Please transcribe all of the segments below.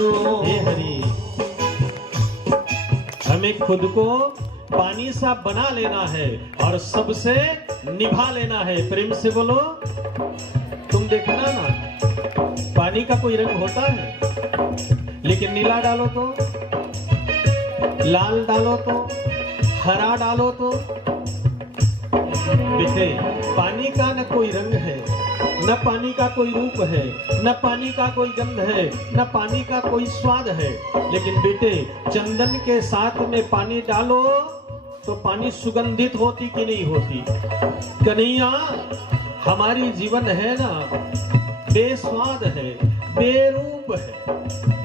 बनो। हे हरि, हमें खुद को पानी सा बना लेना है और सबसे निभा लेना है। प्रेम से बोलो। तुम देखना ना, पानी का कोई रंग होता है, लेकिन नीला डालो तो, लाल डालो तो, हरा डालो तो, बेटे पानी का न कोई रंग है, न पानी का कोई रूप है, न पानी का कोई गंध है, न पानी का कोई स्वाद है। लेकिन बेटे चंदन के साथ में पानी डालो तो पानी सुगंधित होती कि नहीं होती? कन्हैया, हमारी जीवन है ना, बेस्वाद है, बेरूप है,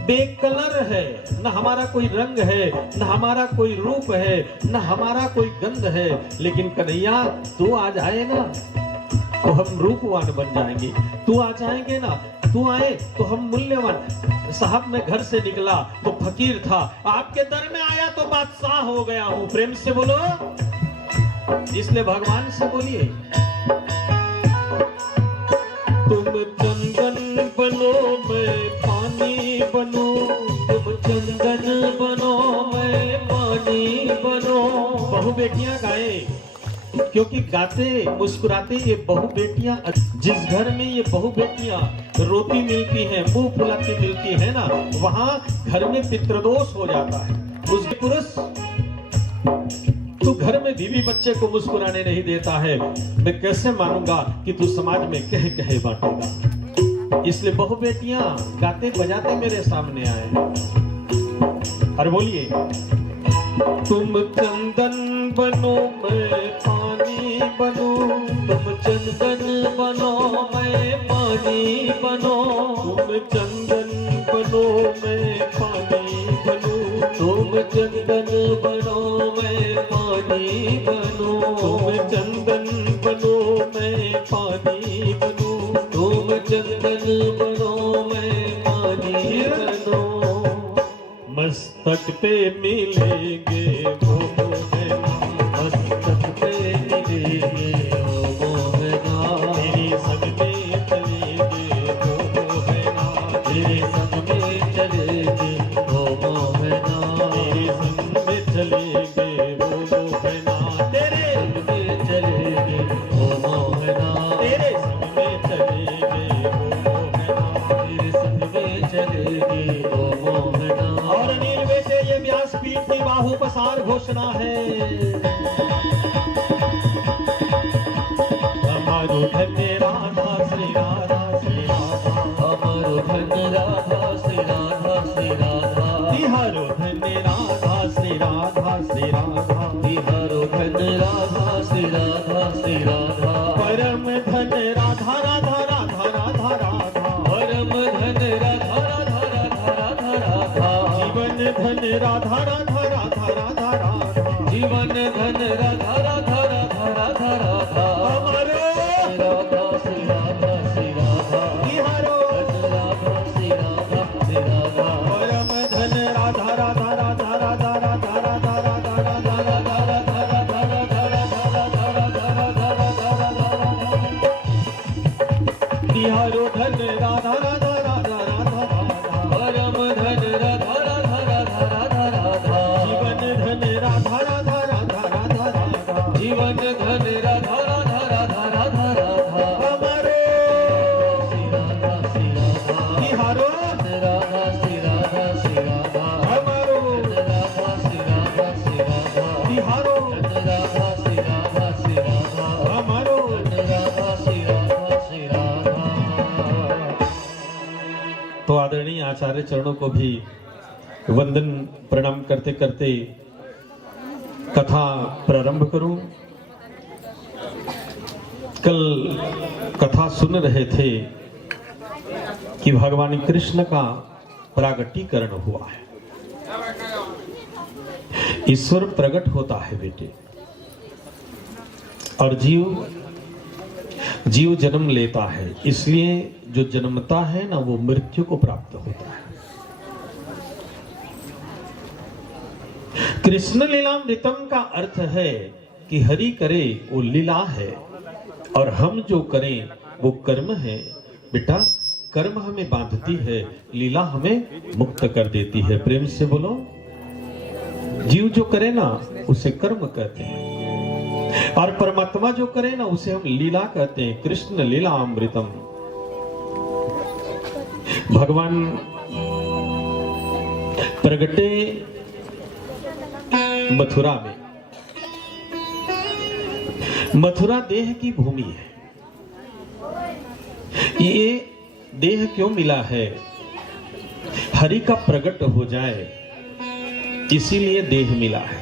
बेकलर है, न हमारा कोई रंग है, न हमारा कोई रूप है, न हमारा कोई गंध है। लेकिन कन्हैया तू आ जाए ना तो हम रूपवान बन जाएंगे। तू आ जाएंगे ना, तू आए तो हम मूल्यवान। साहब मैं घर से निकला तो फकीर था, आपके दर में आया तो बादशाह हो गया हूं। प्रेम से बोलो। इसलिए भगवान से बोलिए, तुम चंदन बनो मैं पानी बनूं, तुम चंदन बनो मैं पानी बनो। बहु बेटियां गाए, क्योंकि गाते मुस्कुराते ये बहु बेटियां, जिस घर में ये बहु बेटियां रोती मिलती हैं, मुंह फुलाती मिलती है ना, वहां घर में पितृदोष हो जाता है। उस पुरुष तू घर में बीवी बच्चे को मुस्कुराने नहीं देता है, मैं कैसे मानूंगा कि तू समाज में कह कहे बांटेगा। इसलिए बहु बेटियां गाते बजाते मेरे सामने आए। और बोलिए, तुम चंदन बनो मैं पानी बनूं, तुम चंदन बनो मैं पानी बनो। तुम चंदन बनो मैं पानी बनूं, तुम चंदन बनो मैं पानी बनो। तुम चंदन बनो मैं पानी बनूं, तुम चंदन बनो मैं पानी बनो। मस्तक पे मिलेंगे वो मोहना, मस्तक पे मिलेंगे ओ मोहना, तेरी संग में चलेंगे वो मोहना, तेरे संग में चलेंगे ओ मोहना, तेरे संग में चलेंगे वो मोहना, तेरे संग में चलेंगे ओ मोहना, तेरे संग में चलेंगे वो मोहना, तेरे संग में चलेंगे ओ मोहना। और अनिल बेटे ये व्यासपीठ की बाहु पसार घोषणा है। हमारो धन्य राधा श्री राधा श्री राधा, हमारो धन राधा श्री राधा श्री राधा, तिहारो धन्य राधा श्री राधा श्री राधा, तिहारो धन राधा श्री राधा श्री राधा, परम धन राधा राधा राधा राधा राधा, परम धन राधा राधा राधा राधा राधा, जीवन धन राधा राधा राधा राधा राधा, जीवन धन राधा राधा राधा राधा राधा, हमारो राधा श्री राधा श्री राधा, तिहारो धन राधा श्री राधा श्री राधा, परम धन राधा राधा राधा राधा राधा राधा राधा राधा राधा राधा राधा राधा राधा राधा राधा, तिहारो धन राधा राधा राधा राधा राधा, परम धन राधा राधा राधा राधा राधा, जीवन धन राधा राधा राधा राधा राधा, जीवन धन राधा राधा राधा राधा राधा, हमारो श्री राधा श्री राधा, तिहारो राधा श्री राधा श्री राधा, हमारो राधा श्री राधा श्री राधा, तिहारो राधा श्री राधा श्री राधा, हमारो राधा श्री राधा श्री राधा। तो आदरणीय आचार्य चरणों को भी वंदन प्रणाम करते करते कथा प्रारंभ करूं। कल कथा सुन रहे थे कि भगवान कृष्ण का प्रागटीकरण हुआ है। ईश्वर प्रकट होता है बेटे, और जीव जन्म लेता है, इसलिए जो जन्मता है ना वो मृत्यु को प्राप्त होता है। कृष्ण लीलामृतम का अर्थ है कि हरि करे वो लीला है और हम जो करें वो कर्म है। बेटा कर्म हमें बांधती है, लीला हमें मुक्त कर देती है। प्रेम से बोलो। जीव जो करे ना उसे कर्म कहते हैं, और परमात्मा जो करे ना उसे हम लीला कहते हैं। कृष्ण लीला अमृतम। भगवान प्रगटे मथुरा में। मथुरा देह की भूमि है। ये देह क्यों मिला है? हरि का प्रकट हो जाए इसीलिए देह मिला है।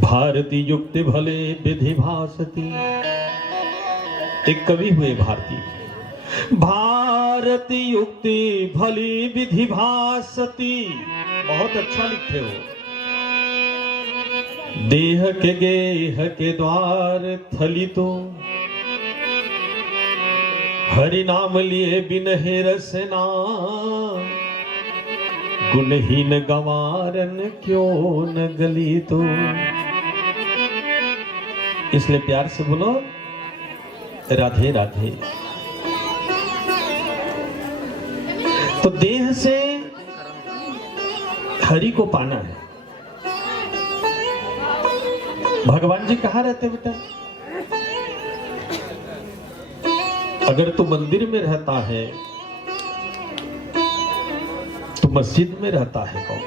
भारती युक्ति भले विधि भासती। एक कवि हुए भारती। भारती युक्ति भली विधि भासती। बहुत अच्छा लिखते हो। देह के गेह के द्वार थली तो हरि नाम लिए बिन हे रसना। गुणहीन गवारन क्यों न गली तो। इसलिए प्यार से बोलो राधे राधे। तो देह से हरि को पाना है। भगवान जी कहाँ रहते बेटा? अगर तू मंदिर में रहता है तो मस्जिद में रहता है कौन?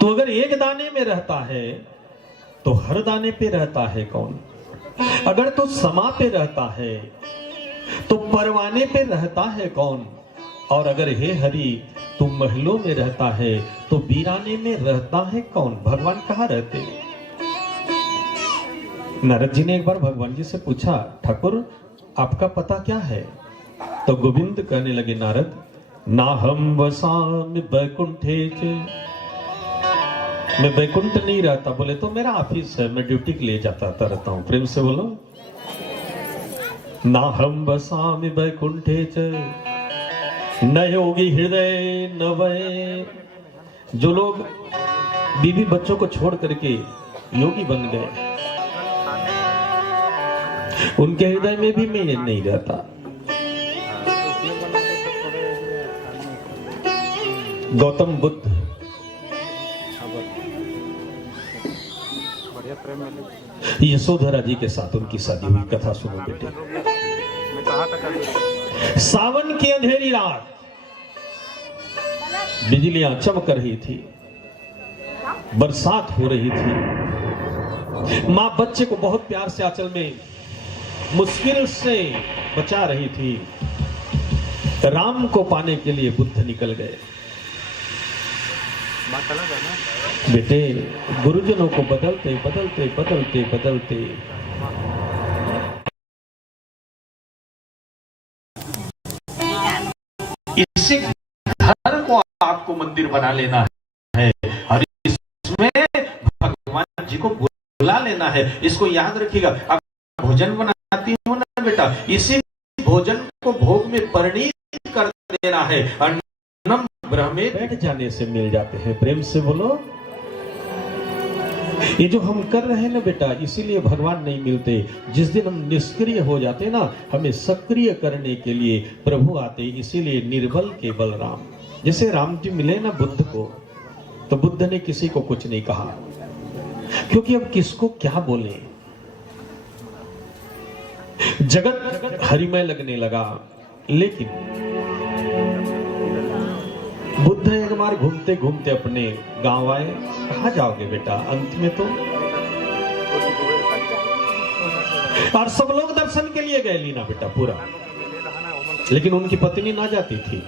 तो अगर एक दाने में रहता है तो हर दाने पे रहता है कौन? अगर तू समा पे रहता है तो परवाने पे रहता है कौन? और अगर हे हरि तू महलों में रहता है तो वीराने में रहता है कौन? भगवान कहाँ रहते? नारद जी ने एक बार भगवान जी से पूछा, ठाकुर आपका पता क्या है? तो गोविंद कहने लगे, नारद ना हम वसामि वैकुंठे च। मैं वैकुंठ नहीं रहता। बोले तो मेरा ऑफिस है, मैं ड्यूटी के लिए जाता रहता हूं। प्रेम से बोलो। ना हम वसामि वैकुंठे च न योगी हृदय न वै। जो लोग बीवी बच्चों को छोड़ करके योगी बन गए उनके हृदय में भी मैं नहीं रहता। गौतम बुद्ध यशोधरा जी के साथ उनकी शादी हुई। कथा सुनो बेटे। सावन की अंधेरी रात, बिजलियां चमक रही थी, बरसात हो रही थी। मां बच्चे को बहुत प्यार से आंचल में मुश्किल से बचा रही थी। राम को पाने के लिए बुद्ध निकल गए। बेटे गुरुजनों को बदलते बदलते बदलते बदलते इसी घर को आपको मंदिर बना लेना है और इसमें भगवान जी को बुला लेना है। इसको याद रखिएगा। आप भोजन बनाती हो ना बेटा, इसी भोजन को भोग में परिणित कर देना है। अन्नम ब्रह्मे बैठ जाने से मिल जाते हैं। प्रेम से बोलो। ये जो हम कर रहे हैं ना बेटा, इसीलिए भगवान नहीं मिलते। जिस दिन हम निष्क्रिय हो जाते ना, हमें सक्रिय करने के लिए प्रभु आते। इसीलिए निर्बल के बलराम। जैसे राम जी मिले ना बुद्ध को, तो बुद्ध ने किसी को कुछ नहीं कहा, क्योंकि अब किसको क्या बोले। जगत हरिमय लगने लगा। लेकिन बुद्ध एक बार घूमते घूमते अपने गांव आए। कहां जाओगे बेटा अंत में तो? और सब लोग दर्शन के लिए गए लीना बेटा पूरा। लेकिन उनकी पत्नी ना जाती थी।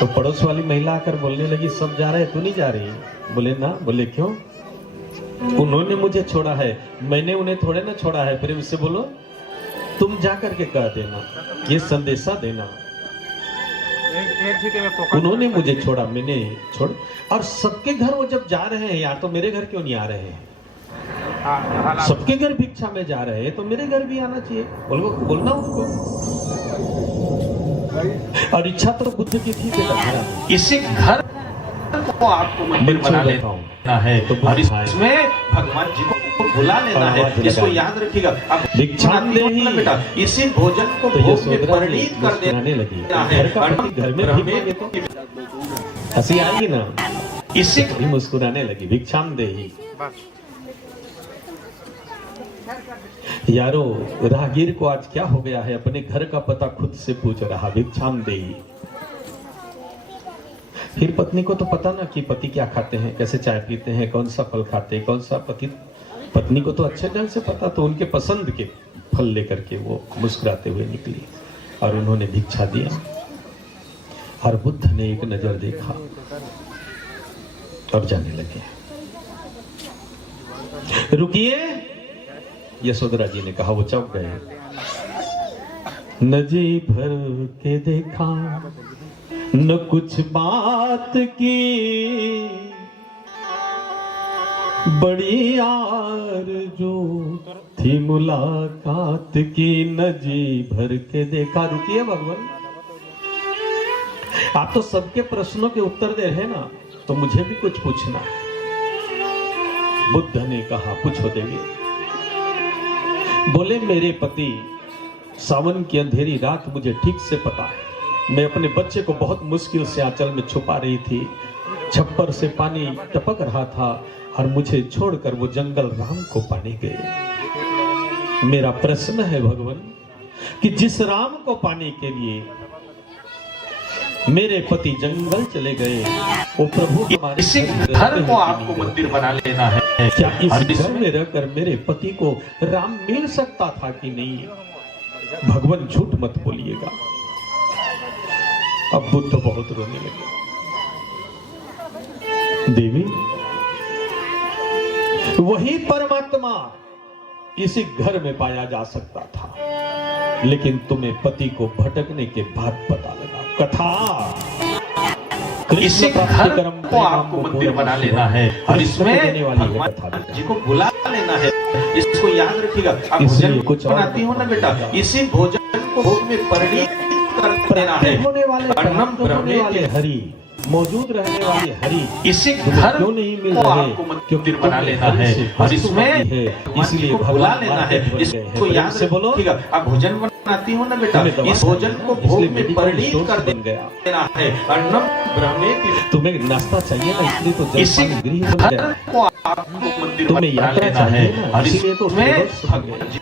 तो पड़ोस वाली महिला आकर बोलने लगी, सब जा रहे तू नहीं जा रही? बोले ना। बोले क्यों? उन्होंने मुझे छोड़ा है, मैंने उन्हें थोड़े ना छोड़ा है। प्रेम से बोलो। तुम जाकर के कह देना, ये संदेशा देना, उन्होंने मुझे छोड़ा, मैंने छोड़। और सबके घर वो जब जा रहे हैं यार, तो मेरे घर क्यों नहीं आ रहे हैं? सबके घर भिक्षा में जा रहे हैं तो मेरे घर भी आना चाहिए। बोलना उनको। और इच्छा तो बुद्ध की थी बेटा, इसी घर को आपको मंदिर बना लेना है। तो इसमें भगवान जी को को भुला लेना है, इसको याद रखिएगा। अब भिक्षाम देहि बेटा इसी भोजन को तो भोग में यशोधरा जी परिणीत कर मुस्कुराने लगी। देना है। घर का पति घर में भीख मांगे तो हंसी आएगी ना, इसी भी मुस्कुराने लगी। भिक्षाम देहि। यारो राहगीर को आज क्या हो गया है, अपने घर का पता खुद से पूछ रहा। भिक्षाम देहि। फिर पत्नी को तो पता ना कि पति क्या खाते हैं, कैसे चाय पीते हैं, कौन सा फल खाते हैं, कौन सा पत्नी को तो अच्छे ढंग से पता, तो उनके पसंद के फल लेकर के वो मुस्कुराते हुए निकली और उन्होंने भिक्षा दिया। और बुद्ध ने एक नजर देखा और जाने लगे। रुकिए, यशोधरा जी ने कहा। वो चौंक गए। न जी भर के देखा न कुछ बात की, बड़ी आरज़ू थी मुलाकात की, न जी भर के देखा। रुकिए भगवान, आप तो सबके प्रश्नों के उत्तर दे रहे हैं ना, तो मुझे भी कुछ पूछना है। बुद्ध ने कहा पूछो देवी। बोले मेरे पति सावन की अंधेरी रात मुझे ठीक से पता है, मैं अपने बच्चे को बहुत मुश्किल से आंचल में छुपा रही थी, छप्पर से पानी टपक रहा था और मुझे छोड़कर वो जंगल राम को पाने गए। मेरा प्रश्न है भगवान कि जिस राम को पाने के लिए मेरे पति जंगल चले गए, वो प्रभु हमारे इसी घर को आपको मंदिर बना लेना है। क्या इस घर में रहकर मेरे पति को राम मिल सकता था कि नहीं? भगवान झूठ मत बोलिएगा। अब बुद्ध तो बहुत रोने लगे। देवी, वही परमात्मा इसी घर में पाया जा सकता था, लेकिन तुम्हें पति को भटकने के बाद पता लगा। कथा इसी घर को आपको मंदिर बना लेना है और इसमें भगवान जी को बुला लेना है, इसको याद रखिएगा। आप भोजन कुछ बनाती हो ना बेटा, इसी भोजन को भोग में परिणीत कर देना है। होने वाले अन्नम ब्रह्मे वाले हरि, मौजूद रहने वाले हरि इसी घर क्यों नहीं मिल को रहे? आपको मंदिर बना लेना है और इसमें इसलिए बुला लेना है, इसको याद से बोलो। आप भोजन बनाती हो ना बेटा, इस भोजन को भोग में परिणीत कर देना है। अन्नम ब्रह्मे। तुम्हें नाश्ता चाहिए ना, इसलिए तो इसी गृह बन गया। को आपको मंदिर तुम्हें बना यात्रा लेना है चाहिए ना, और इसलिए तो इसमें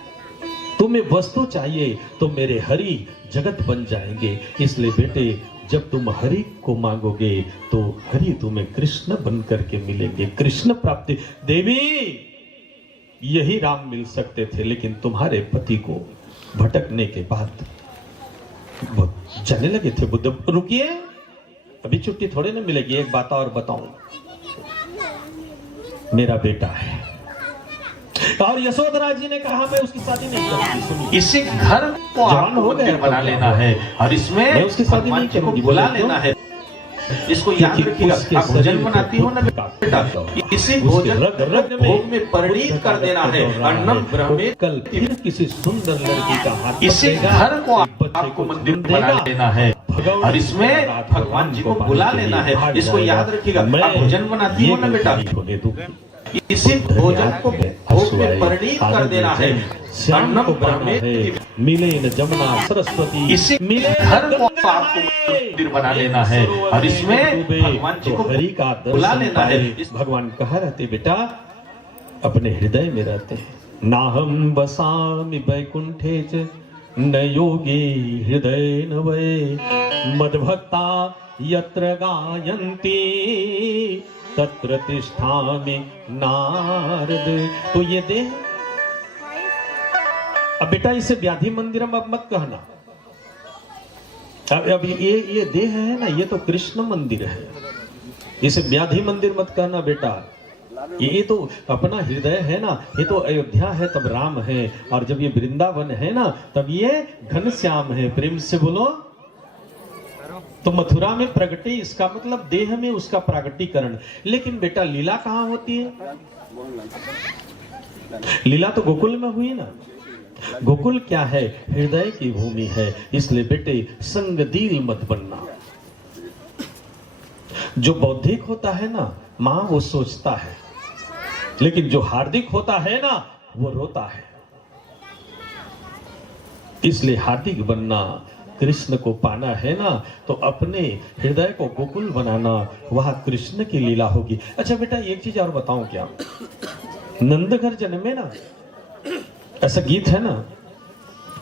तुम्हें वस्तु चाहिए तो मेरे हरि जगत बन जाएंगे। इसलिए बेटे, जब तुम हरि को मांगोगे तो हरि तुम्हें कृष्ण बन करके मिलेंगे। कृष्ण प्राप्ति। देवी, यही राम मिल सकते थे, लेकिन तुम्हारे पति को भटकने के बाद वो जाने लगे थे। बुद्ध, रुकिए, अभी छुट्टी थोड़े ना मिलेगी। एक बात और बताऊं, मेरा बेटा है और यशोधरा जी ने कहा मैं उसकी शादी नहीं करूंगी। सुनिए, इसी घर को आपको मंदिर बना लेना है और इसमें मैं उसकी शादी नहीं करूंगी। बुला लेना है, इसको याद रखिएगा। आप भोजन बनाती हो ना बेटा, इसी भोजन को भोग में परिणीत कर देना है। अन्नम ब्रह्मे। कल फिर किसी सुंदर लड़की का हाथ इसी घर को आपको मंदिर बना लेना है और इसमें भगवान जी को बुला लेना है, इसको याद रखिएगा। आप भोजन बनाती हो ना बेटा, इसी भोजन को भोग में परिणीत कर देना है। अन्नम ब्रह्मे। मिले न जमुना सरस्वती, इसी मिले घर को आपको मंदिर बना लेना है और इसमें भगवान जी को हरि का बुला लेना है। भगवान कहाँ रहते बेटा? अपने हृदय में रहते हैं। नाहम बसामि वैकुंठे च न योगी हृदय न वै, मद्भक्ता यत्र गायन्ति तत्र तिष्ठामि नारद। तो ये देह, अब बेटा इसे व्याधि मंदिरम अब मत कहना। अब ये देह है ना, ये तो कृष्ण मंदिर है, इसे व्याधि मंदिर मत कहना बेटा। ये तो अपना हृदय है ना, ये तो अयोध्या है तब राम है, और जब ये वृंदावन है ना तब ये घनश्याम है। प्रेम से बोलो। तो मथुरा में प्रगति, इसका मतलब देह में उसका प्रागटीकरण। लेकिन बेटा लीला कहाँ होती है? लीला तो गोकुल में हुई ना। गोकुल क्या है? हृदय की भूमि है। इसलिए बेटे संगदील मत बनना। जो बौद्धिक होता है ना, मां वो सोचता है लेकिन जो हार्दिक होता है ना वो रोता है। इसलिए हार्दिक बनना, कृष्ण को पाना है ना तो अपने हृदय को गोकुल बनाना, वहां कृष्ण की लीला होगी। अच्छा बेटा एक चीज और बताऊं क्या, नंद घर जन्मे ना, ऐसा गीत है ना,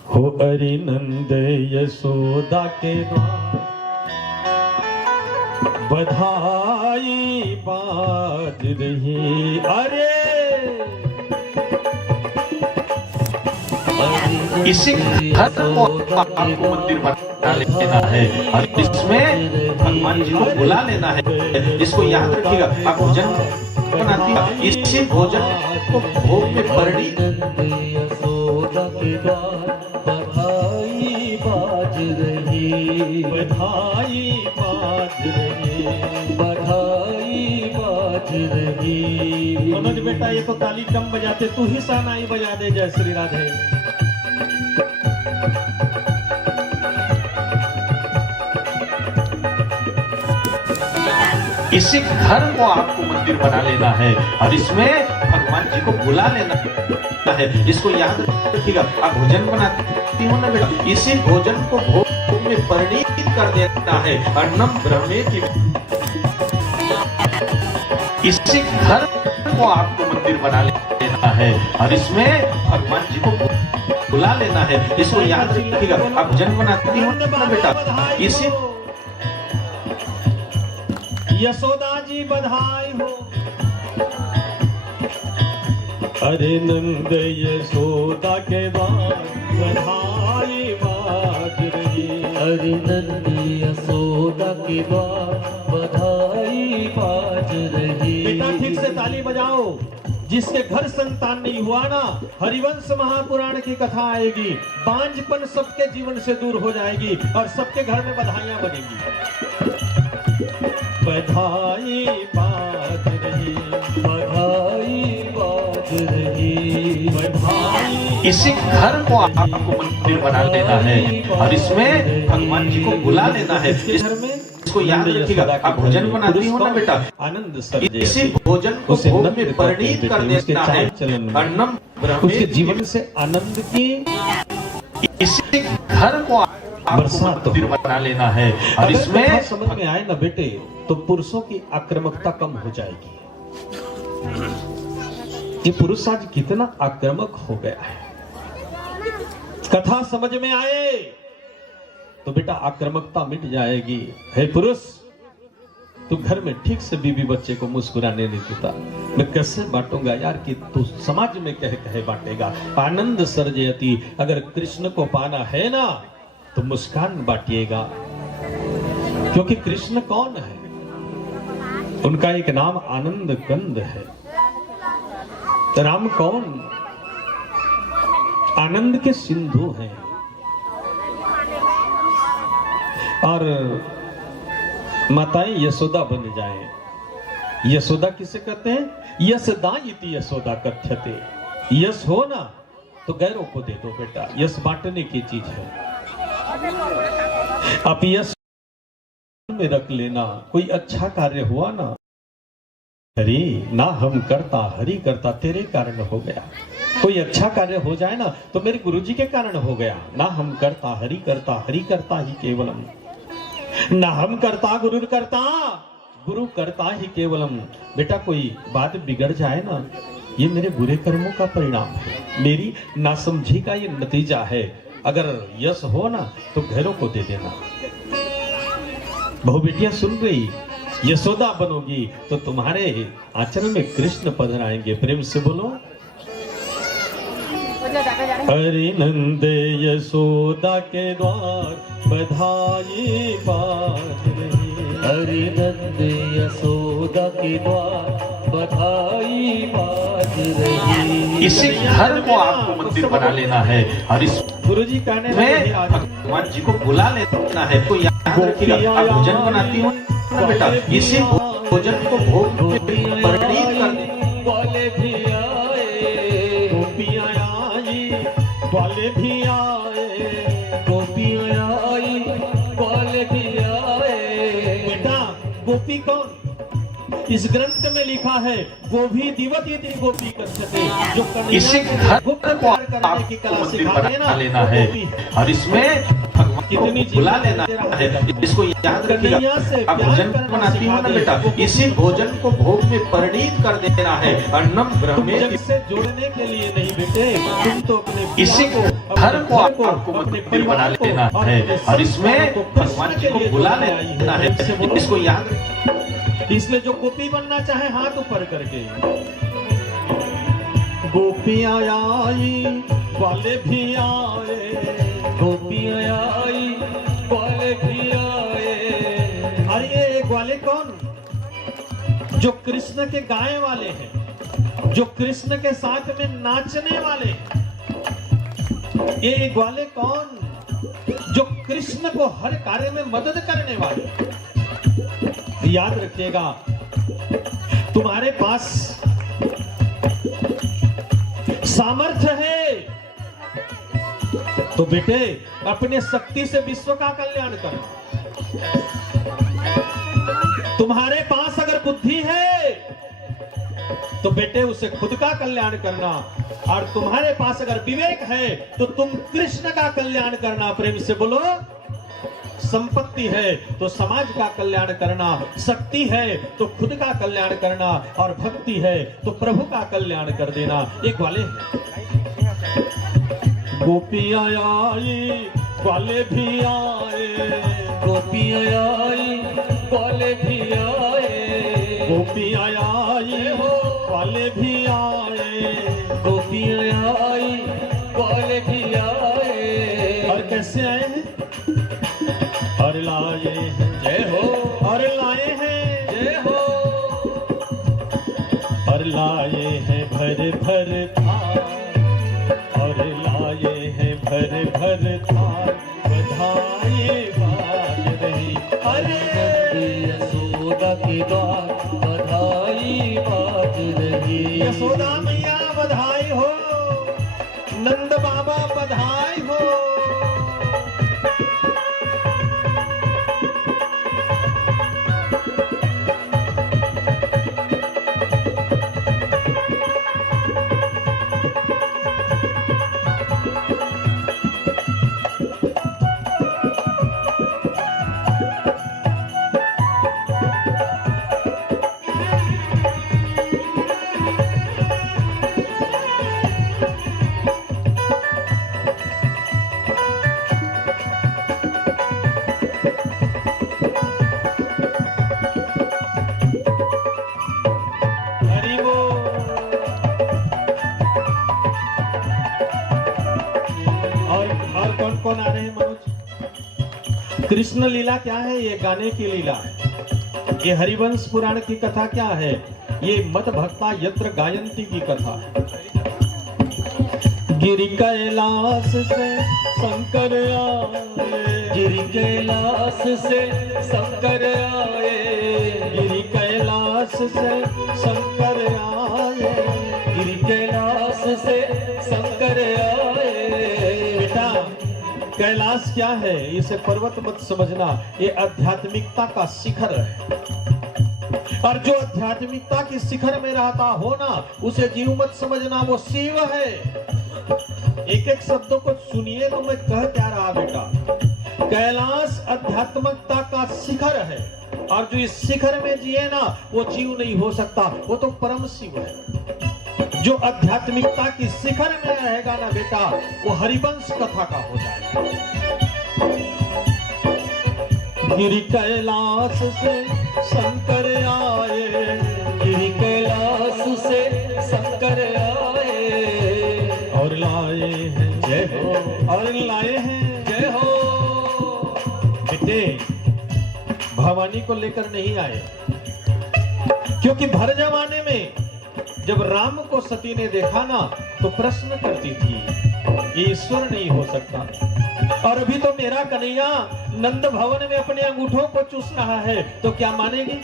हो अरे नंद यशोदा के द्वार बधाई बाज रही, अरे इसी घर को आपको मंदिर बना लेना है और इसमें भगवान जी को बुला लेना है। इसको याद रखिएगा, आप भोजन बनाती है, इसी भोजन को भोग में परिणित बधाई बाज रही, बधाई बाज रही, बधाई बाज रही। मनोज बेटा ये तो ताली कम बजाते, तू ही शहनाई बजा दे। जय श्री राधे। इसी घर को आपको मंदिर बना लेना है और इसमें भगवान जी को बुला लेना है। इसको याद रखिएगा, आप भोजन बनाती हो ना बेटा, इसी भोजन को भोग में परिणित कर देना है। अन्नम ब्रह्मे की, इसी घर को आपको मंदिर बना लेना है और इसमें भगवान जी को बुला लेना है। इसको याद रखिएगा, आप भोजन बनाती हो ना बेटा, इसी यशोदा जी बधाई हो, अरे नंद यशोदा के बाद बधाई बाज रही, अरे नंद यशोदा के बाद बधाई बाज रही। बेटा ठीक से ताली बजाओ। जिसके घर संतान नहीं हुआ ना, हरिवंश महापुराण की कथा आएगी, बांझपन सबके जीवन से दूर हो जाएगी और सबके घर में बधाइयां बनेगी। बधाई बाज रही, बधाई बाज रही, बधाई। इसी घर को आपको मंदिर बना लेना है और इसमें भगवान जी को बुला लेना है। इस घर में इसको याद रखिएगा, आप भोजन बनाती हो ना बेटा, आनंद सर इसी भोजन को भोग में परिणित कर देना है। अन्नम उसके जीवन से आनंद की, इसी घर को आपको मंदिर बना लेना है और अगर इसमें कथा समझ में आए ना बेटे तो पुरुषों की आक्रामकता कम हो जाएगी। ये पुरुष आज कितना आक्रामक हो गया है, कथा समझ में आए तो बेटा आक्रामकता मिट जाएगी। हे पुरुष, तू घर में ठीक से बीवी बच्चे को मुस्कुराने नहीं देता, मैं कैसे बांटूंगा यार कि तू समाज में कहे बांटेगा। आनंद सर्जयति, अगर कृष्ण को पाना है ना तो मुस्कान बांटिएगा, क्योंकि कृष्ण कौन है, उनका एक नाम आनंद कंद है। राम कौन, आनंद के सिंधु हैं। और माताएं यशोदा बन जाएं। यशोदा किसे कहते हैं, यशदा इति यशोदा कथ्यते। यश हो ना तो गैरों को दे दो बेटा, यश बांटने की चीज है। आप यश में रख लेना, कोई अच्छा कार्य हुआ ना, हरि ना हम करता हरि करता तेरे कारण हो गया। कोई अच्छा कार्य हो जाए ना तो मेरे गुरुजी के कारण हो गया। ना हम करता हरि करता ही केवलम, ना हम करता गुरु करता ही केवलम। बेटा कोई बात बिगड़ जाए ना, ये मेरे बुरे कर्मों का परिणाम है, मेरी नासमझी का ये नतीजा है। अगर यश हो ना तो घरों को दे देना। बहु बेटियां सुन रही, यशोदा बनोगी तो तुम्हारे आंचल में कृष्ण पधराएंगे। प्रेम से बोलो, हरि नंद यशोदा के द्वार बधाई बाज रही, हरि नंद यशोदा के द्वार बधाई बाज रही। इसी घर को आपको मंदिर बना लेना है और इस गुरुजी कहने में भगवान जी को बुला लेना है। तो याद रखिएगा, आप भोजन बनाती हो ना बेटा, इसी भोजन को भोग में परिणित कर देना। वाले भी आए, गोपियां आई, वाले भी आए, गोपियां आई, वाले भी आए। बेटा गोपी कौन, इस ग्रंथ में लिखा है गोभी दिवती थी गोपी कच्छते, जो इसी कन्हैया घर को गुप्त को प्यार करने की कला आपको सिखा मंदिर देना बना लेना वो है गोपी है। और इसमें भगवान कितनी को बुला चीजें लेना दे रहा है। है। इसको याद रखिएगा, कन्हैया से आप प्यार भोजन करना बनाती हो ना सिखा दे। बेटा, इसी भोजन को भोग में परिणीत कर देना है। अन्नम तुम ब्रह्मे जग से जोड़ने के लिए नहीं बेटे, तुम तो अपने इसी पिता को, घर को अपने आपको अपने मंदिर परिवार बना को लेना और है अपने और इसमें संतानों को भगवान जी कृष्ण को के लिए बुला जोड़ने आई लेना है। इससे बोलो। इसको याद रखिए। इसलिए जो गोपी बनना चाहे हाथ ऊपर करके, गोपियां आई वाले भी आए, गोपियाँ आई ग्वाले भी आए। अरे ये ग्वाले कौन? जो कृष्ण के गाए वाले हैं, जो कृष्ण के साथ में नाचने वाले हैं। ये ग्वाले कौन? जो कृष्ण को हर कार्य में मदद करने वाले। याद रखिएगा, तुम्हारे पास सामर्थ्य है तो बेटे अपने शक्ति से विश्व का कल्याण करो। तुम्हारे पास अगर बुद्धि है तो बेटे उसे खुद का कल्याण करना, और तुम्हारे पास अगर विवेक है तो तुम कृष्ण का कल्याण करना। प्रेम से बोलो। संपत्ति है तो समाज का कल्याण करना, शक्ति है तो खुद का कल्याण करना, और भक्ति है तो प्रभु का कल्याण कर देना। एक वाले गोपियां आई ग्वाले भी आए, गोपियाँ आई ग्वाले भी आए। गोपियां आई ग्वाले भी आए। गोपियाँ आई ग्वाले भी आए। और कैसे आए हैं? और लाए हैं, जय हो और लाए हैं, जय हो। और लाए हैं भर भर थाल, और लाए हैं भर भर थाल, बधाई बाज रही। अरे यशोदा के द्वार बधाई बाज रही। यशोदा मैया बधाई हो, नंद बाबा बधाई हो। हरि बोल। और कौन कौन आ रहे हैं मनोज? कृष्ण लीला क्या है? ये गाने की लीला है। ये हरिवंश पुराण की कथा क्या है? ये मत भक्ता यत्र गायंती की कथा है। गिरि कैलाश से शंकर आए, गिरि कैलाश से शंकर आए। गिरि कैलाश से शंकर आए। गिरि कैलाश से शंकर आए। बेटा कैलाश क्या है? इसे पर्वत मत समझना, ये आध्यात्मिकता का शिखर है। और जो आध्यात्मिकता की शिखर में रहता हो ना, उसे जीव मत समझना, वो शिव है। एक एक शब्दों को सुनिए तो मैं कह क्या रहा बेटा। कैलाश आध्यात्मिकता का शिखर है, और जो इस शिखर में जिए ना वो जीव नहीं हो सकता, वो तो परम शिव है। जो आध्यात्मिकता की शिखर में रहेगा ना बेटा, वो हरिवंश कथा का हो जाएगा। गिरि कैलाश से शंकर आए, गिरि कैलाश से शंकर आए। और लाए हैं, जय हो और लाए हैं, जय हो। बेटे भवानी को लेकर नहीं आए, क्योंकि भर जमाने में जब राम को सती ने देखा ना तो प्रश्न करती थी ये ईश्वर नहीं हो सकता। और अभी तो मेरा कन्हैया नंद भवन में अपने अंगूठों को चूस रहा है, तो क्या मानेगी?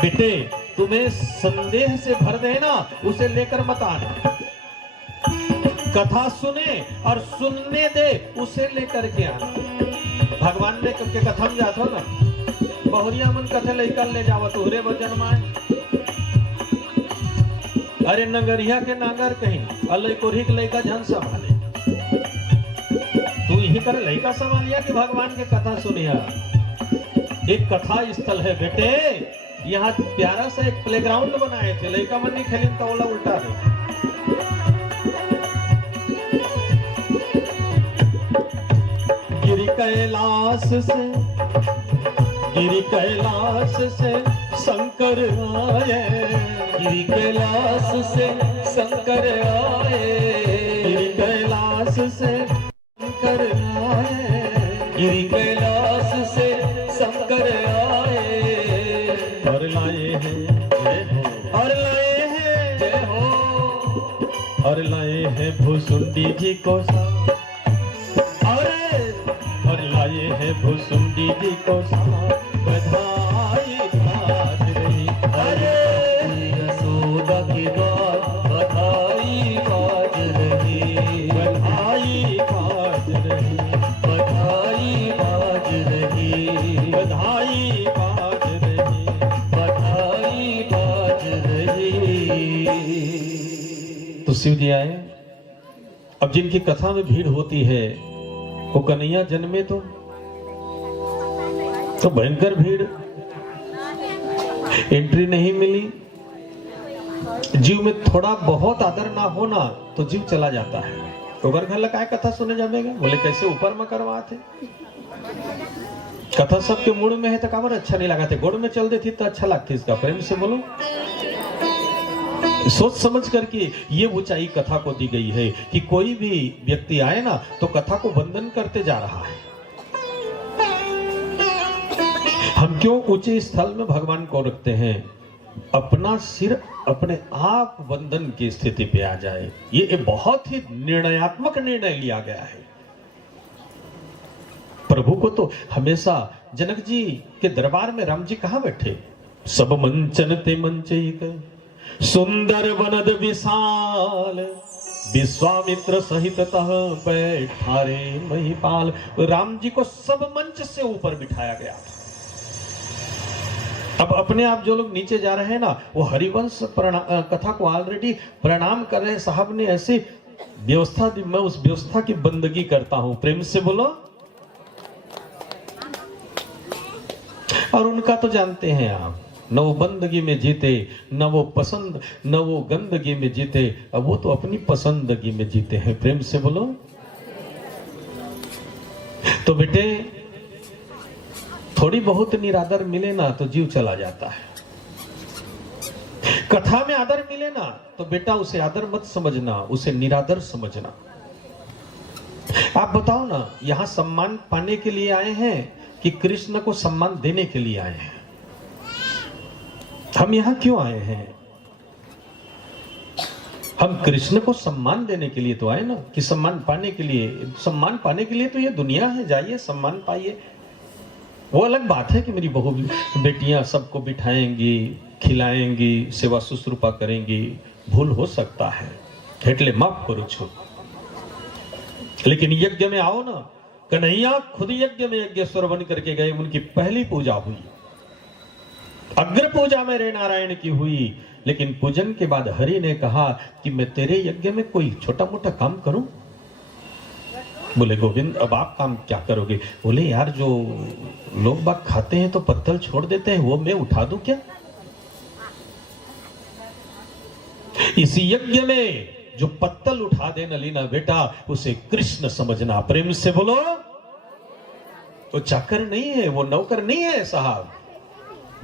बेटे तुम्हें संदेह से भर देना, उसे लेकर मत आना। कथा सुने और सुनने दे, उसे लेकर के आना। भगवान ने कथा में जाता ना, बहुरिया मन कथे लइका ले जावा तोहरे वजन माए। अरे नगरिया के नागर कहीं अलई कोरिक लइका जन संभाले, तू यही कर लइका संभालिया कि भगवान के कथा सुनिया। एक कथा स्थल है बेटे, यहाँ प्यारा सा एक प्लेग्राउंड बनाए थे, लइका मन नहीं खेलिन तो ओला उल्टा दे। गिरी कैलाश से शंकर आए, गिरी कैलाश से शंकर आए, गिरी कैलाश से शंकर आए, गिरी कैलाश से शंकर आए, और लाए हैं और लाए हैं जय हो, और लाए हैं भूसुंडी जी को सा, और लाए हैं भूसुंडी जी को सा, बधाई बाज रही। अरे यशोदा की बात बधाई बाज रही, बधाई बाज रही, बधाई बाज रही, बधाई बाज रही। बधाई बाज रही। तो शिव जी आए। अब जिनकी कथा में भीड़ होती है वो कन्हैया जन्मे तो भयंकर भीड़, एंट्री नहीं मिली। जीव में थोड़ा बहुत आदर ना होना तो जीव चला जाता है। तो घर घर लगाए कथा सुने जाएगा, बोले कैसे ऊपर में करवाते कथा, सबके मूड में है तो काबर अच्छा नहीं लगा थे, गोड़ में चल देती तो अच्छा लगती। इसका प्रेम से बोलो, सोच समझ करके ये ऊंचाई कथा को दी गई है कि कोई भी व्यक्ति आए ना तो कथा को वंदन करते जा रहा है। हम क्यों ऊंचे स्थल में भगवान को रखते हैं? अपना सिर अपने आप वंदन की स्थिति पे आ जाए। ये बहुत ही निर्णयात्मक निर्णय लिया गया है। प्रभु को तो हमेशा जनक जी के दरबार में राम जी कहां बैठे? सब मंचन ते मंचैक सुंदर वनद विशाल, विश्वामित्र सहित तह बैठारे महिपाल। राम जी को सब मंच से ऊपर बिठाया गया था। अब अपने आप जो लोग नीचे जा रहे हैं ना, वो हरिवंश कथा को ऑलरेडी प्रणाम कर रहे हैं। साहब ने ऐसी व्यवस्था दी, मैं उस व्यवस्था की बंदगी करता हूं। प्रेम से बोलो। और उनका तो जानते हैं आप, न वो बंदगी में जीते, न वो पसंद, न वो गंदगी में जीते। अब वो तो अपनी पसंदगी में जीते हैं। प्रेम से बोलो। तो बेटे थोड़ी बहुत निरादर मिले ना तो जीव चला जाता है। कथा में आदर मिले ना तो बेटा उसे आदर मत समझना, उसे निरादर समझना। आप बताओ ना, यहां सम्मान पाने के लिए आए हैं कि कृष्ण को सम्मान देने के लिए आए हैं? हम यहां क्यों आए हैं? हम कृष्ण को सम्मान देने के लिए तो आए ना, कि सम्मान पाने के लिए। सम्मान पाने के लिए तो ये दुनिया है, जाइए सम्मान पाइए। वो अलग बात है कि मेरी बहू बेटियां सबको बिठाएंगी, खिलाएंगी, सेवा शुश्रूषा करेंगी। भूल हो सकता है, हेटले माफ करो छो। लेकिन यज्ञ में आओ ना, कन्हैया खुद यज्ञ में यज्ञेश्वर बन करके गए। उनकी पहली पूजा हुई, अग्र पूजा में रे नारायण की हुई। लेकिन पूजन के बाद हरि ने कहा कि मैं तेरे यज्ञ में कोई छोटा मोटा काम करूं? बोले गोविंद अब आप काम क्या करोगे? बोले यार जो लोग बाग खाते हैं तो पत्तल छोड़ देते हैं, वो मैं उठा दूं क्या? इस यज्ञ में जो पत्तल उठा दे नलीना बेटा, उसे कृष्ण समझना। प्रेम से बोलो। वो चाकर नहीं है, वो नौकर नहीं है साहब,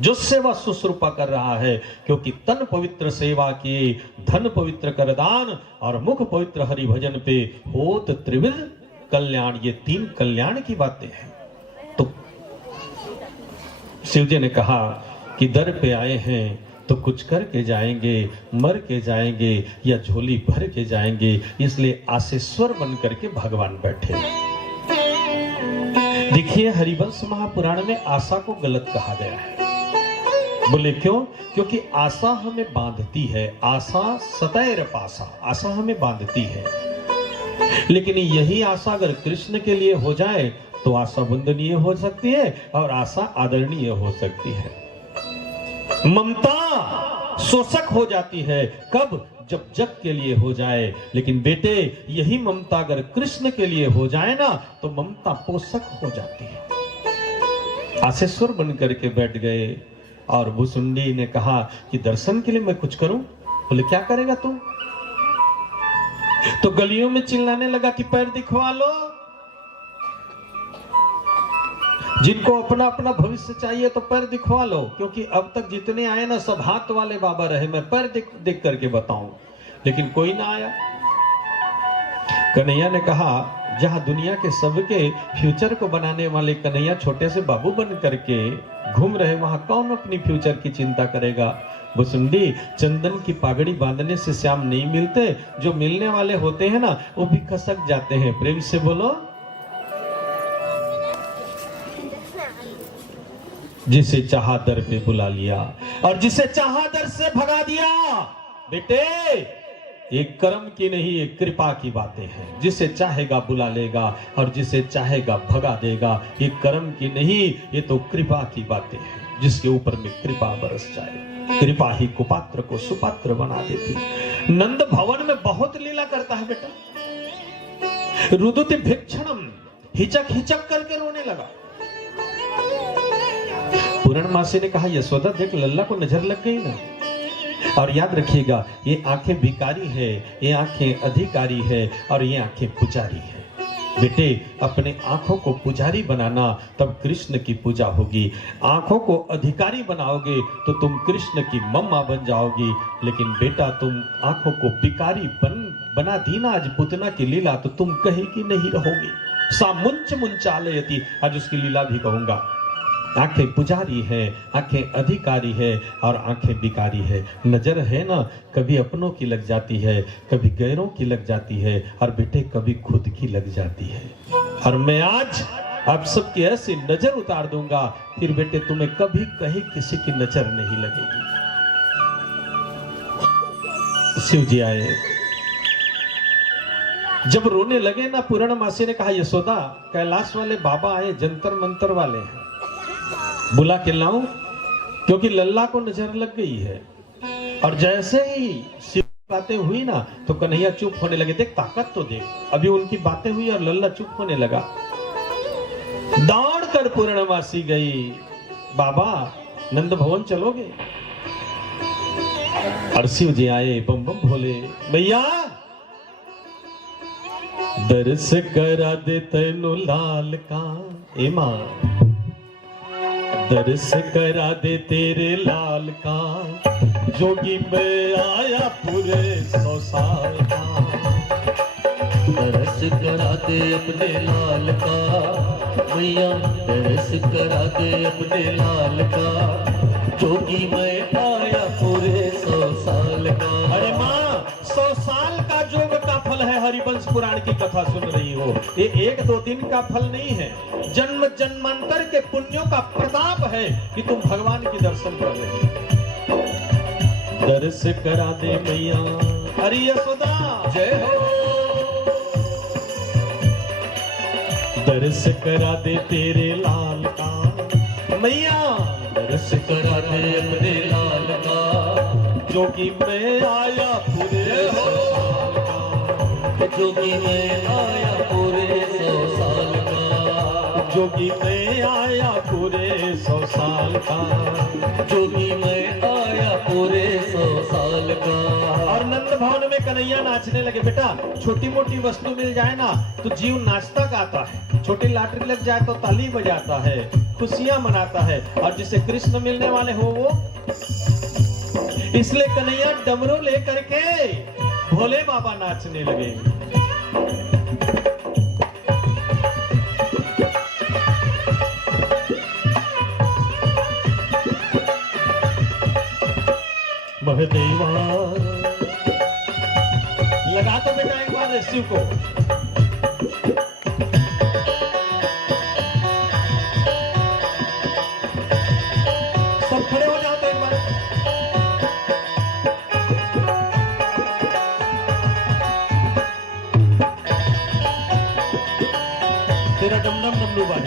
जो सेवा शुश्रूषा कर रहा है। क्योंकि तन पवित्र सेवा किए, धन पवित्र कर दान, और मुख पवित्र हरि भजन पे होत त्रिविध कल्याण। ये तीन कल्याण की बातें हैं। तो शिव जी ने कहा कि दर पे आए हैं तो कुछ करके जाएंगे, मर के जाएंगे या झोली भर के जाएंगे। इसलिए आसेश्वर बन करके भगवान बैठे। देखिए हरिवंश महापुराण में आशा को गलत कहा गया है। बोले क्यों? क्योंकि आशा हमें बांधती है। आशा सतैर पासा, आशा हमें बांधती है। लेकिन यही आशा अगर कृष्ण के लिए हो जाए तो आशा वंदनीय हो सकती है और आशा आदरणीय हो सकती है। ममता शोषक हो जाती है कब? जब जग के लिए हो जाए। लेकिन बेटे, यही ममता अगर कृष्ण के लिए हो जाए ना तो ममता पोषक हो जाती है। आशेश्वर बन करके बैठ गए और भुसुंडी ने कहा कि दर्शन के लिए मैं कुछ करूं। बोले क्या करेगा तू? तो गलियों में चिल्लाने लगा कि पैर दिखवा लो। जिनको अपना अपना भविष्य चाहिए तो पैर दिखवा लो, क्योंकि अब तक जितने आए ना सब हाथ वाले बाबा रहे, मैं पैर देख करके बताऊं। लेकिन कोई ना आया। कन्हैया ने कहा जहां दुनिया के सबके फ्यूचर को बनाने वाले कन्हैया छोटे से बाबू बन करके घूम रहे, वहां कौन अपनी फ्यूचर की चिंता करेगा? भुसुंडी, चंदन की पागड़ी बांधने से श्याम नहीं मिलते, जो मिलने वाले होते हैं ना वो भी खसक जाते हैं। प्रेम से बोलो। जिसे चाहा दर पे बुला लिया और जिसे चाहा दर से भगा दिया। बेटे, ये कर्म की नहीं, ये कृपा की बातें हैं। जिसे चाहेगा बुला लेगा और जिसे चाहेगा भगा देगा। ये कर्म की नहीं, ये तो कृपा की बातें हैं। जिसके ऊपर में कृपा बरस जाए, कृपा ही कुपात्र को सुपात्र बना देती। नंद भवन में बहुत लीला करता है बेटा। रुदुति भिक्षणम, हिचक हिचक करके रोने लगा। पूर्णमासी ने कहा यशोदा देख, लल्ला को नजर लग गई ना। और याद रखिएगा, ये आंखें भिखारी है, ये आंखें अधिकारी है और ये आंखें पुजारी है। बेटे, अपने आंखों को पुजारी बनाना, तब कृष्ण की पूजा होगी। आंखों को अधिकारी बनाओगे तो तुम कृष्ण की मम्मा बन जाओगी। लेकिन बेटा, तुम आंखों को भिखारी बना दी ना आज पुतना की लीला, तो तुम कहीं की नहीं रहोगी। सा मुंच मुंचालयति, आज उसकी लीला भी कहूंगा। आंखें पुजारी है, आंखें अधिकारी है और आंखें भिखारी है। नजर है ना, कभी अपनों की लग जाती है, कभी गैरों की लग जाती है और बेटे कभी खुद की लग जाती है। और मैं आज आप सबकी ऐसी नजर उतार दूंगा, फिर बेटे तुम्हें कभी कहीं किसी की नजर नहीं लगेगी। शिव जी आए, जब रोने लगे ना, पूर्णमासी ने कहा यशोदा, कैलाश वाले बाबा आए, जंतर मंतर वाले हैं, बुला के लाऊं? क्योंकि लल्ला को नजर लग गई है। और जैसे ही शिव बातें हुई ना तो कन्हैया चुप होने लगे। देख ताकत तो देख, अभी उनकी बातें हुई और लल्ला चुप होने लगा। दौड़ कर पूर्णमासी गई, बाबा नंद भवन चलोगे? और शिव जी आए, बम बम भोले, भैया दर्श करा दे तैनु लाल का। ए मां, दर्श करा दे तेरे लाल का, जोगी में आया पूरे 100 साल का। दर्श करा दे अपने लाल का, मैया दर्श करा दे अपने लाल का, जोगी में आया पूरे 100 साल का। अरे माँ, 100 साल का जोग का फल है। हरिवंश पुराण की कथा सुन रही हो, ये 1-2 दिन का फल नहीं है, जन्म जन्मांतर के पुण्यों का प्रताप है कि तुम भगवान की दर्शन कर रहे हो। दर्श करा दे मैया, हरि यशोदा जय हो। दर्श करा दे तेरे लाल का, मैया दर्श करा दे अपने लाल का, जोगी में आया पूरे 100 साल का। जोगी में आया पूरे 100 साल का, जोगी में आया पूरे 100 साल का, जोगी में आया पूरे 100 साल का। और नंद भवन में कन्हैया नाचने लगे। बेटा, छोटी मोटी वस्तु मिल जाए ना तो जीव नाचता गाता है, छोटी लॉटरी लग जाए तो ताली बजाता है, खुशियां मनाता है। और जिसे कृष्ण मिलने वाले हो वो, इसलिए कन्हैया डमरू लेकर के भोले बाबा नाचने लगे। महदेवा लगा तो बेटा एक बार शिव को। सब खड़े हो जाओ तो एक बार। तेरा डमडम डमरू बाजे।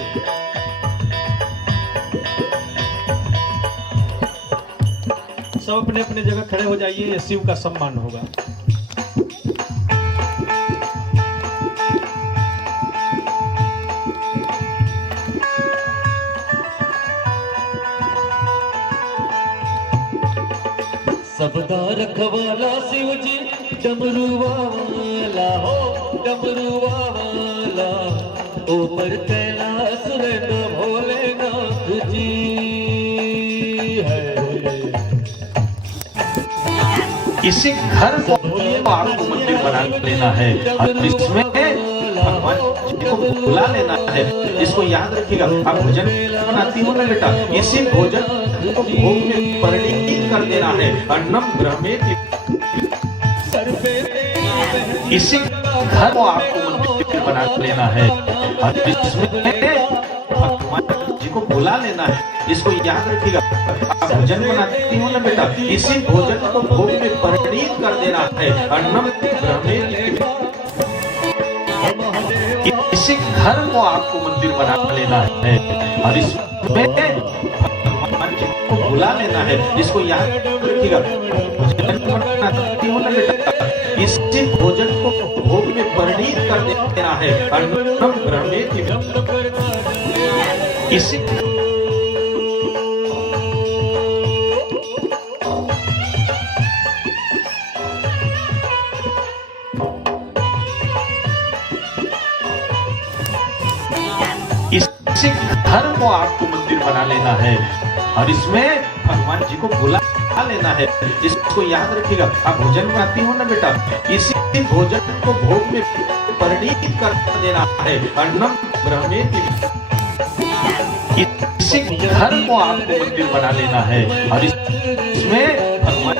सब अपने अपने जगह खड़े हो जाइए, ये शिव का सम्मान होगा। सबदा रखवाला शिव जी डमरू वाला हो, डमरू वाला ऊपर कैलाश रहना भोलेनाथ जी है। इसी घर को आपको मंदिर बना लेना है और इसमें भगवान जी को बुला लेना है। इसको याद रखिएगा, आप भोजन बनाती हो ना बेटा, इसी भोजन को भोग में परिणित कर देना है। अन्नम ब्रह्मेति, इसी घर को आपको मंदिर बना लेना है और इसमें भगवान जी को बुला लेना है। इसको याद रखिएगा, आप भोजन बनाती हो ना बेटा, इसी भोजन को भोग में परिणित कर देना है। अन्नम ब्रह्मेति, इसी घर को आपको मंदिर बना लेना है और इसमें भगवान जी को बुला लेना है। इसको याद रखिएगा, भोजन बनाती हो ना बेटा, इसी भोजन को भोग में परिणित कर देना है। अन्नम ब्रह्मेति, इसी इसी घर को आपको मंदिर बना लेना है और इसमें भगवान जी को बुला लेना है। इसको याद रखिएगा, आप भोजन बनाती हो ना बेटा, इसी भोजन को भोग में परिणित कर देना है। अन्नम ब्रह्मेति, इसी घर को आपको मंदिर बना लेना है और इसमें भगवान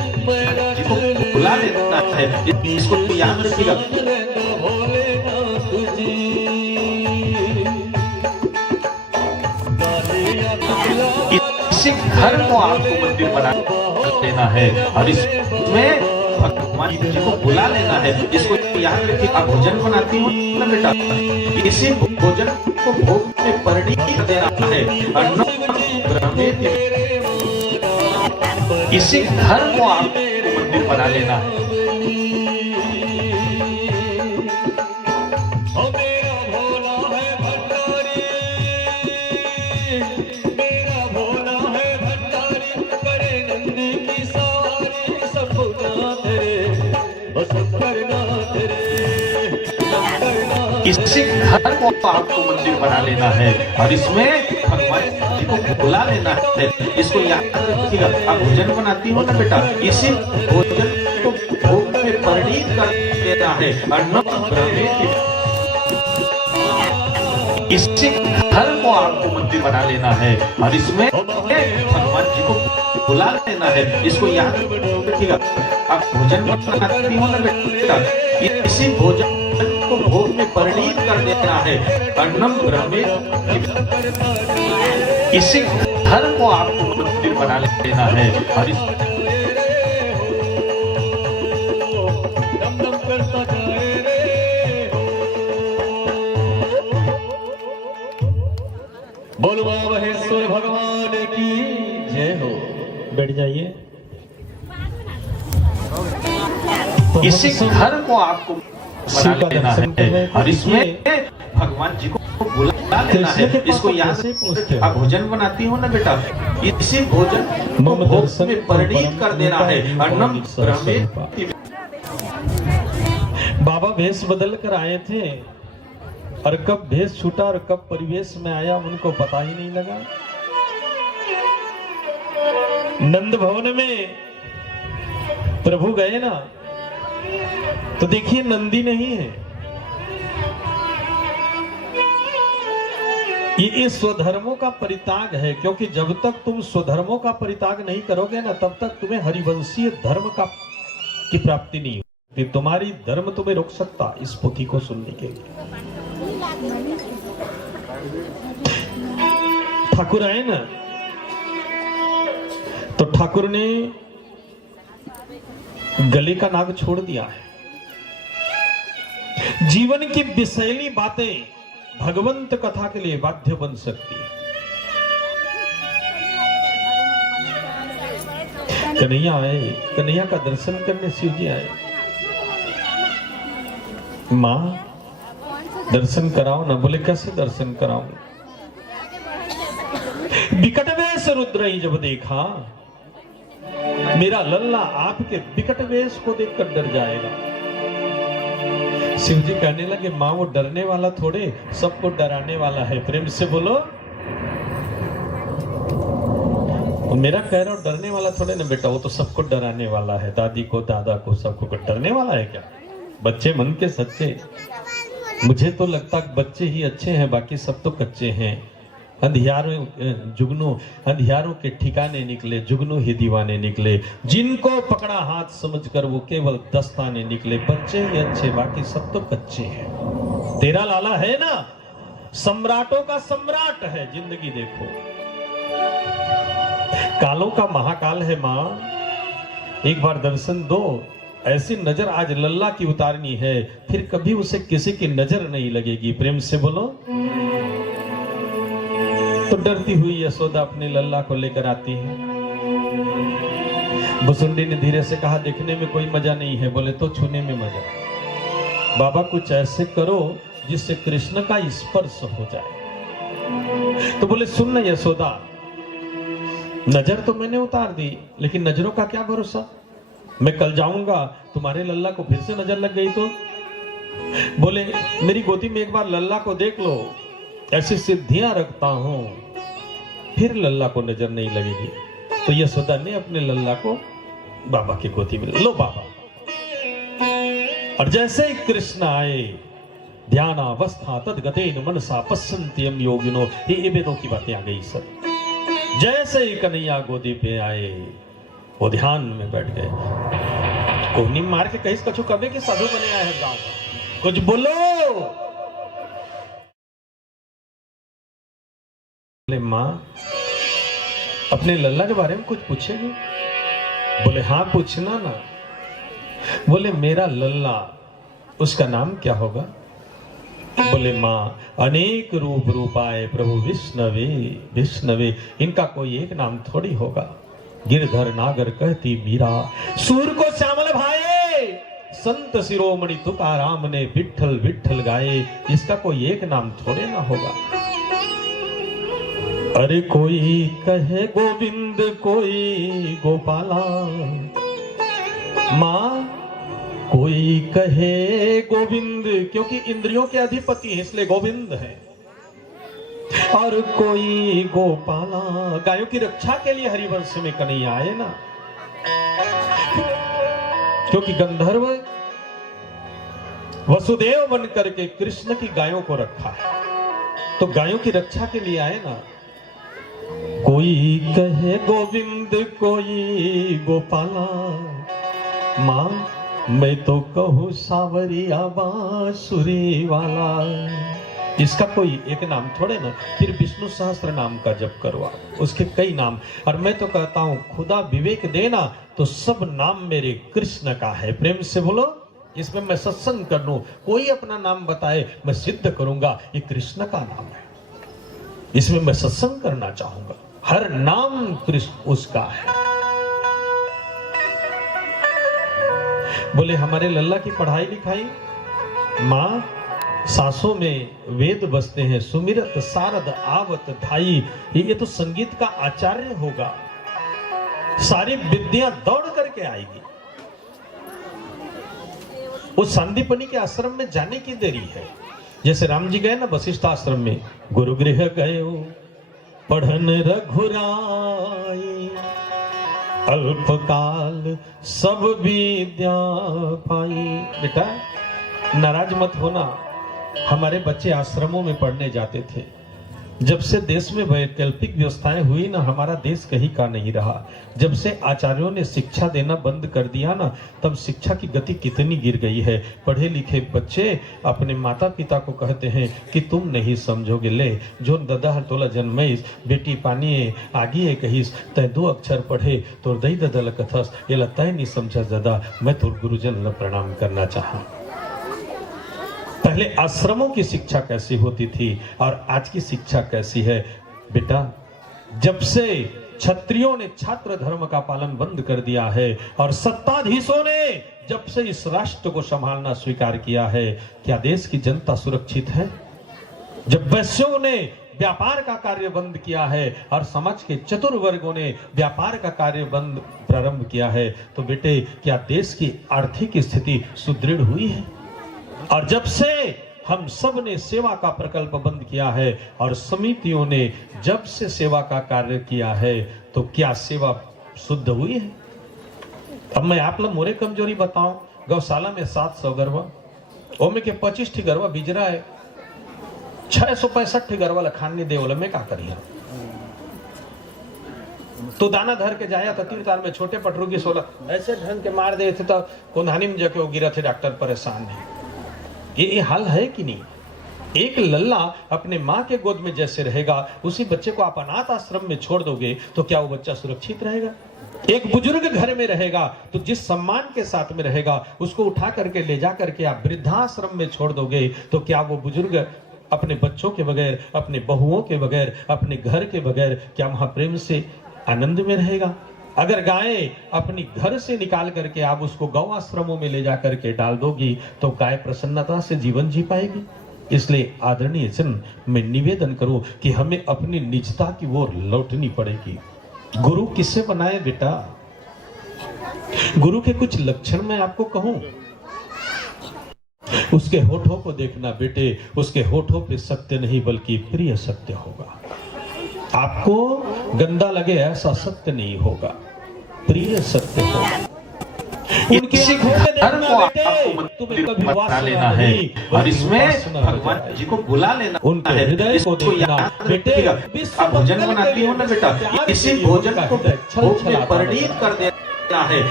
जी को बुला लेना है। इसको याद रखिएगा, इसी घर को आपको मंदिर बना लेना है और इसमें भगवान जी को बुला लेना है। इसको याद रखिए, आप भोजन बनाती हो ना बेटा, इसी भोजन को भोग में परिणित कर देना है। अन्नम ब्रह्मेति, इसी घर को आपको मंदिर बना लेना है। इसी घर को आपको मंदिर बना लेना है और इसमें भगवान जी को बुला लेना है। इसको याद रखिएगा, आप भोजन बनाती हो ना बेटा, इसी भोजन को भोग में परिणित कर देना है। अन्नम ब्रह्मेति, इसी घर को आपको मंदिर बना लेना है और इसमें भगवान जी को बुला लेना है। इसको याद रखिएगा, आप भोजन बनाती हो ना बेटा, इसी भोजन को भोग में परिणित कर देना है। अन्नम ब्रह्मेति, इसी घर को आपको मंदिर बना लेना है और बोलो महेश्वर भगवान की जय हो। बैठ जाइए। इसी घर को आपको बना लेना है और इसमें भगवान जी को बुला लेना है। इसको याद रखिए, आप भोजन बनाती हो ना बेटा, इसी भोजन को भोग में परिणित कर देना है। अन्नम ब्रह्मेति, बाबा भेष बदल कर आए थे और कब भेष छूटा और कब परिवेश में आया उनको पता ही नहीं लगा। नंद भवन में प्रभु गए ना, तो देखिए नंदी नहीं है। ये स्वधर्मों का परित्याग है, क्योंकि जब तक तुम स्वधर्मों का परित्याग नहीं करोगे ना, तब तक तुम्हें हरिवंशीय धर्म की प्राप्ति नहीं होगी। तुम्हारी धर्म तुम्हें रोक सकता इस पोथी को सुनने के लिए। ठाकुर आए ना, तो ठाकुर ने गले का नाग छोड़ दिया है। जीवन की विषैली बातें भगवंत कथा के लिए बाध्य बन सकती है। कन्हैया आए, कन्हैया का दर्शन करने शिव जी आए। माँ दर्शन कराओ ना। बोले कैसे दर्शन कराऊं? विकट वेश रुद्र ही जब देखा, मेरा लल्ला आपके विकट वेश को देखकर डर जाएगा। शिव जी कहने लगे माँ वो डरने वाला थोड़े, सबको डराने वाला है। प्रेम से बोलो। तो मेरा कह रहा हूं डरने वाला थोड़े ना बेटा, वो तो सबको डराने वाला है। दादी को, दादा को, सबको डरने वाला है क्या? बच्चे मन के सच्चे। मुझे तो लगता है बच्चे ही अच्छे हैं, बाकी सब तो कच्चे हैं। अंधियारों के ठिकाने निकले, जुगनू ही दीवाने निकले। जिनको पकड़ा हाथ समझकर वो केवल दस्ताने निकले। बच्चे ही अच्छे, बाकी सब तो कच्चे हैं। तेरा लाला है ना, सम्राटों का सम्राट है। जिंदगी देखो, कालों का महाकाल है। माँ एक बार दर्शन दो। ऐसी नजर आज लल्ला की उतारनी है, फिर कभी उसे किसी की नजर नहीं लगेगी। प्रेम से बोलो। तो डरती हुई यशोदा अपने लल्ला को लेकर आती है। भुसुंडी ने धीरे से कहा देखने में कोई मजा नहीं है। बोले तो छूने में मजा। बाबा कुछ ऐसे करो जिससे कृष्ण का स्पर्श हो जाए। तो बोले सुन न यशोदा, नजर तो मैंने उतार दी, लेकिन नजरों का क्या भरोसा। मैं कल जाऊंगा, तुम्हारे लल्ला को फिर से नजर लग गई तो। बोले मेरी गोदी में एक बार लल्ला को देख लो, ऐसी सिद्धियां रखता हूं, फिर लल्ला को नजर नहीं लगेगी। तो यशोदा ने अपने लल्ला को बाबा की गोदी में लो बाबा। और जैसे ही कृष्ण आए, ध्यानावस्था तद्गतेन मनसा पश्यन्त्यम योगिनो, ये वेदों की बातें आ गई सर। जैसे ही कन्हैया गोदी पे आए, वो ध्यान में बैठ गए। कोहनी मार के कहीं कछु कबे के साधु बने आए हैं गांव में। कुछ बोलो। बोले माँ अपने लल्ला के बारे में कुछ पूछेगी? बोले हाँ पूछना ना। बोले मेरा लल्ला, उसका नाम क्या होगा? बोले माँ अनेक रूप रूपाए प्रभु विष्णवे विष्णवे, इनका कोई एक नाम थोड़ी होगा। गिरधर नागर कहती मीरा, सूर को श्यामल भाए, संत शिरोमणि तुकाराम ने विठल विठल गाए, इसका कोई एक नाम थोड़े ना होगा। अरे कोई कहे गोविंद, कोई गोपाला। माँ कोई कहे गोविंद, क्योंकि इंद्रियों के अधिपति है इसलिए गोविंद है। और कोई गोपाला, गायों की रक्षा के लिए हरिवंश में कन्हैया आए ना। क्योंकि गंधर्व वसुदेव बन करके कृष्ण की गायों को रखा है, तो गायों की रक्षा के लिए आए ना। कोई कहे गोविंद, कोई गोपाला। मां मैं तो कहूँ सावरिया बांसुरी वाला, इसका कोई एक नाम थोड़े ना। फिर विष्णु सहस्त्र नाम का जप करवा, उसके कई नाम। और मैं तो कहता हूं खुदा विवेक देना तो सब नाम मेरे कृष्ण का है। प्रेम से बोलो। इसमें मैं सत्संग कर लूं, कोई अपना नाम बताए मैं सिद्ध करूंगा ये कृष्ण का नाम है। इसमें मैं सत्संग करना चाहूंगा। हर नाम कृष्ण उसका है। बोले हमारे लल्ला की पढ़ाई लिखाई? माँ सांसों में वेद बसते हैं, सुमिरत सारद आवत धाई, ये तो संगीत का आचार्य होगा। सारी विद्या दौड़ करके आएगी। उस संदीपनी के आश्रम में जाने की देरी है। जैसे राम जी गए ना वशिष्ठ आश्रम में, गुरु गृह गए पढ़न रघुराई, अल्पकाल सब विद्या पाई। बेटा नाराज मत होना, हमारे बच्चे आश्रमों में पढ़ने जाते थे। जब से देश में वैकल्पिक व्यवस्थाएं हुई ना, हमारा देश कहीं का नहीं रहा। जब से आचार्यों ने शिक्षा देना बंद कर दिया ना, तब शिक्षा की गति कितनी गिर गई है। पढ़े लिखे बच्चे अपने माता पिता को कहते हैं कि तुम नहीं समझोगे, ले जो ददा तोला जन्मैस, बेटी पानी आगी है कहिस, तय दो अक्षर पढ़े तो दई ददल कथस, ये लगता है नहीं समझा दादा, मैं तो गुरुजन प्रणाम करना चाहा। पहले आश्रमों की शिक्षा कैसी होती थी और आज की शिक्षा कैसी है? बेटा जब से क्षत्रियों ने छात्र धर्म का पालन बंद कर दिया है और सत्ताधीशों ने जब से इस राष्ट्र को संभालना स्वीकार किया है, क्या देश की जनता सुरक्षित है? जब वैश्यों ने व्यापार का कार्य बंद किया है और समाज के चतुर वर्गों ने व्यापार का कार्य बंद प्रारंभ किया है, तो बेटे क्या देश की आर्थिक स्थिति सुदृढ़ हुई है? और जब से हम सब ने सेवा का प्रकल्प बंद किया है और समितियों ने जब से सेवा का कार्य किया है, तो क्या सेवा शुद्ध हुई है? अब मैं आप लोग मोरे कमजोरी बताऊं, गौशाला में 700 गरवा, ओमे के 25 ठी गरवा बिजरा है, 665 गरवा लखान ने देवल में का करिया तो दाना धर के जाया था 3 तार में छोटे पटरू की 16 ऐसे ढंग के मार दे थे तो कोंधानी में जाके वो गिरा थे, डॉक्टर परेशान है। ये हाल है कि नहीं? एक लल्ला अपने माँ के गोद में जैसे रहेगा, उसी बच्चे को आप अनाथ आश्रम में छोड़ दोगे तो क्या वो बच्चा सुरक्षित रहेगा? एक बुजुर्ग घर में रहेगा तो जिस सम्मान के साथ में रहेगा, उसको उठा करके ले जा करके आप वृद्धाश्रम में छोड़ दोगे तो क्या वो बुजुर्ग अपने बच्चों के बगैर, अपने बहुओं के बगैर, अपने घर के बगैर क्या वहां प्रेम से आनंद में रहेगा? अगर गाय अपनी घर से निकाल करके आप उसको गौ आश्रमों में ले जा करके डाल दोगी तो गाय प्रसन्नता से जीवन जी पाएगी। इसलिए आदरणीय जन, मैं निवेदन करूं कि हमें अपनी निजता की ओर लौटनी पड़ेगी। गुरु किससे बनाए बेटा? गुरु के कुछ लक्षण मैं आपको कहूं, उसके होठों को देखना बेटे, उसके होठों पे सत्य नहीं बल्कि प्रिय सत्य होगा। आपको गंदा लगे ऐसा सत्य नहीं होगा, प्रिय सत्य होगा। उनके आंखों में देखना बेटे, तुम्हें कभी बता लेना है और इसमें भगवान जी को बुला लेना उनके हृदय को देखना बेटे। आप भोजन बनाती हो ना बेटा, इसी भोजन को भोग में परिणित कर देना है।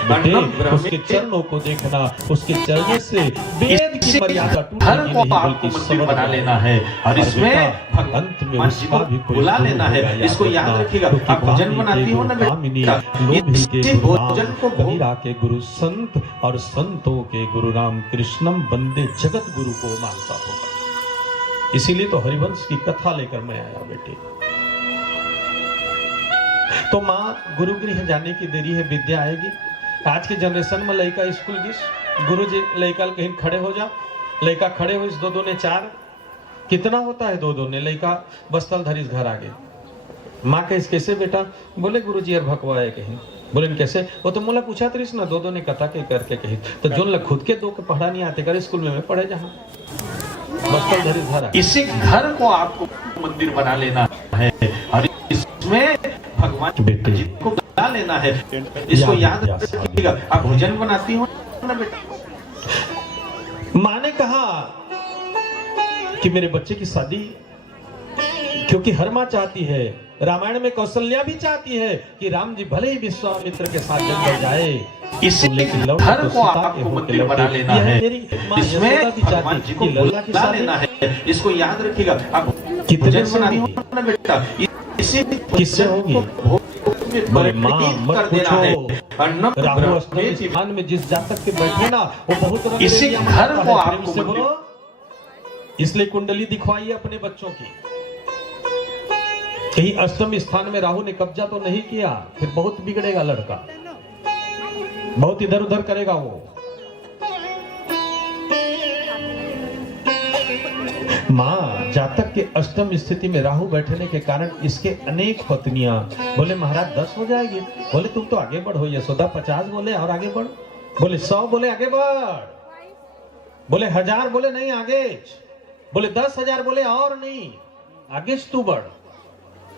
उसके चरणों को देखना, उसके चरणों से वेद की मर्यादा धर्म को आपको मंदिर बना लेना है और इसमें अंत में उसका भी बुला लेना है। इसको याद रखिएगा। आप भोजन बनाती हो ना बेटा, इसी भोजन को कबीरा के गुरु संत और संतों के गुरु राम कृष्णम वंदे जगत गुरु को मानता होगा। इसीलिए तो हरिवंश की कथा लेकर मैं आया बेटे। तो माँ गुरु गृह जाने की देरी है, विद्या आएगी। आज के जनरेशन में लड़का स्कूल गिस, गुरु जी लड़का कहीं खड़े हो जा, लड़का खड़े हो, इस 2-2 ने 4 कितना होता है 2-2 ने, लड़का बस्तल धरी घर आगे। माँ कहिस कैसे बेटा? बोले गुरु जी यार भकवाए कहीं। बोले कैसे? वो तो मोला पूछा तरीस ना, 2-2 ने कथा के करके कही तो जो लग खुद के 2 के पढ़ा नहीं आते कर स्कूल में मैं पढ़े जहाँ बस्तल धरी घर। इसी घर को आपको मंदिर बना लेना है और इसमें भगवान बेटे जी को बुला लेना है। इसको याद रखिएगा। आप भोजन बनाती हो ना बेटा? माँ ने कहा कि मेरे बच्चे की शादी, क्योंकि हर माँ चाहती है, रामायण में कौशल्या भी चाहती है कि राम जी भले ही विश्वामित्र के साथ जंगल जाए, इसी घर को आपको मंदिर बना लेना है। इसमें भगवान जी को बुला लेना है। इसको याद रखिएगा। आप कितने बनाती हो ना बेटा, इसी किससे होगी? राहु अष्टमी स्थान में जिस जातक के बैठे ना, वो बहुत इसी घर को आपको से बोलो। इसलिए कुंडली दिखवाइए अपने बच्चों की। कहीं अष्टम स्थान में राहु ने कब्जा तो नहीं किया, फिर बहुत बिगड़ेगा लड़का, बहुत इधर उधर करेगा वो। माँ जातक के अष्टम स्थिति में राहु बैठने के कारण इसके अनेक पत्नियां। बोले महाराज 10 हो जाएगी। बोले तुम तो आगे बढ़ो, यशोदा 50 बोले और आगे बढ़। बोले 100 बोले आगे बढ़। बोले 1000 बोले नहीं आगे। बोले 10,000 बोले और नहीं आगे तू बढ़।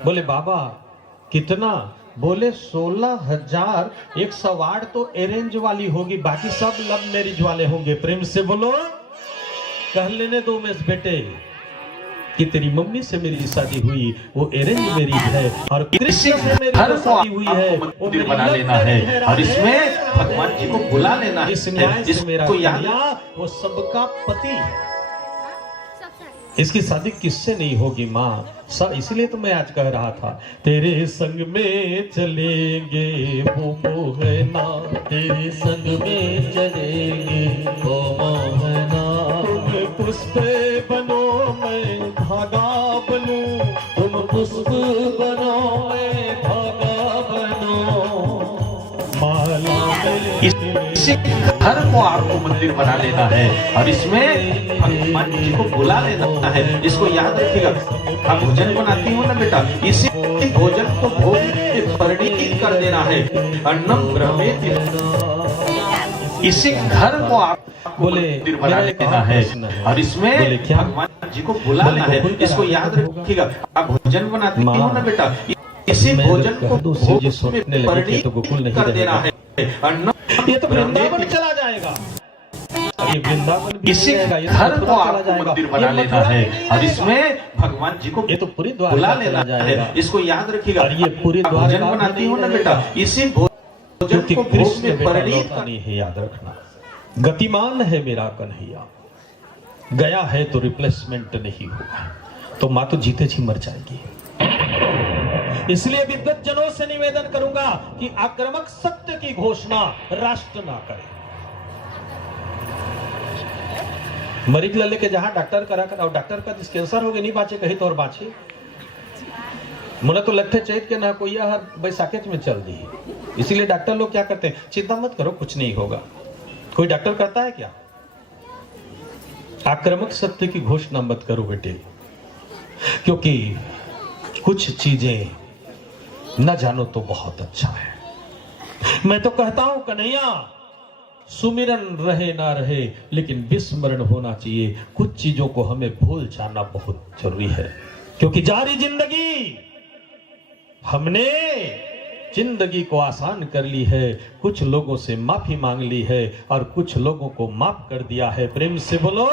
बोले बाबा कितना? बोले 16,108 तो अरेंज वाली होगी, बाकी सब लव मैरिज वाले होंगे। प्रेम से बोलो। कह लेने दो उमेश बेटे कि तेरी मम्मी से मेरी शादी हुई वो अरेंज मैरिज है और कृष्ण से मेरी शादी हुई है वो मंदिर बना लेना है और इसमें भगवान जी को बुला लेना है। इस न्याय से मेरा कन्या वो सबका पति। इसकी शादी किससे नहीं होगी माँ? इसलिए तो मैं आज कह रहा था, तेरे संग में चलेंगे वो मोहना, तेरे संग में चलेंगे वो मोहना। तुम पुष्प बनो मैं धागा बनूं, तुम पुष्प बनो मैं धागा इसी घर को आपको मंदिर बना लेना है और इसमें भगवान जी को बुला लेना है। इसको याद रखिएगा। आप भोजन बनाती हो ना बेटा, इसी भोजन को भोग में परिणित कर देना है। अन्नम ब्रह्मेति, इसी घर को आपको मंदिर बना लेना है और इसमें भगवान जी को बुलाना है। इसको याद रखिएगा। आप भोजन बनाती हो ना बेटा, इसी भोजन को भोग में परिणित कर देना है। ये तो वृंदावन चला जाएगा, ये वृंदावन इसी घर को आपको मंदिर बना लेना है और इसमें भगवान जी को ये तो पूरी बुला लेना है। इसको याद रखिएगा। और ये पूरी भोजन बनाती हो ना बेटा, इसी भोजन को भोग में परिणित नहीं है, याद रखना। गतिमान है मेरा कन्हैया, गया है तो रिप्लेसमेंट नहीं होगा, तो माँ तो जीते जी मर जाएगी। इसलिए विद्वत जनों से निवेदन करूंगा कि आक्रामक सत्य की घोषणा राष्ट्र ना करे। मरीज ले के जहां डॉक्टर करा कर, और डॉक्टर का कैंसर हो गए नहीं बाचे कहीं तो और बाचे मुझे तो लगते चैत के ना कोई हर बैसाखेच में चल दी। इसीलिए डॉक्टर लोग क्या करते हैं, चिंता मत करो कुछ नहीं होगा। कोई डॉक्टर करता है क्या? आक्रामक सत्य की घोषणा मत करो बेटे, क्योंकि कुछ चीजें न जानो तो बहुत अच्छा है। मैं तो कहता हूं कन्हैया, सुमिरन रहे ना रहे लेकिन विस्मरण होना चाहिए। कुछ चीजों को हमें भूल जाना बहुत जरूरी है, क्योंकि जारी जिंदगी हमने जिंदगी को आसान कर ली है, कुछ लोगों से माफी मांग ली है और कुछ लोगों को माफ कर दिया है। प्रेम से बोलो,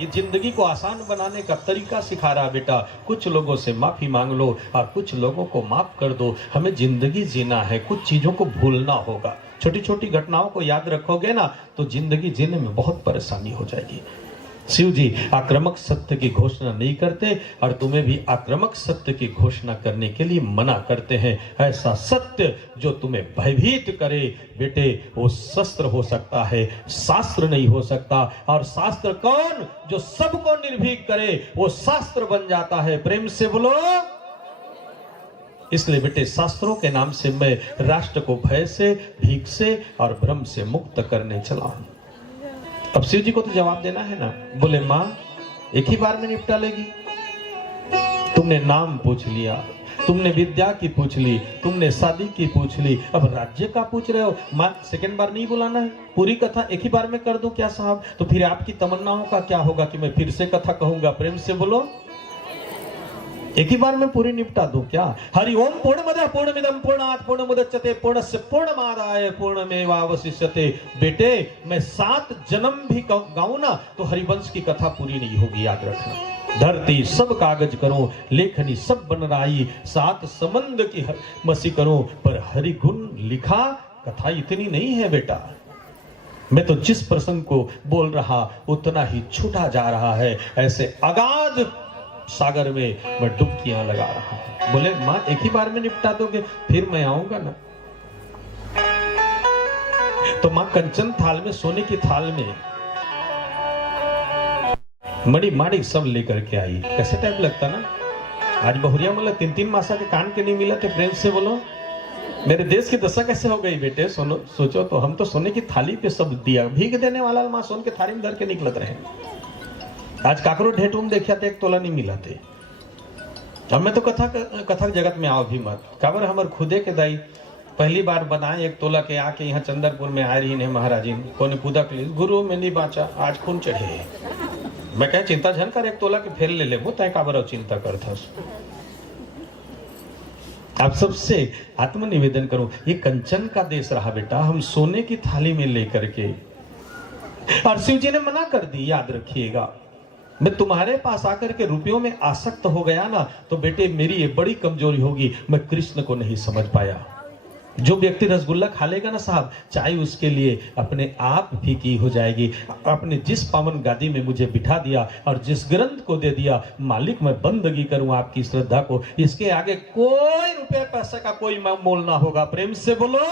ये जिंदगी को आसान बनाने का तरीका सिखा रहा बेटा। कुछ लोगों से माफी मांग लो और कुछ लोगों को माफ कर दो। हमें जिंदगी जीना है, कुछ चीजों को भूलना होगा। छोटी छोटी घटनाओं को याद रखोगे ना तो जिंदगी जीने में बहुत परेशानी हो जाएगी। शिव जी आक्रामक सत्य की घोषणा नहीं करते और तुम्हें भी आक्रामक सत्य की घोषणा करने के लिए मना करते हैं। ऐसा सत्य जो तुम्हें भयभीत करे बेटे, वो शस्त्र हो सकता है, शास्त्र नहीं हो सकता। और शास्त्र कौन? जो सबको निर्भीक करे वो शास्त्र बन जाता है। प्रेम से बोलो। इसलिए बेटे शास्त्रों के नाम से मैं राष्ट्र को भय से, भीख से और भ्रम से मुक्त करने चला हूं। अब शिव जी को तो जवाब देना है ना। बोले मां एक ही बार में निपटा लेगी? तुमने नाम पूछ लिया, तुमने विद्या की पूछ ली, तुमने शादी की पूछ ली, अब राज्य का पूछ रहे हो। मां सेकंड बार नहीं बुलाना है? पूरी कथा एक ही बार में कर दूं क्या साहब? तो फिर आपकी तमन्नाओं का क्या होगा कि मैं फिर से कथा कहूंगा? प्रेम से बोलो, एक ही बार में पूरी निपटा दूं क्या? हरि ओम पूर्णमदः पूर्णमिदं पूर्णात् पूर्णमुदच्यते पूर्णस्य पूर्णमादाय पूर्णमेवावशिष्यते। बेटे मैं 7 जन्म भी गाऊं ना तो हरिवंश की कथा पूरी नहीं होगी, याद रखना। धरती सब कागज करो, लेखनी सब बनराई, 7 संबंध की मसी करो, पर हरि गुण लिखा कथा इतनी नहीं है बेटा। मैं तो जिस प्रसंग को बोल रहा उतना ही छूटा जा रहा है। ऐसे अगाध सागर में मैं डुबकियां लगा रहा हूं। बोले मां एक ही बार में निपटा दोगे? फिर मैं आऊंगा ना। तो मां कंचन थाल में, सोने की थाल में मड़ी माड़ी सब लेकर के आई। कैसे टाइम लगता ना। आज बहुरिया मतलब 3-3 मासा के कान के नहीं मिला थे। प्रेम से बोलो, मेरे देश की दशा कैसे हो गई बेटे। सुनो, सोचो तो, हम तो सोने की थाली पे सब दिया, भीग देने वाला मां सोने के थाली में धर के निकलत रहे। आज काकरो ढेटूम देखा थे 1 तोला नहीं मिला थे। अब मैं तो कथा जगत में आओ भी मत। काबर हमर खुदे के दाई पहली बार बनाए 1 तोला के आके यहाँ चंदरपुर में आ रही ने महाराजी कोने पूजा के लिए। गुरु में नहीं बाचा, आज खून चढ़े। मैं कह चिंता झन कर 1 तोला के फेर ले ले, तय काबर चिंता करता। आप सबसे आत्मनिवेदन करो, ये कंचन का देश रहा बेटा, हम सोने की थाली में लेकर के। और शिव जी ने मना कर दी, याद रखिएगा। मैं तुम्हारे पास आकर के रुपयों में आसक्त हो गया ना तो बेटे मेरी ये बड़ी कमजोरी होगी, मैं कृष्ण को नहीं समझ पाया। जो व्यक्ति रसगुल्ला खा लेगा ना साहब, चाहे उसके लिए अपने आप फीकी हो जाएगी। आपने जिस पावन गादी में मुझे बिठा दिया और जिस ग्रंथ को दे दिया, मालिक मैं बंदगी करूं आपकी श्रद्धा को, इसके आगे कोई रुपए पैसे का कोई मोल ना होगा। प्रेम से बोलो।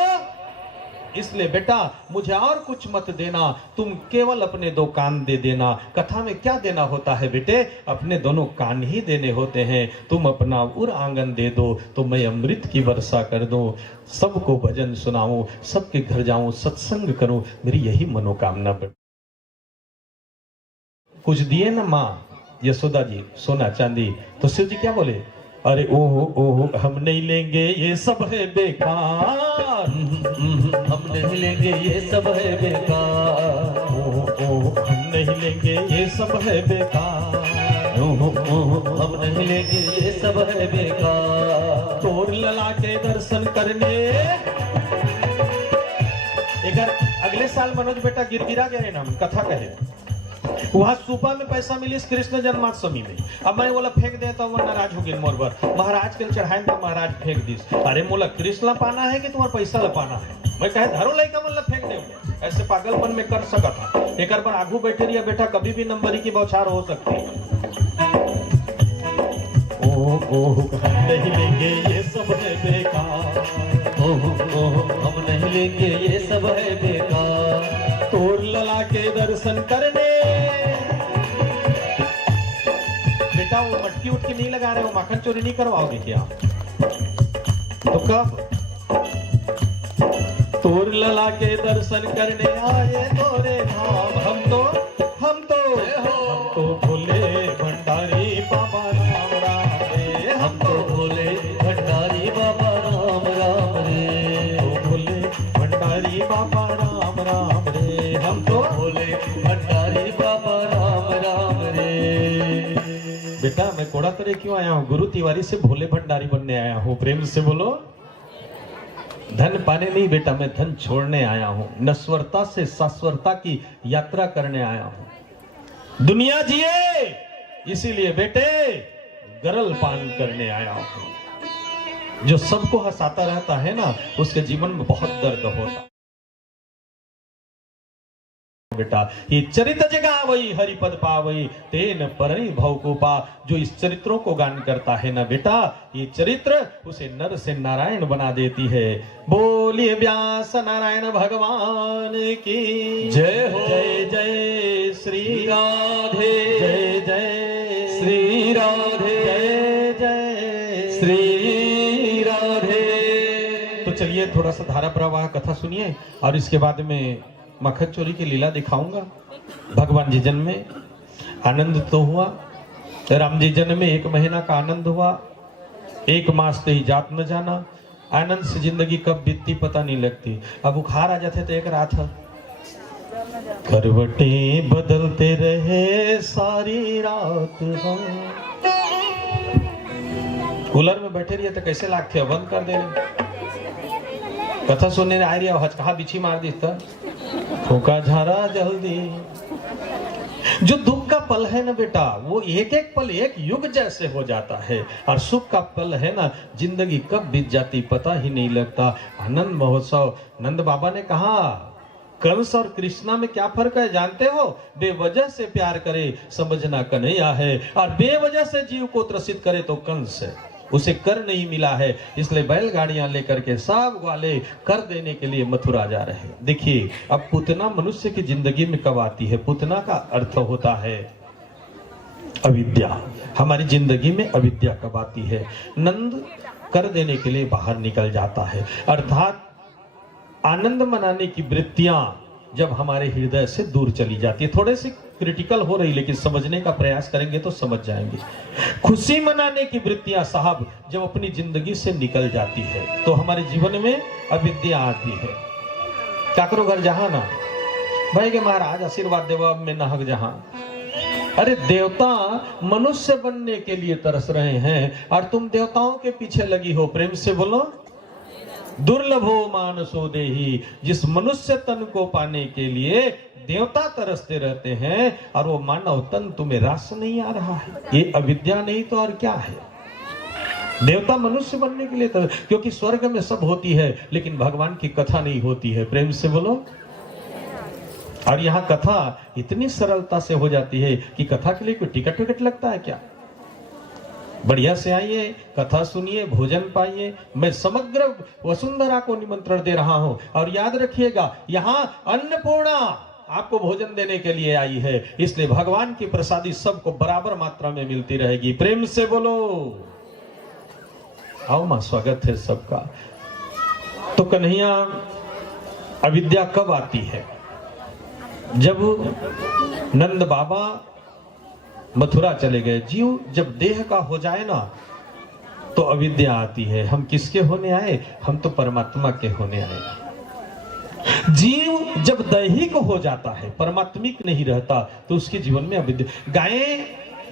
इसलिए बेटा मुझे और कुछ मत देना, तुम केवल अपने 2 कान दे देना। कथा में क्या देना होता है बेटे? अपने दोनों कान ही देने होते हैं। तुम अपना उर आंगन दे दो तो मैं अमृत की वर्षा कर दूं, सबको भजन सुनाऊं, सबके घर जाऊं, सत्संग करूं, मेरी यही मनोकामना। कुछ दिए ना माँ यशोदा जी सोना चांदी, तो शिव जी क्या बोले? अरे ओहो ओहो हम नहीं लेंगे ये सब है बेकार, हम नहीं लेंगे ये सब है बेकार, ओहो ओहो हम नहीं लेंगे ये सब है बेकार, ओहो ओहो हम नहीं लेंगे ये सब है बेकार। तोर लला के दर्शन करने। एक अगले साल मनोज बेटा गिरगिरा गए ना, कथा कहे वहां सुपा में पैसा मिली कृष्ण जन्माष्टमी में। अब मैं बोला फेंक देता हूँ, नाराज हो गई मोर पर, महाराज के चढ़ाए तो महाराज फेंक दी। अरे मोला कृष्ण पाना है कि तुम्हारा पैसा लपाना है? मैं कहे धरो लड़का मतलब फेंक दे, ऐसे पागलपन में कर सका था। एक बार आगू बैठे रहिए बेटा, कभी भी नंबरी की बौछार हो सकती है। ओह हम नहीं लेंगे ये सब है बेकार, ओहो हम नहीं लेंगे ये सब है बेकार। तोर लला के दर्शन करने। बेटा वो मटकी उटकी नहीं लगा रहे हो, माखन चोरी नहीं करवाओगे क्या? तो कब? तोर लला के दर्शन करने आए तोरे धाम, हम तो भोले भंडारी बाबा राम राम रे, हम तो भोले भंडारी बाबा राम राम रे, भोले भंडारी बाबा राम राम रे, हम तो भोले भंडारी बाबा राम राम रे। बेटा मैं कोड़ा करे क्यों आया हूँ? गुरु तिवारी से भोले भंडारी बनने आया हूँ। प्रेम से बोलो। धन पाने नहीं बेटा, मैं धन छोड़ने आया हूँ। नश्वरता से शाश्वरता की यात्रा करने आया हूँ। दुनिया जिए इसीलिए बेटे गरल पान करने आया हूँ। जो सबको हंसाता रहता है ना, उसके जीवन में बहुत दर्द होता बेटा। ये चरित्र जगा वही हरिपद पावई, तेन परणी भव को पा। जो इस चरित्रों को गान करता है ना बेटा, ये चरित्र उसे नर से नारायण बना देती है। बोलिए व्यास नारायण भगवान की जय हो। जय जय श्री राधे, जय जय श्री राधे, जय जय श्री राधे। तो चलिए थोड़ा सा धारा प्रवाह कथा सुनिए, और इसके बाद में मक्खन चोरी की लीला दिखाऊंगा। भगवान जी जन्म में आनंद तो हुआ, राम जी जन्म में 1 महीना का आनंद हुआ, 1 मास तो ही जात न जाना। आनंद से जिंदगी कब बीतती पता नहीं लगती। अब बुखार आ जाते तो एक रात करवटें बदलते रहे सारी रात हम। कूलर में बैठे रहिए तो कैसे लागते हो? बंद कर दे। कथा सुनने आ रही है, हचकहा बिछी मार दी था, फूका झारा जल्दी। जो दुख का पल है ना बेटा, वो एक एक पल एक युग जैसे हो जाता है, और सुख का पल है ना, जिंदगी कब बीत जाती पता ही नहीं लगता। आनंद महोत्सव। नंद बाबा ने कहा कंस और कृष्णा में क्या फर्क है जानते हो? बेवजह से प्यार करे समझना कन्हैया है, और बेवजह से जीव को त्रसित करे तो कंस है। उसे कर नहीं मिला है, इसलिए बैलगाड़ियां लेकर के सब वाले कर देने के लिए मथुरा जा रहे हैं। देखिए अब पूतना मनुष्य की जिंदगी में कब आती है? पूतना का अर्थ होता है अविद्या। हमारी जिंदगी में अविद्या कब आती है? नंद कर देने के लिए बाहर निकल जाता है, अर्थात आनंद मनाने की वृत्तियां जब हमारे हृदय से दूर चली जाती है। थोड़े से क्रिटिकल हो रही, लेकिन समझने का प्रयास करेंगे तो समझ जाएंगे। खुशी मनाने की वृत्तियां साहब जब अपनी जिंदगी से निकल जाती है तो हमारे जीवन में अविद्या आती है। क्या करो घर जहां ना भाई के महाराज आशीर्वाद देवा में नाहक जहां। अरे देवता मनुष्य बनने के लिए तरस रहे हैं, और तुम देवताओं के पीछे लगी हो। प्रेम से बोलो। दुर्लभो मानसो देही। जिस मनुष्य तन को पाने के लिए देवता तरसते रहते हैं, और वो मानव तन तुम्हें रास नहीं आ रहा है, ये अविद्या नहीं तो और क्या है? देवता मनुष्य बनने के लिए क्योंकि स्वर्ग में सब होती है, लेकिन भगवान की कथा नहीं होती है। प्रेम से बोलो। और यहाँ कथा इतनी सरलता से हो जाती है कि कथा के लिए कोई टिकट विकट लगता है क्या? बढ़िया से आइए, कथा सुनिए, भोजन पाइए। मैं समग्र वसुंधरा को निमंत्रण दे रहा हूं और याद रखिएगा यहां अन्नपूर्णा आपको भोजन देने के लिए आई है, इसलिए भगवान की प्रसादी सबको बराबर मात्रा में मिलती रहेगी। प्रेम से बोलो आओ मां, स्वागत है सबका। तो कन्हैया अविद्या कब आती है? जब नंद बाबा मथुरा चले गए। जीव जब देह का हो जाए ना तो अविद्या आती है। हम किसके होने आए? हम तो परमात्मा के होने आए। जीव जब दैहिक हो जाता है, परमात्मिक नहीं रहता, तो उसके जीवन में अविद्या। गायें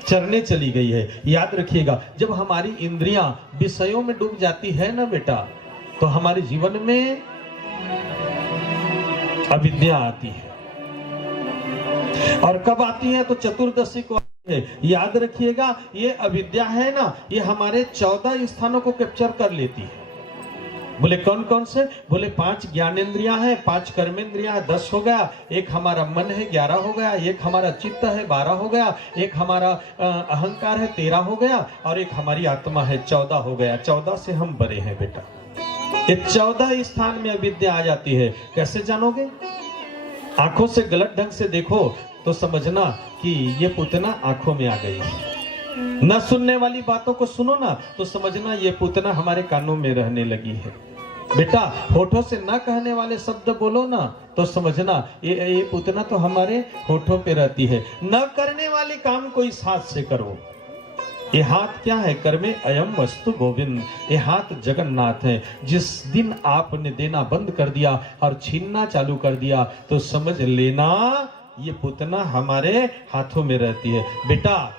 चरने चली गई है, याद रखिएगा जब हमारी इंद्रियां विषयों में डूब जाती है ना बेटा, तो हमारे जीवन में अविद्या आती है। और कब आती है? तो चतुर्दशी को है। याद रखिएगा ये अविद्या है ना, ये हमारे 14 स्थानों को कैप्चर कर लेती है। बोले कौन कौन से? बोले 5 ज्ञानेंद्रियां हैं, 5 कर्मेंद्रियां हैं, 10 हो गया। एक हमारा मन है, 11 हो गया। एक हमारा चित्त है, 12 हो गया। एक हमारा अहंकार है, 13 हो गया। और एक हमारी आत्मा है, 14 हो गया। 14 से हम बड़े हैं बेटा। ये 14 स्थान में अविद्या आ जाती है। कैसे जानोगे? आंखों से गलत ढंग से देखो तो समझना कि ये पूतना आंखों में आ गई है। न सुनने वाली बातों को सुनो ना तो समझना ये पूतना हमारे कानों में रहने लगी है। बेटा होठों से न कहने वाले शब्द बोलो ना तो समझना ये पूतना तो हमारे होठों पे रहती है। न करने वाले काम को इस हाथ से करो। ये हाथ क्या है? कर्मे अयम वस्तु गोविंद। ये हाथ जगन्नाथ है। जिस दिन आपने देना बंद कर दिया और छीनना चालू कर दिया तो समझ लेना ये पूतना हमारे हाथों में रहती है। बेटा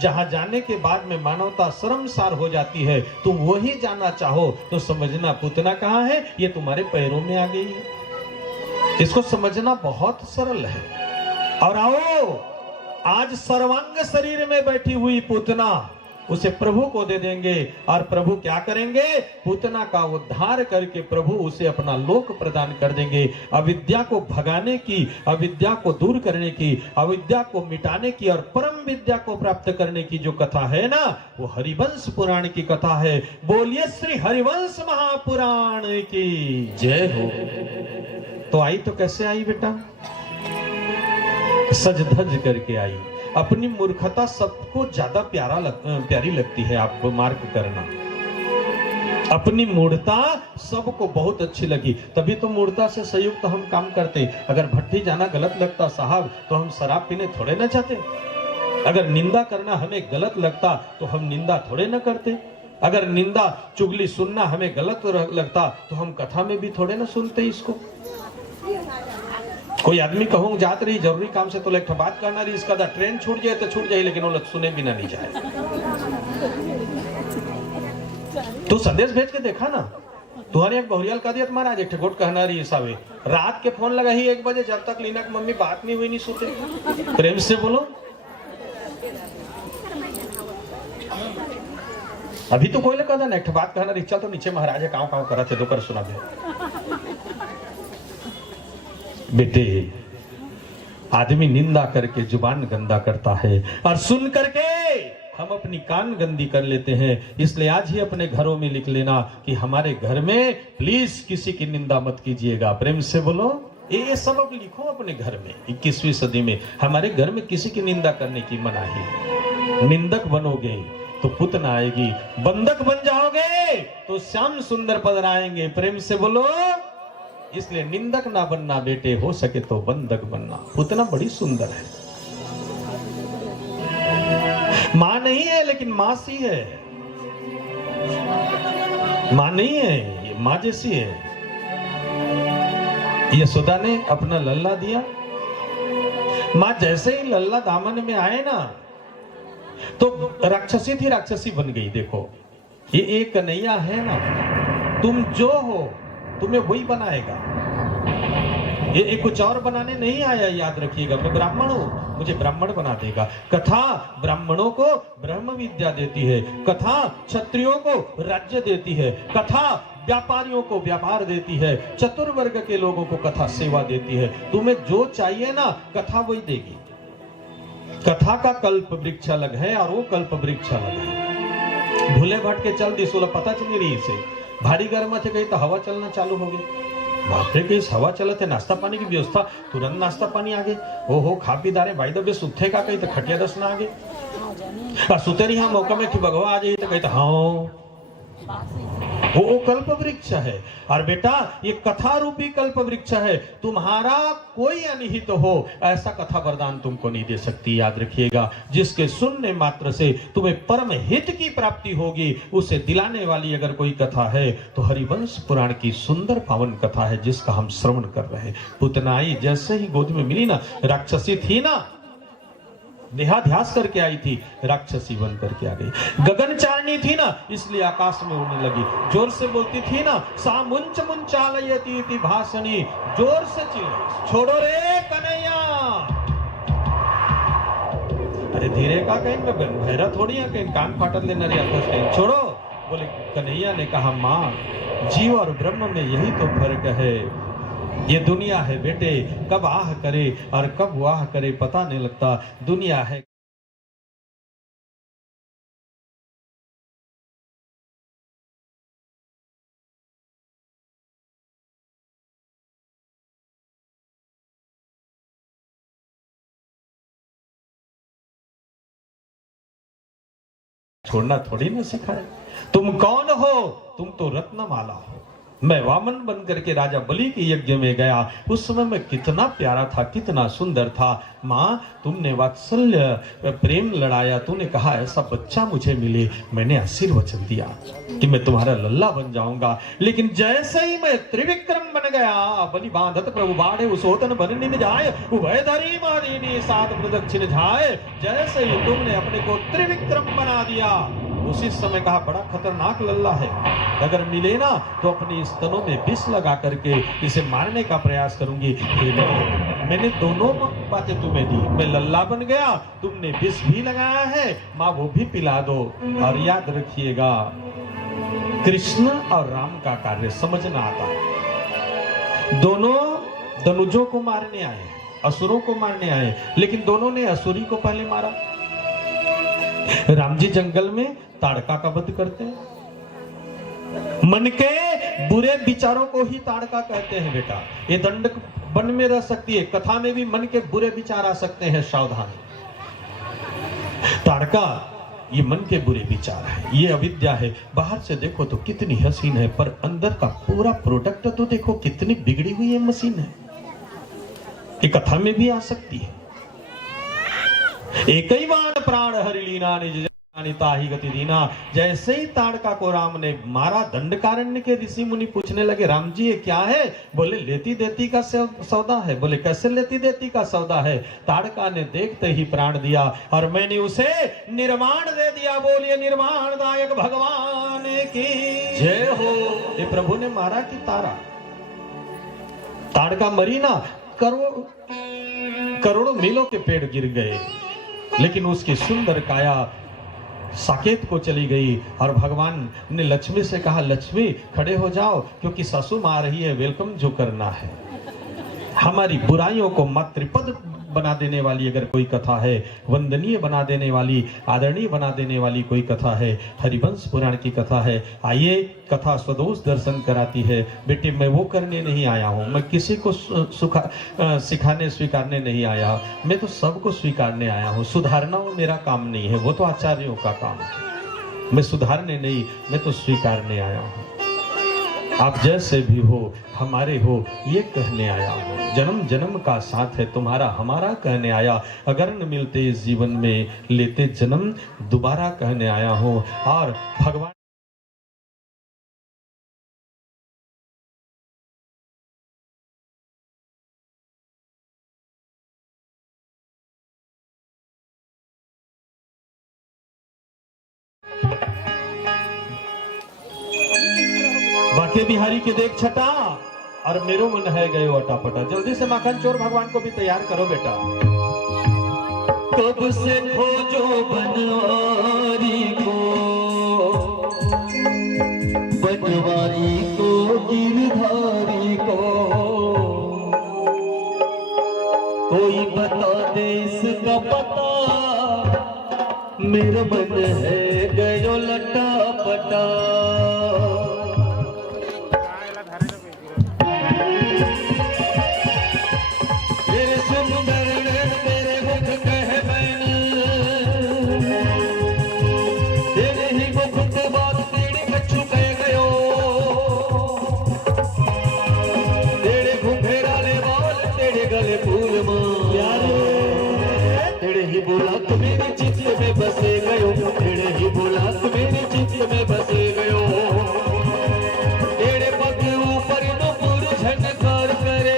जहां जाने के बाद में मानवता शर्मसार हो जाती है, तुम वही जाना चाहो तो समझना पूतना कहाँ है? ये तुम्हारे पैरों में आ गई है। इसको समझना बहुत सरल है। और आओ आज सर्वांग शरीर में बैठी हुई पूतना उसे प्रभु को दे देंगे और प्रभु क्या करेंगे? पूतना का उद्धार करके प्रभु उसे अपना लोक प्रदान कर देंगे। अविद्या को भगाने की, अविद्या को दूर करने की, अविद्या को मिटाने की और परम विद्या को प्राप्त करने की जो कथा है ना, वो हरिवंश पुराण की कथा है। बोलिए श्री हरिवंश महापुराण की जय हो। तो आई तो कैसे आई बेटा? सज धज करके आई। अपनी मूर्खता सबको ज्यादा प्यारी लगती है। आप मार्क करना, अपनी मूर्खता सबको बहुत अच्छी लगी, तभी तो मूर्खता से संयुक्त हम काम करते। अगर भट्टी जाना गलत लगता साहब तो हम शराब पीने थोड़े न जाते। अगर निंदा करना हमें गलत लगता तो हम निंदा थोड़े न करते। अगर निंदा चुगली सुनना हमें गलत लगता तो हम कथा में भी थोड़े न सुनते इसको। कोई आदमी कहूँ जात रही जरूरी काम से तो एक बात करना रही, इसका ट्रेन छूट जाए तो छूट जाए, लेकिन वो सुने बिना नहीं जाए। तू संदेश भेज के देखा ना, तुम्हारे एक बहुरियाल का दिया महाराज एक ठोट कहना रही सावे रात के फोन लगा ही 1 बजे, जब तक लीना की मम्मी बात नहीं हुई नहीं सोते। प्रेम से बोलो। अभी तो कोई लगा ना एक बात कहना रही, चल तो नीचे महाराज है काव करा थे तो कर सुना दे। बेटे आदमी निंदा करके जुबान गंदा करता है और सुन करके हम अपनी कान गंदी कर लेते हैं। इसलिए आज ही अपने घरों में लिख लेना कि हमारे घर में प्लीज किसी की निंदा मत कीजिएगा। प्रेम से बोलो। ये सबक लिखो अपने घर में। 21वीं सदी में हमारे घर में किसी की निंदा करने की मनाही। निंदक बनोगे तो पूतना आएगी, बंधक बन जाओगे तो श्याम सुंदर पद आएंगे। प्रेम से बोलो। इसलिए निंदक ना बनना बेटे, हो सके तो बंधक बनना। पूतना बड़ी सुंदर है, मां नहीं है लेकिन मां सी है। मां नहीं है, ये मां जैसी है। यशोदा ने अपना लल्ला दिया, मां जैसे ही लल्ला दामन में आए ना तो राक्षसी थी, राक्षसी बन गई। देखो ये एक कन्हैया है ना, तुम जो हो तुम्हें वही बनाएगा। ये कुछ और बनाने नहीं आया, याद रखिएगा। मैं ब्राह्मण हूं, मुझे ब्राह्मण बना देगा। कथा ब्राह्मणों को ब्रह्म विद्या देती है, कथा क्षत्रियों को राज्य देती है, कथा व्यापारियों को व्यापार देती है, चतुर्वर्ग के लोगों को कथा सेवा देती है। तुम्हें जो चाहिए ना कथा वही देगी। कथा का कल्प वृक्ष अलग है और वो कल्प वृक्ष अलग है। भूले भट के चल दी सोला पता चली रही से भारी गर्म थे गई तो हवा चलना चालू हो गई। बाप रे कहीं हवा चलत है, नाश्ता पानी की व्यवस्था, तुरंत नाश्ता पानी आ गए। हो खा पी दारे भाई दबे सुथे का कहीं तो खटिया दस ना आ गए। सुते रही हाँ मौका में कि भगवा आ जाइए तो कहीं तो हाँ वो कल्प वृक्ष है। और बेटा ये कथा रूपी कल्प वृक्ष है, तुम्हारा कोई अनिहित तो हो ऐसा कथा वरदान तुमको नहीं दे सकती। याद रखिएगा, जिसके सुनने मात्र से तुम्हें परम हित की प्राप्ति होगी उसे दिलाने वाली अगर कोई कथा है तो हरिवंश पुराण की सुंदर पावन कथा है जिसका हम श्रवण कर रहे हैं। पुतनाई जैसे ही गोद में मिली ना, राक्षसी थी ना, देहाध्यास करके आई थी, राक्षसी बन करके आ गई। गगन चारणी थी ना, इसलिए आकाश में उड़ने लगी। जोर से बोलती थी ना, सा मुंच मुंचालयति इति भाषणी, जोर से चिल्लाई, छोड़ो रे कन्हैया। अरे धीरे का कहीं मैं भैरा थोड़ी है, कहीं कान फाटत लेना रे कहीं छोड़ो। बोले कन्हैया ने कहा माँ, जीव और ब्रह्म में यही तो फर्क है। ये दुनिया है बेटे, कब आह करे और कब वाह करे पता नहीं लगता। दुनिया है छोड़ना थोड़ी ना सिखाए। तुम कौन हो? तुम तो रत्नमाला हो। मैं वामन बन करके राजा बलि के यज्ञ में गया, उस समय मैं कितना प्यारा था, कितना सुंदर था। माँ तुमने वात्सल्य प्रेम लड़ाया, तूने कहा ऐसा बच्चा मुझे मिले, मैंने आशीर्वचन दिया कि मैं तुम्हारा लल्ला बन जाऊंगा। लेकिन जैसे ही मैं त्रिविक्रम बन गया, बलि बांधत प्रभु बाढ़े उसोतन बनने न जाए, उभयधरी मारिनी सात प्रदक्षिण जाए। जैसे ही तुमने अपने को त्रिविक्रम बना दिया, उसी समय कहा बड़ा खतरनाक लल्ला है, अगर मिले ना तो अपने स्तनों में विष लगा करके इसे मारने का प्रयास करूंगी। मैंने दोनों बातें तुम्हें दी, मैं लल्ला बन गया, तुमने विष भी लगाया है, माँ वो भी पिला दो। और याद रखिएगा, कृष्ण और राम का कार्य समझना आता है। दोनों धनुजों को मारने आए, असुरों को मारने आए, लेकिन दोनों ने असुरी को पहले मारा। राम जी जंगल में ताड़का का वध करते हैं। मन के बुरे विचारों को ही ताड़का कहते हैं बेटा। ये दंड वन में रह सकती है, कथा में भी मन के बुरे विचार आ सकते हैं, सावधान। ताड़का ये मन के बुरे विचार है, ये अविद्या है। बाहर से देखो तो कितनी हसीन है, पर अंदर का पूरा प्रोडक्ट तो देखो कितनी बिगड़ी हुई है मशीन है। ये कथा में भी आ सकती है। एक ही बाण प्राण हरि लीना निज ताहि गति दीना। जैसे ही ताड़का को राम ने मारा, दंडकारण्य के ऋषि मुनि पूछने लगे, राम जी ये क्या है? बोले लेती देती का सौदा है। बोले कैसे लेती देती का सौदा है? ताड़का ने देखते ही प्राण दिया और मैंने उसे निर्वाण दे दिया। बोलिए निर्वाण दायक भगवान की जय हो। ये प्रभु ने मारा कि तारा? ताड़का मरी ना, करोड़ों मीलों के पेड़ गिर गए, लेकिन उसकी सुंदर काया साकेत को चली गई। और भगवान ने लक्ष्मी से कहा, लक्ष्मी खड़े हो जाओ, क्योंकि सासू माँ आ रही है, वेलकम जो करना है। हमारी बुराइयों को मातृपद बना देने वाली अगर कोई कथा है, वंदनीय बना देने वाली, आदरणीय बना देने वाली कोई कथा है, हरिवंश पुराण की कथा है। आइए, कथा स्वदोष दर्शन कराती है। बेटे मैं वो करने नहीं आया हूँ, मैं किसी को सिखाने स्वीकारने नहीं आया, मैं तो सबको स्वीकारने आया हूँ। सुधारना वो मेरा काम नहीं है, वो तो आचार्यों का काम है। मैं सुधारने नहीं, मैं तो स्वीकारने आया हूँ। आप जैसे भी हो, हमारे हो, ये कहने आया हूँ। जन्म जन्म का साथ है तुम्हारा हमारा कहने आया। अगर न मिलते इस जीवन में, लेते जन्म दोबारा कहने आया हूँ। और भगवान बाके बिहारी के देख छटा और मेरो मन है गयो अटापटा। जल्दी से माखन चोर भगवान को भी तैयार करो बेटा। कब से खोजो बनवारी को, बनवारी को गिरधारी को, कोई बता दे इसका पता मेरा मन है गयो लटा पटा तेरे सुंदर तेरे मुख कह बैन तेरे ही मुख के बाद तेरी कछु कह गयो तेरे घुंघराले बाल तेरे गले फूल तेरे ही बोला तो मेरी चित्त में बसे गयो तेरे ही बोला तो मेरी चित्त में बसे गयो तेरे पग ऊपर नुपुर झनकार करे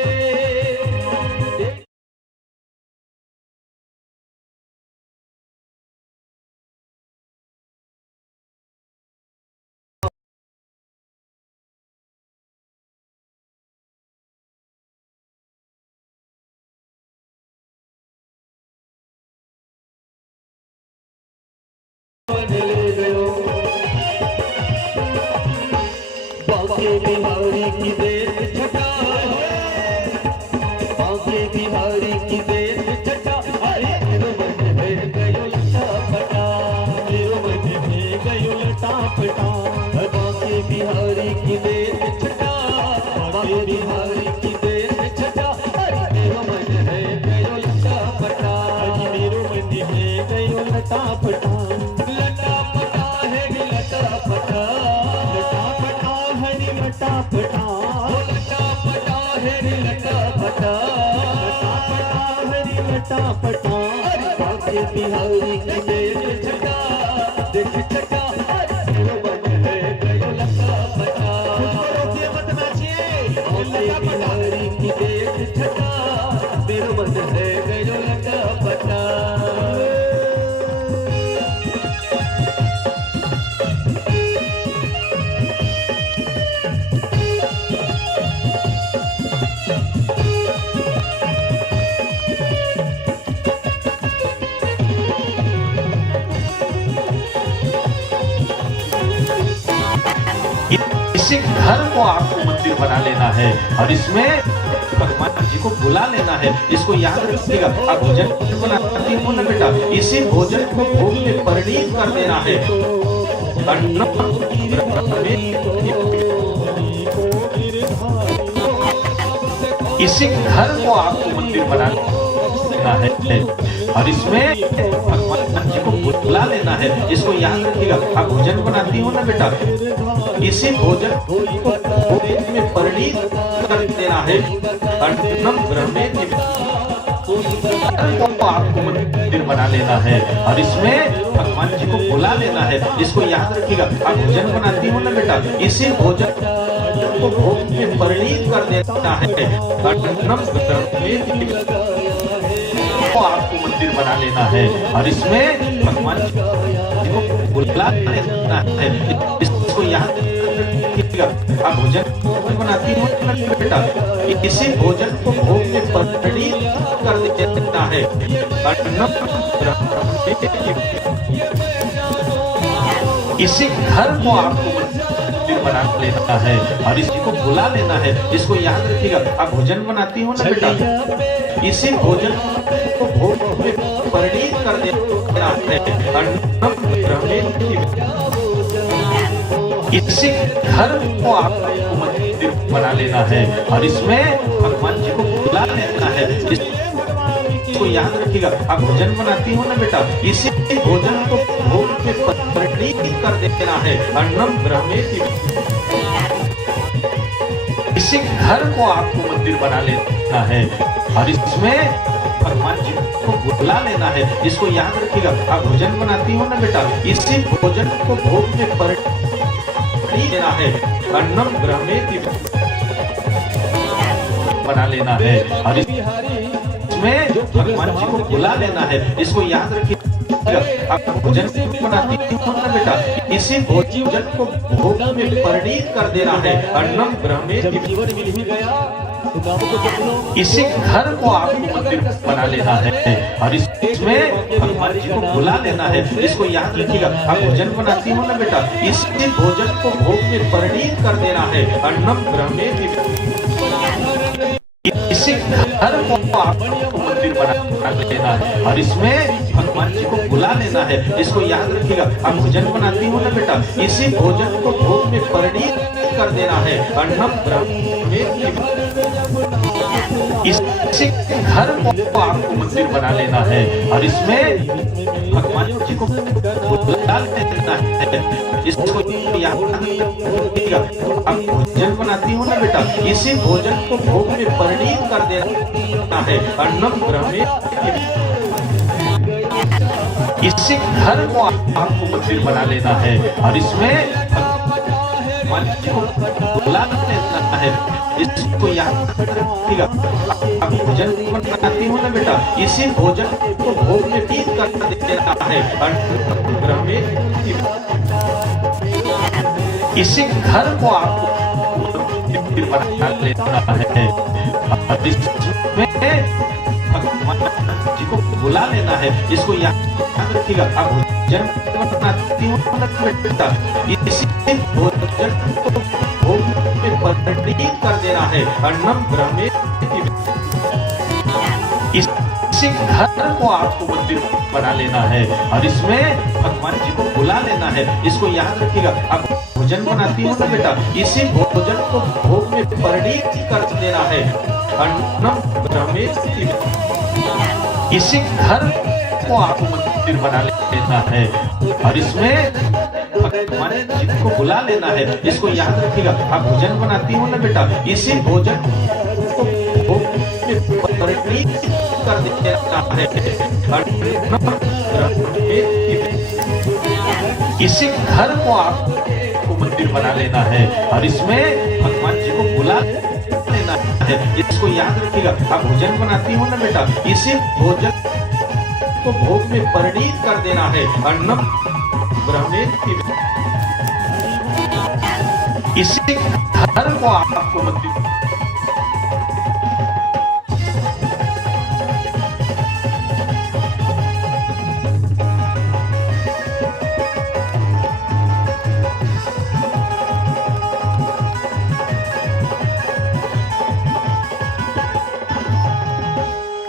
ले गयो बांके बिहारी की देश छटा बांके बिहारी की देश छटा अरे मेरो मन है गयो लटा पटा मेरो मन है गयो लटा पटा बांके बिहारी की देश छटा बांके बिहारी की देश छटा अरे मेरो मन है गयो लटा पटा मेरो मन है गयो लटा पटा लटा पटा है लटा पटा लटा पटा है लटा पटा लटा पटा है लटा पटा लटा पटा है लटा पटा अरे बांके बिहारी की देश छटा देख छटा मेरो मन है गयो लटा पटा रोकिए मत नाचिए बांके बिहारी की देश छटा मेरो मन है गयो लटा पटा इसी घर को आपको मंदिर बना लेना है और इसमें भगवान जी को बुला लेना है। इसको याद रखिएगा। आप भोजन बनाती हो ना बेटा, इसी भोजन को भोग में परिणीत कर देना है। इसी घर को आपको मंदिर बना लेना है और इसमें भगवान जी को बुला लेना है। इसको याद रखिएगा। आप भोजन बनाती हो ना बेटा, इसी भोजन को भोग में परिणीत कर देना है। अन्नम ब्रह्मे को आपको मंदिर बना लेना है और इसमें भगवान जी को बुला लेना है। इसको याद रखिएगा। आप भोजन बनाती हो ना बेटा, इसी भोजन को भोग में परिणीत कर देना है। अन्नम ब्रह्मे को आपको मंदिर बना लेना है और इसमें भगवान जी को बुला लेना है। इसको याद रखिएगा। आप भोजन बनाती हो ना बेटा, इसी भोजन को भोग में परिणीत कर देना है। इसी घर को आपको मंदिर बना लेना है और इसी को बुला लेना है। इसको याद रखिएगा। आप भोजन बनाती हो ना बेटा, इसी भोजन को भोग में परिणीत कर देना है। इसी घर को आपको मंदिर बना लेना है और इसमें भगवान जी को बुला लेना है। इसको याद रखिएगा। आप भोजन बनाती हो ना बेटा, इसी भोजन को भोग में परिणीत कर देना है। अन्नम ब्रह्मे इसी घर को आपको मंदिर बना लेना है और इसमें भगवान जी को बुला लेना है। इसको याद रखिएगा। आप भोजन बनाती हो ना बेटा, इसी भोजन को भोग में परिणीत देना है। अन्नम ब्रह्मे बना लेना है और इसमें भगवान जी को बुला लेना है। इसको याद रखिएगा। आप भोजन बनाती हो ना बेटा, इसी भोजन को भोग में परिणीत कर देना है। अन्नम ब्रह्मे इसी घर को आपको मंदिर बना लेना है और इसमें भगवान जी को बुला लेना है। इसको याद रखिएगा। आप भोजन बनाती हो ना बेटा, इसी भोजन को भोग में परिणीत कर देना है। अन्नम ब्रह्मे इसी घर को आपको मंदिर बना लेना है और इसमें भगवान जी को बुला लेना है। इसको याद रखिएगा। आप भोजन बनाती हो ना बेटा, इसी भोजन को भोग में परिणत कर देना है। अन्नम ब्रह्म इसी घर को आपको मंदिर बना लेना है और इसमें भगवान जी को बुला लेना है। इसको याद रखिएगा। आप भोजन बनाती हो ना बेटा, इसी भोजन को भोग में परिणत कर देना है। अन्नम ब्रह्म इसी घर को आपको मंदिर बना लेना है और इसमें भगवान जी को बुला लेना है। इसको याद रखिएगा। आप भोजन बनाती हो ना बेटा, इसी भोजन को भोग में पीत कर देना है। इसी घर को आपको मंदिर बना लेना है और इसमें भगवान जी को बुला लेना है। इसको याद रखिएगा। आप भोजन बनाती हो ना बेटा, इसी भोजन को भोग में परिणत कर देना है। अन्नम ब्रह्म इसी घर को आपको मंदिर बना लेना है और इसमें भगवान जी को बुला लेना है। इसको याद रखिएगा। आप भोजन बनाती हो ना बेटा, इसी भोजन को भोग में परिणत कर देना है। अन्नम ब्रह्म इसी घर को आपको मंदिर बना लेना है और इसमें भगवान जी को बुला लेना है। इसको याद रखिएगा। आप भोजन बनाती हो ना बेटा, इसी भोजन को भोग में परिणत कर देना है। इसी घर को आपको मंदिर बना लेना है और इसमें भगवान जी को बुला लेना है। इसको याद रखिएगा। आप भोजन बनाती हो ना बेटा, इसी भोजन को भोग में परिणत कर देना है। अन्नम ब्रह्म इसी घर को आपको मंदिर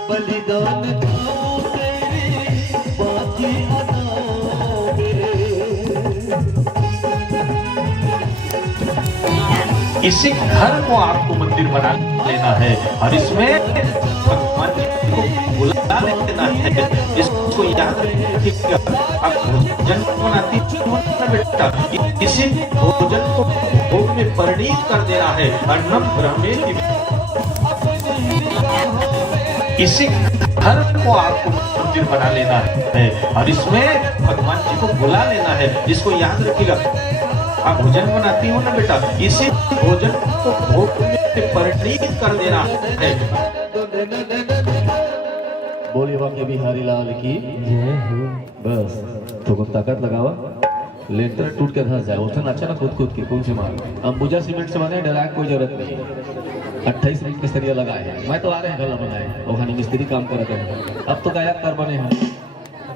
बलिदान दो तेरी बाकी इसी घर को आपको मंदिर बना लेना है और इसमें भगवान जी को बुला लेना है। इसको याद रखिएगा। आप भोजन बनाती हो ना बेटा, इसी भोजन को भोग में परिणत कर देना है। अन्नम ब्रह्म इसी घर को आपको मंदिर बना लेना है और इसमें भगवान जी को बुला लेना है। इसको याद रखिएगा। आप भोजन बनाती हो ना बेटा, इसी भोजन को भोग में परिणत कर देना है। बोलिए बाकी बिहारी लाल की जय हो। बस तो ताकत लगावा, लेंटर टूट के धंस जाए। उसने अच्छा ना कूद के कौन से मार अंबुजा सीमेंट से बने, डरा कोई जरूरत नहीं। 28 मिनट के सरिया लगाए हैं। मैं तो आ रहे हैं गला बनाए और खानी मिस्त्री काम करते हैं। अब तो गायककार बने हैं।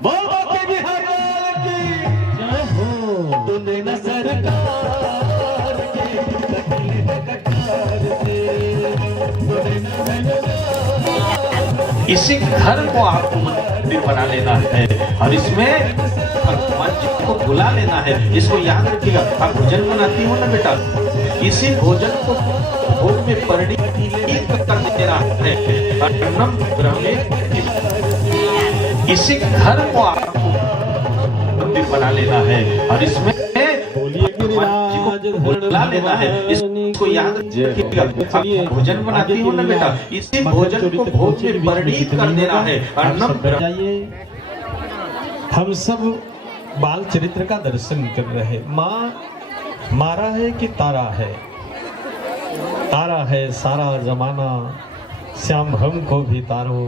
बोल बाकी बिहारी लाल की जय हो। तूने न सरकार के कटले कटार से, तूने न इसी घर को आपको मंदिर बना लेना है और इसमें भगवान जी को बुला लेना है। इसको याद रखिएगा। आप भोजन बनाती हो ना बेटा, इसी भोजन को भोग में परिणत कर देना है। अन्नम ब्रह्म इसी घर को आपको मंदिर बना लेना है और इसमें भगवान जी को बुला लेना है। इसको याद रखिएगा। आप भोजन बनाती हो ना बेटा, इसी भोजन को भोग में परिणत कर देना है। अन्नम जाइए। हम सब बाल चरित्र का दर्शन कर रहे। माँ मारा है कि तारा है, तारा है सारा जमाना, श्याम हमको भी तारो।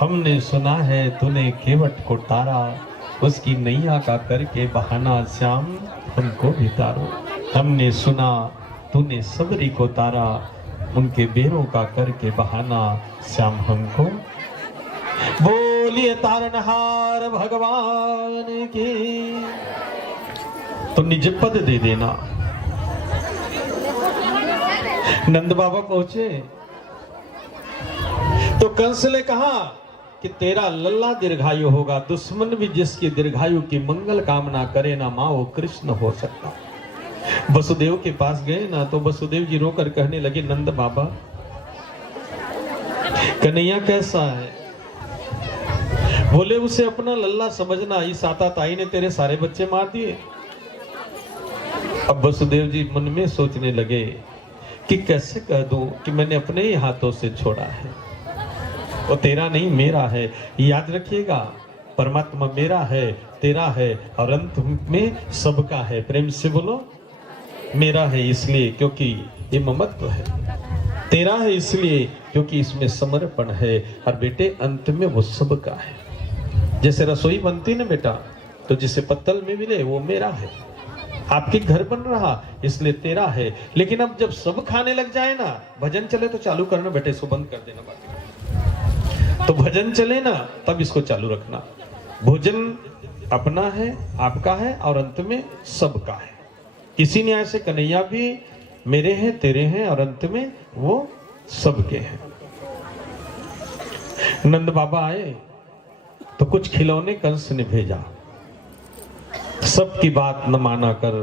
हमने सुना है तूने केवट को तारा, उसकी नैया का करके बहाना, श्याम हमको भी तारो। हमने सुना तूने सबरी को तारा, उनके बेरों का करके बहाना, श्याम हमको। बोलिए तारनहार भगवान की। तो निज पद दे देना। नंद बाबा पहुंचे तो कंस ने कहा कि तेरा लल्ला दीर्घायु होगा, दुश्मन भी जिसकी दीर्घायु की मंगल कामना करे ना माँ वो कृष्ण हो सकता। वसुदेव के पास गए ना तो वसुदेव जी रोकर कहने लगे, नंद बाबा कन्हैया कैसा है? बोले उसे अपना लल्ला समझना, इस आताताई ने तेरे सारे बच्चे मार दिए। अब वसुदेव जी मन में सोचने लगे कि कैसे कह दूं कि मैंने अपने ही हाथों से छोड़ा है, वो तेरा नहीं मेरा है। याद रखिएगा, परमात्मा मेरा है, तेरा है और अंत में सबका है। प्रेम से बोलो, मेरा है इसलिए क्योंकि ये ममत्व है, तेरा है इसलिए क्योंकि इसमें समर्पण है, और बेटे अंत में वो सबका है। जैसे रसोई बनती ना बेटा, तो जिसे पत्तल में मिले वो मेरा है। आपके घर बन रहा इसलिए तेरा है, लेकिन अब जब सब खाने लग जाए ना, भजन चले तो चालू करना बेटे, इसको बंद कर देना बाकी। तो भजन चले ना तब इसको चालू रखना। भोजन अपना है, आपका है और अंत में सबका है। इसी न्याय से कन्हैया भी मेरे हैं, तेरे हैं और अंत में वो सबके हैं। नंद बाबा आए तो कुछ खिलौने कंस ने भेजा। सबकी बात न माना कर,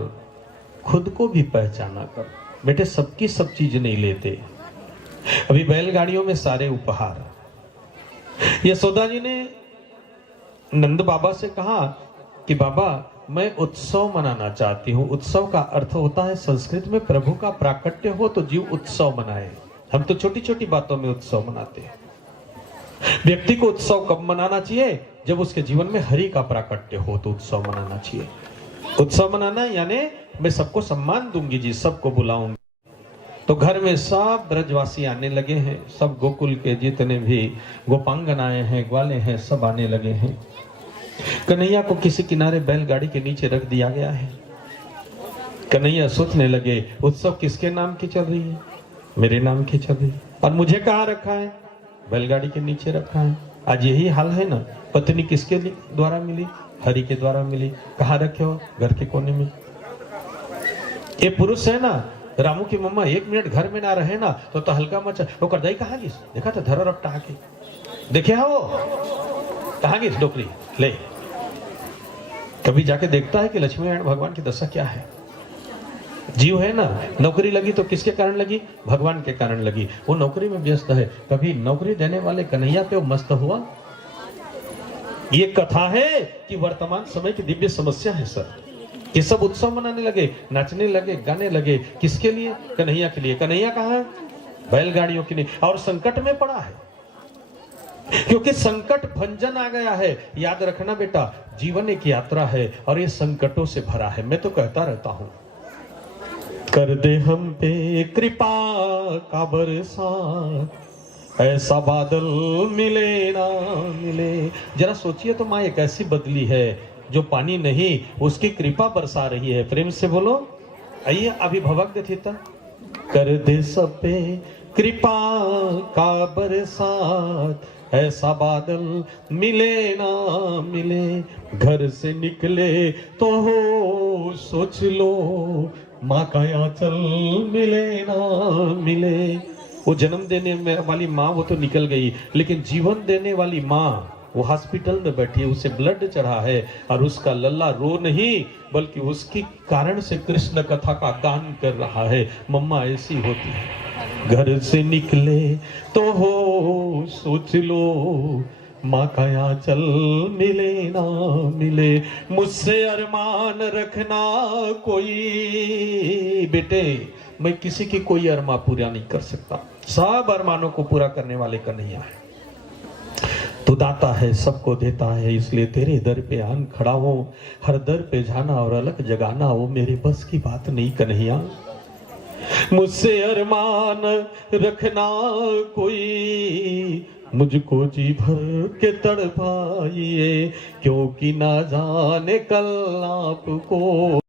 खुद को भी पहचाना कर। बेटे सबकी सब चीज नहीं लेते। अभी बैलगाड़ियों में सारे उपहार। यशोदा जी ने नंद बाबा से कहा कि बाबा मैं उत्सव मनाना चाहती हूँ। उत्सव का अर्थ होता है संस्कृत में प्रभु का प्राकट्य हो तो जीव उत्सव मनाए। हम तो छोटी छोटी बातों में उत्सव मनाते हैं। व्यक्ति को उत्सव कब मनाना चाहिए? जब उसके जीवन में हरि का प्राकट्य हो तो उत्सव मनाना चाहिए। उत्सव मनाना यानी मैं सबको सम्मान दूंगी जी, सबको बुलाऊंगी। तो घर में सब ब्रजवासी आने लगे हैं, सब गोकुल के जितने भी गोपांगनाएं हैं, ग्वाले हैं, सब आने लगे हैं। कन्हैया को किसी किनारे बैलगाड़ी के नीचे रख दिया गया है। कन्हैया सोचने लगे उत्सव किसके नाम की चल रही है? मेरे नाम की चल रही है। और मुझे कहाँ रखा है? बैलगाड़ी के नीचे रखा है। आज यही हाल है ना। पत्नी किसके द्वारा मिली? हरि के द्वारा मिली। कहाँ रखे हो? घर के कोने में। ये पुरुष है ना, रामू की मम्मा 1 मिनट घर में ना रहे ना तो हल्का मचा। वो करदाई कहाँ गिस? देखा था धरो रपटा के देखे हो कहाँ गिस डोकरी ले। कभी जाके देखता है कि लक्ष्मी नारायण भगवान की दशा क्या है। जीव है ना, नौकरी लगी तो किसके कारण लगी? भगवान के कारण लगी। वो नौकरी में व्यस्त है। कभी नौकरी देने वाले कन्हैया पे वो मस्त हुआ? ये कथा है कि वर्तमान समय की दिव्य समस्या है सर। ये सब उत्सव मनाने लगे, नाचने लगे, गाने लगे। किसके लिए? कन्हैया के लिए। कन्हैया कहाँ है? बैलगाड़ियों के लिए। और संकट में पड़ा है, क्योंकि संकट भंजन आ गया है। याद रखना बेटा, जीवन एक यात्रा है और ये संकटों से भरा है। मैं तो कहता रहता हूं, कर दे हम पे कृपा का बरसात, ऐसा बादल मिले ना मिले। जरा सोचिए तो माँ एक ऐसी बदली है जो पानी नहीं, उसकी कृपा बरसा रही है। प्रेम से बोलो। आइए अभी भवक देता। कर दे सब पे कृपा का बरसात, ऐसा बादल मिले ना मिले। घर से निकले तो हो सोच लो, माँ का आंचल मिले ना मिले। वो जन्म देने वाली माँ वो तो निकल गई, लेकिन जीवन देने वाली माँ वो हॉस्पिटल में बैठी है, उसे ब्लड चढ़ा है और उसका लल्ला रो नहीं बल्कि उसकी कारण से कृष्ण कथा का गान कर रहा है। मम्मा ऐसी होती है। घर से निकले तो हो सोच लो, माँ का आंचल मिले ना मिले। मुझसे अरमान रखना कोई, बेटे मैं किसी की कोई अरमा पूरा नहीं कर सकता। सब अरमानों को पूरा करने वाले कन्हैया है। तू दाता है, सबको देता है, इसलिए तेरे दर पे आन खड़ा हो। हर दर पे जाना और अलग जगाना वो मेरे बस की बात नहीं कन्हैया। मुझसे अरमान रखना कोई, मुझको जी भर के तड़पाइए, क्योंकि ना जाने कल आपको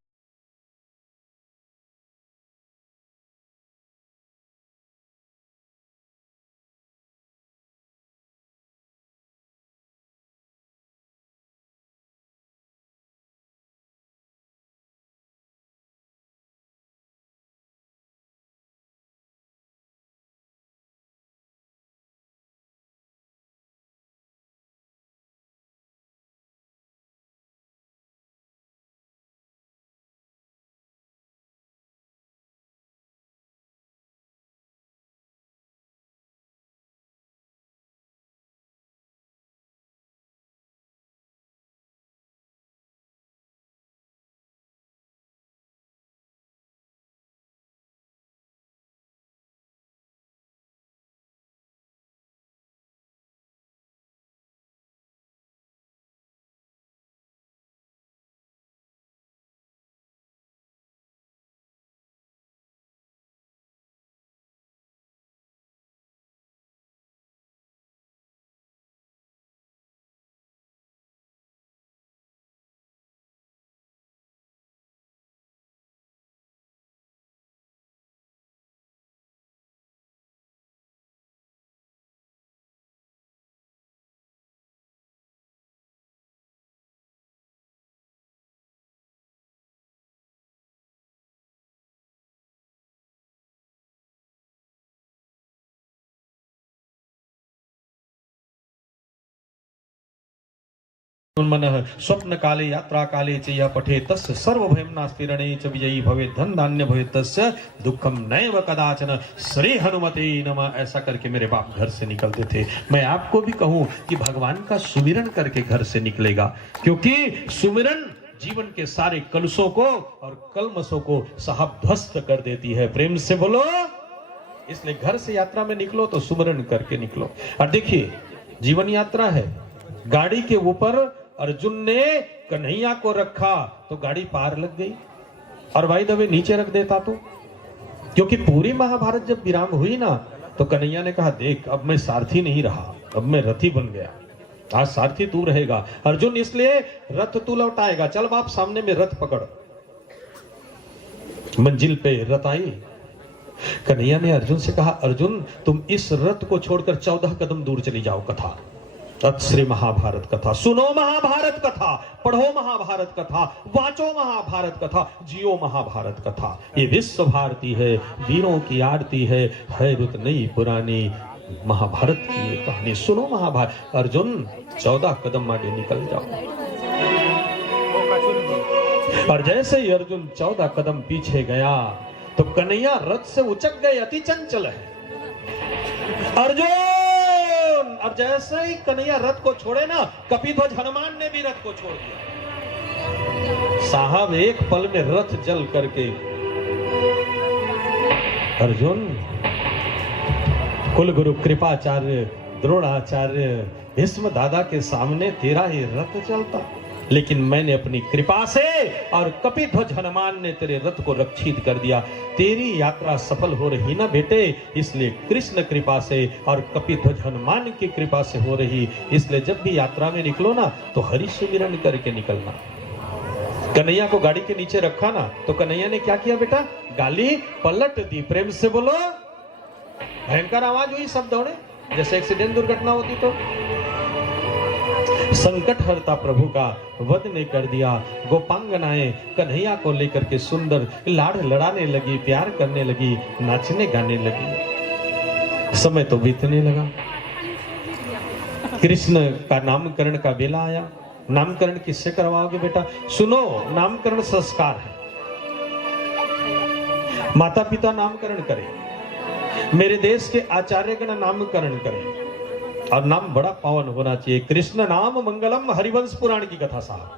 मनः स्वप्न काले यात्रा काले च यह पठे तस्य सर्वभयं नास्ति रणे च विजयी भवे धन धान्य भवे तस्य दुखम नैव कदाचन श्री हनुमते नमः। ऐसा करके मेरे बाप घर से निकलते थे। मैं आपको भी कहूं कि भगवान का सुमिरन करके घर से निकलेगा, क्योंकि सुमिरन जीवन के सारे कलुषों को और कलमशों को साहब ध्वस्त कर देती है। प्रेम से बोलो। इसलिए घर से यात्रा में निकलो तो सुमिरन करके निकलो। और देखिए जीवन यात्रा है, गाड़ी के ऊपर अर्जुन ने कन्हैया को रखा तो गाड़ी पार लग गई, और भाई दबे नीचे रख देता तो, क्योंकि पूरी महाभारत जब विराम हुई ना तो कन्हैया ने कहा देख अब मैं सारथी नहीं रहा, अब मैं रथी बन गया, आज सारथी तू रहेगा। अर्जुन इसलिए रथ तू लौटाएगा, चल बाप सामने में रथ पकड़। मंजिल पे रथ आई, कन्हैया ने अर्जुन से कहा अर्जुन तुम इस रथ को छोड़कर 14 कदम दूर चली जाओ। कथा तत्श्री महाभारत कथा, सुनो महाभारत कथा, पढ़ो महाभारत कथा, वाचो महाभारत कथा, जियो महाभारत कथा। ये विश्व भारती है, वीरों की आरती है रुत नई पुरानी महाभारत की ये कहानी। सुनो महाभारत। अर्जुन 14 कदम आगे निकल जाओ। और जैसे ही अर्जुन 14 कदम पीछे गया तो कन्हैया रथ से उचक गए, अति चंचल है अर्जुन। और जैसे ही कन्हैया रथ को छोड़े ना, कपिध्वज हनुमान ने भी रथ को छोड़ दिया। साहब एक पल में रथ जल करके अर्जुन कुलगुरु कृपाचार्य द्रोणाचार्य भीष्म दादा के सामने तेरा ही रथ चलता, लेकिन मैंने अपनी कृपा से और कपिध्वज हनुमान ने तेरे रथ को रक्षित कर दिया। तेरी यात्रा सफल हो रही ना बेटे, इसलिए कृष्ण कृपा से और कपिध्वज हनुमान की कृपा से हो रही। इसलिए जब भी यात्रा में निकलो ना तो हरि सुमिरन करके निकलना। कन्हैया को गाड़ी के नीचे रखा ना तो कन्हैया ने क्या किया बेटा, गाली पलट दी। प्रेम से बोलो। भयंकर आवाज हुई, सब दौड़े, जैसे एक्सीडेंट दुर्घटना होती तो। संकट हरता प्रभु का वध ने कर दिया। गोपांगनाएं कन्हैया को लेकर के सुंदर लाड़ लड़ाने लगी, प्यार करने लगी, नाचने गाने लगी। समय तो बीतने लगा, कृष्ण का नामकरण का बेला आया। नामकरण किससे करवाओगे बेटा? सुनो, नामकरण संस्कार है। माता पिता नामकरण करें, मेरे देश के आचार्यगण नामकरण करें, और नाम बड़ा पावन होना चाहिए। कृष्ण नाम मंगलम, हरिवंश पुराण की कथा साहब।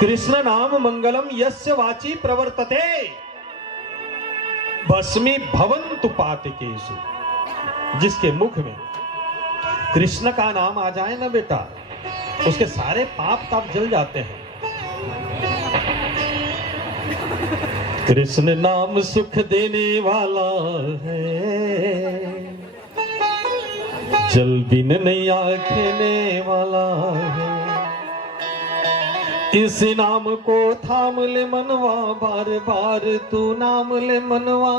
कृष्ण नाम मंगलम यस्य वाची प्रवर्तते भस्मी भवन्तु पातकेषु। जिसके मुख में कृष्ण का नाम आ जाए ना बेटा, उसके सारे पाप ताप जल जाते हैं। कृष्ण नाम सुख देने वाला है, जल बिन नैया खेने वाला है। इस नाम को थाम ले मनवा, बार बार तू नाम ले मनवा,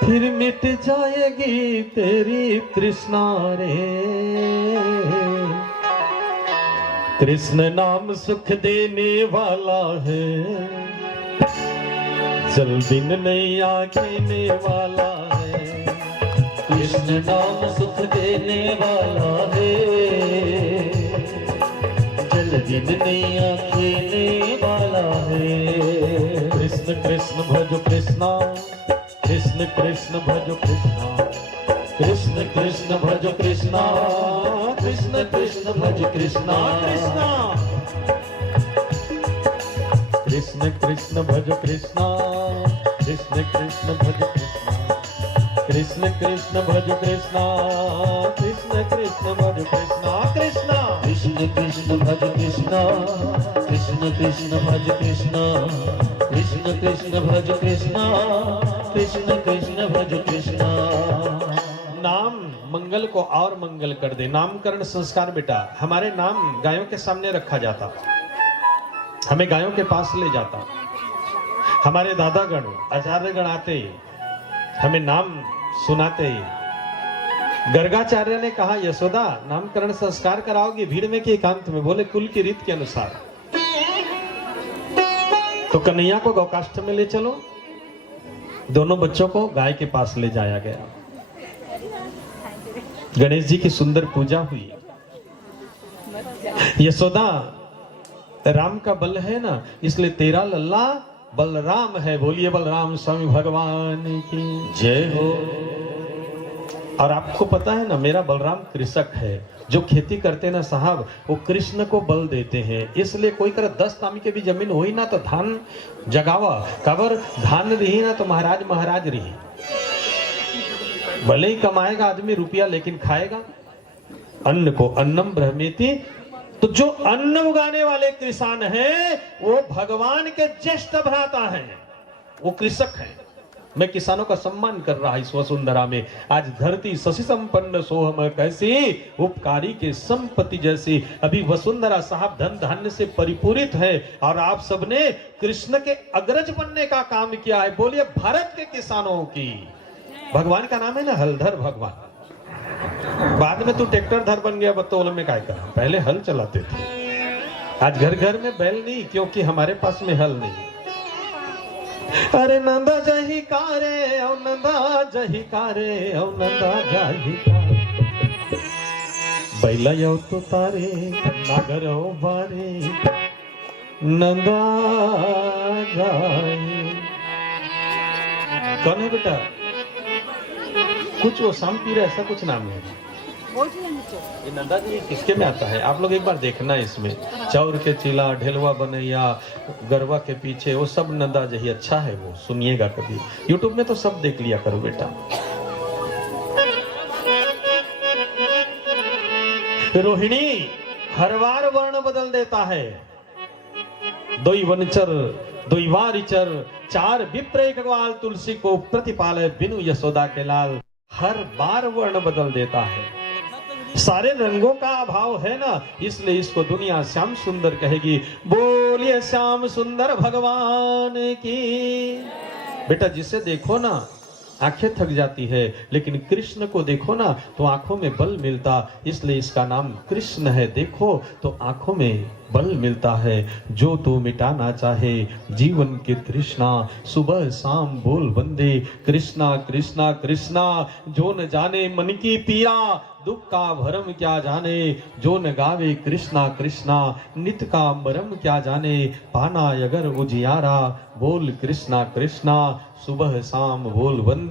फिर मिट जाएगी तेरी तृष्णा रे। कृष्ण नाम सुख देने वाला है, जल बिन नैया खेने वाला है। कृष्ण नाम सुख देने वाला है, जल बिन नैया खेने वाला है। कृष्ण कृष्ण भजो कृष्णा, कृष्ण कृष्ण भजो कृष्णा, कृष्ण कृष्ण भजो कृष्णा, कृष्ण कृष्ण भजो कृष्णा, कृष्ण कृष्ण भजो कृष्णा, कृष्ण कृष्ण भजो कृष्णा, कृष्ण कृष्ण भजो कृष्णा, कृष्ण कृष्ण भजो कृष्णा, कृष्णा कृष्ण कृष्ण भजो कृष्णा, कृष्ण कृष्ण भजो कृष्णा, कृष्ण कृष्ण भजो कृष्णा, कृष्ण कृष्ण भजो कृष्णा। नाम मंगल को और मंगल कर दे। नामकरण संस्कार बेटा, हमारे नाम गायों के सामने रखा जाता, हमें गायों के पास ले जाता। हमारे दादागण आचार्यगण आते, हमें नाम सुनाते। गर्गाचार्य ने कहा यशोदा नामकरण संस्कार कराओगी भीड़ में कि एकांत में? बोले कुल की रीत के अनुसार। तो कन्हैया को गौकाष्ठ में ले चलो। दोनों बच्चों को गाय के पास ले जाया गया। गणेश जी की सुंदर पूजा हुई। यशोदा राम का बल है ना, इसलिए तेरा लल्ला बलराम है। बोलिए बलराम स्वामी भगवान की जय हो। और आपको पता है ना, मेरा बलराम कृषक है। जो खेती करते ना साहब, वो कृष्ण को बल देते हैं। इसलिए कोई कर 10 तामी के भी जमीन हुई ना तो धान जगावा, कबर धान रही ना तो महाराज महाराज रही। भले ही कमाएगा आदमी रुपया, लेकिन खाएगा अन्न को। अन्नम ब्रह्मेति। तो जो अन्न उगाने वाले किसान हैं, वो भगवान के ज्येष्ठ भ्राता हैं, वो कृषक हैं। मैं किसानों का सम्मान कर रहा इस वसुंधरा में। आज धरती शशि संपन्न सोहम कैसी, उपकारी के संपत्ति जैसी। अभी वसुंधरा साहब धन धान्य से परिपूरित है, और आप सबने कृष्ण के अग्रज बनने का काम किया है। बोलिए भारत के किसानों की। भगवान का नाम है ना हलधर भगवान। बाद में तू ट्रैक्टर धर बन गया, बतौल में काय करा। पहले हल चलाते थे। आज घर घर में बैल नहीं, क्योंकि हमारे पास में हल नहीं। अरे नंदा जही कारे औ नंदा जही कारे औ नंदा जही कारे, बैला यो तो तारे नागर हो बारे नंदा जाए। कौन है बेटा? कुछ वो शाम पी रहा, ऐसा कुछ नाम है। ये नंदा जी किसके में आता है? आप लोग एक बार देखना इसमें। चाउर के चिला, ढेलवा बनैया, गरवा के पीछे, वो सब नंदा जी अच्छा है। वो सुनिएगा कभी, यूट्यूब में तो सब देख लिया करो बेटा। रोहिणी हर बार वर्ण बदल देता है। दोई वनचर दोई वारिचर, चार विप्र एक ग्वाल, तुलसी को प्रतिपाल बिनु यशोदा के लाल। हर बार वर्ण बदल देता है। सारे रंगों का अभाव है ना, इसलिए इसको दुनिया श्याम सुंदर कहेगी। बोलिए श्याम सुंदर भगवान की। बेटा जिसे देखो ना आंखें थक जाती है, लेकिन कृष्ण को देखो ना तो आंखों में बल मिलता, इसलिए इसका नाम कृष्ण है। देखो तो आंखों में बल मिलता है। जो तू मिटाना चाहे जीवन की तृष्णा, सुबह शाम बोल वंदे कृष्णा कृष्णा कृष्णा। जो न जाने मन की पीरा, दुख का भरम क्या जाने। जो न गावे कृष्णा कृष्णा, नित का मरम क्या जाने। पाना अगर उजियारा, बोल कृष्णा कृष्णा, सुबह शाम बोल वंदे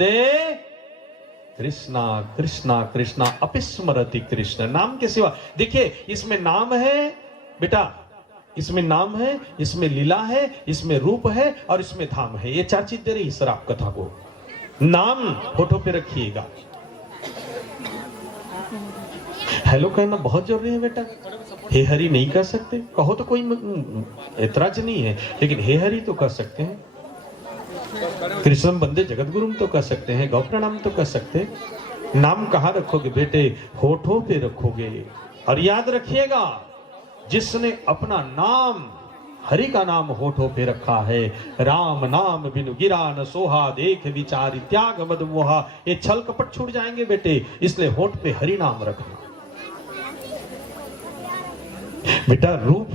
कृष्णा कृष्णा कृष्णा। अपिस्मरति कृष्ण। नाम के सिवा देखिए, इसमें नाम है बेटा, इसमें नाम है, इसमें लीला है, इसमें रूप है, और इसमें धाम है। ये 4 चीज दे रही शराब कथा को। नाम होठों पे रखिएगा। हेलो कहना बहुत जरूरी है बेटा। हे हरि नहीं कर सकते? कहो तो कोई ऐतराज नहीं है, लेकिन हे हरि तो कर सकते हैं। कृष्ण बंदे जगत गुरु तो कर सकते हैं, गौ प्रणाम तो कर सकते हैं। नाम कहाँ रखोगे बेटे? होठों पे रखोगे। और याद रखिएगा, जिसने अपना नाम, हरि का नाम होठों पे रखा है, राम नाम बिनु गिरा न सोहा, देख विचार त्याग मद मोहा। ये छल कपट छूट जाएंगे बेटे, इसलिए होठ पे हरि नाम रखना। बेटा रूप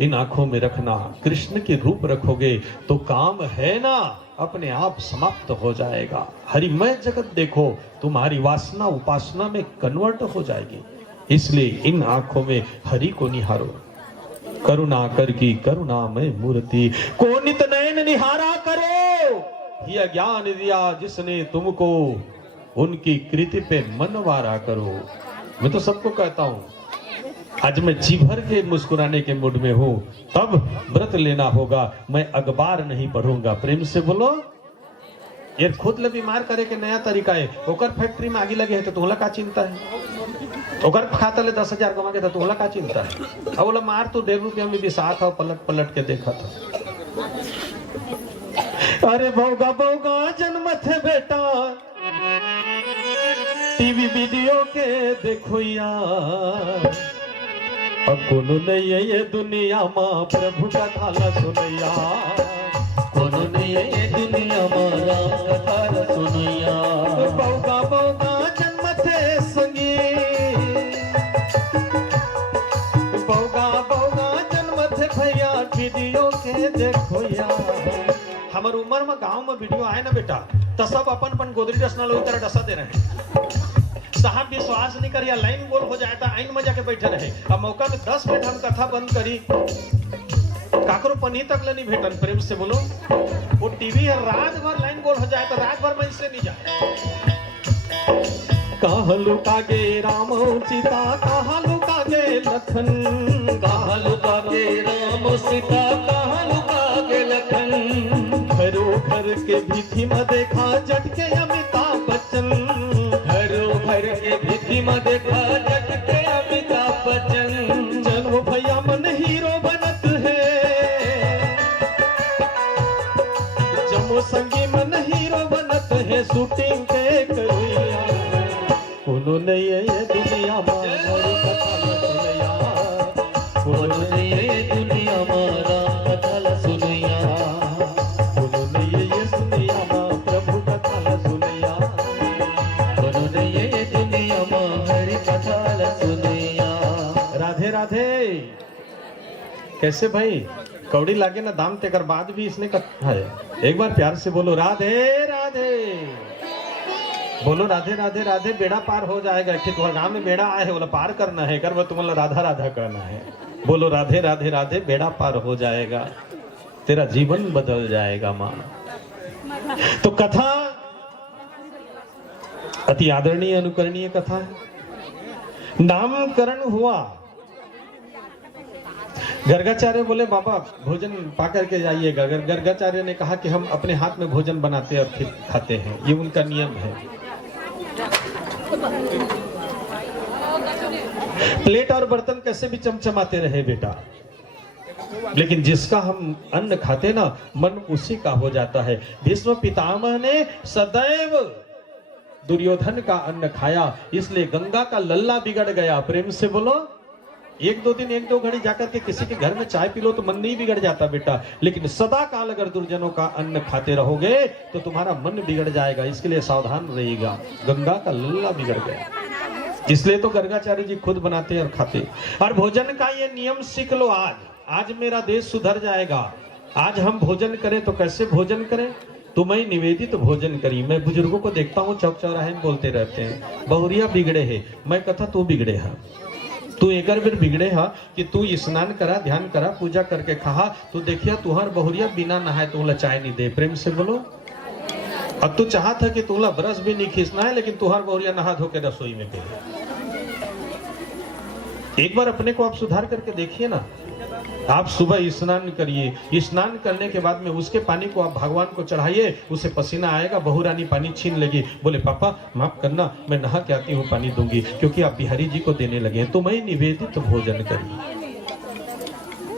इन आंखों में रखना। कृष्ण के रूप रखोगे तो काम है ना अपने आप समाप्त हो जाएगा। हरिमय जगत देखो, तुम्हारी वासना उपासना में कन्वर्ट हो जाएगी। इसलिए इन आंखों में हरि को निहारो। करुणा कर की करुणामय मूर्ति को नित नयन निहारा करो। यह ज्ञान दिया जिसने तुमको, उनकी कृति पे मनवारा करो। मैं तो सबको कहता हूं, आज मैं जी भर के मुस्कुराने के मूड में हूं, तब व्रत लेना होगा। मैं अखबार नहीं पढ़ूंगा। प्रेम से बोलो। ये खुद ले बीमार करे के नया तरीका है। ओकर फैक्ट्री में आगे लगे है तो तुहला का चिंता है? ओकर खाता ले 10,000 कमा के तो तुहला का चिंता है? अब बोला मार तू 1.5 रुपया में भी साथ हो, पलट पलट के देखा था। अरे भौगा भौगा जन्म थे बेटा, टीवी वीडियो के देखो यार। अब कोनो नहीं है ये दुनिया माँ प्रभु का थाला सुनैया। कोनो नहीं है ये दुनिया माँ राम का थाला सुनैया। बौगा बौगा जन्म थे संगी, बौगा बौगा जन्म थे भैया, वीडियो के देखो यार। हमार उम्र में गांव में वीडियो आए ना बेटा, तो सब अपन अपन गोदरी डसना लोग तरह डसा दे रहे हैं। साहब विश्वास नहीं करिए, लाइन गोल हो जाता आइन में जाके बैठे रहे। अब मौका में 10 मिनट हम कथा बंद करी, काकरो पनी तक ले नहीं भेटन। प्रेम से बोलो, वो टीवी है, रात भर लाइन गोल हो जाए तो रात भर में इससे नहीं जाए। कहाँ लुका गे राम सीता, कहाँ लुका गे लखन, कहाँ लुका गे राम सीता, कहाँ लुका गे लखन। घरो घर के भीति में देखा झटके अमिताभ बच्चन, घरो घर के भीति में देखा झटके अमिताभ बच्चन। चलो भैया मन हीरो बनत है, जम्मू संगी मन हीरो बनत है, शूटिंग के करोया उन्होंने ये दुनिया मारी कथा सुनैया, उन्होंने ये दुनिया मारा कथा सुनैया, उन्होंने ये सुनिया माँ प्रभु कथा सुनैया, उन्होंने ये दुनिया मारी कथा सुनैया। राधे राधे। कैसे भाई, कौड़ी लागे ना दाम तेकर बाद भी इसने कहा है। एक बार प्यार से बोलो राधे राधे, बोलो राधे राधे राधे। बेड़ा पार हो जाएगा। ठीक गांव में बेड़ा आए है, बोला पार करना है, कर तुम्हारा राधा राधा करना है। बोलो राधे राधे राधे, बेड़ा पार हो जाएगा, तेरा जीवन बदल जाएगा माँ। तो कथा अति आदरणीय अनुकरणीय कथा है। नामकरण हुआ, गर्गाचार्य बोले बाबा भोजन पा करके जाइएगा। गर्गाचार्य ने कहा कि हम अपने हाथ में भोजन बनाते और फिर खाते हैं, ये उनका नियम है। प्लेट और बर्तन कैसे भी चमचमाते रहे बेटा, लेकिन जिसका हम अन्न खाते ना, मन उसी का हो जाता है। भीष्म पितामह ने सदैव दुर्योधन का अन्न खाया, इसलिए गंगा का लल्ला बिगड़ गया। प्रेम से बोलो, एक दो दिन एक दो घड़ी जाकर के किसी के घर में चाय पी लो तो मन नहीं बिगड़ जाता बेटा, लेकिन सदा काल अगर दुर्जनों का अन्न खाते रहोगे तो तुम्हारा मन बिगड़ जाएगा। इसके लिए सावधान रहिएगा। गंगा का लल्ला बिगड़ गया, इसलिए तो गर्गाचार्य जी खुद बनाते और खाते। और भोजन का ये नियम सीख लो। आज मेरा देश सुधर जाएगा। आज हम भोजन करें तो कैसे भोजन करें? तुम्हें निवेदित भोजन करी। मैं बुजुर्गों को देखता हूँ चौक चौराहे में बोलते रहते हैं, बहुरिया बिगड़े है। मैं कथा तू बिगड़े है, तू एक बार बिगड़े हा कि तू स्नान करा, ध्यान करा, पूजा करके खा, तू देखिया तुहार बहुरिया बिना नहाए तुला चाय नहीं दे। प्रेम से बोलो, अब तू चाहत है कि तुला ब्रश भी नहीं खींचना है, लेकिन तुहार बहुरिया नहा धो के रसोई में पी। एक बार अपने को आप सुधार करके देखिए ना। आप सुबह स्नान करिए, स्नान करने के बाद में उसके पानी को आप भगवान को चढ़ाइए, उसे पसीना आएगा, बहू रानी पानी छीन लेगी, बोले पापा माफ करना, मैं नहा के आती हूँ पानी दूंगी, क्योंकि आप बिहारी जी को देने लगे हैं। तुम्हें निवेदित भोजन करिए।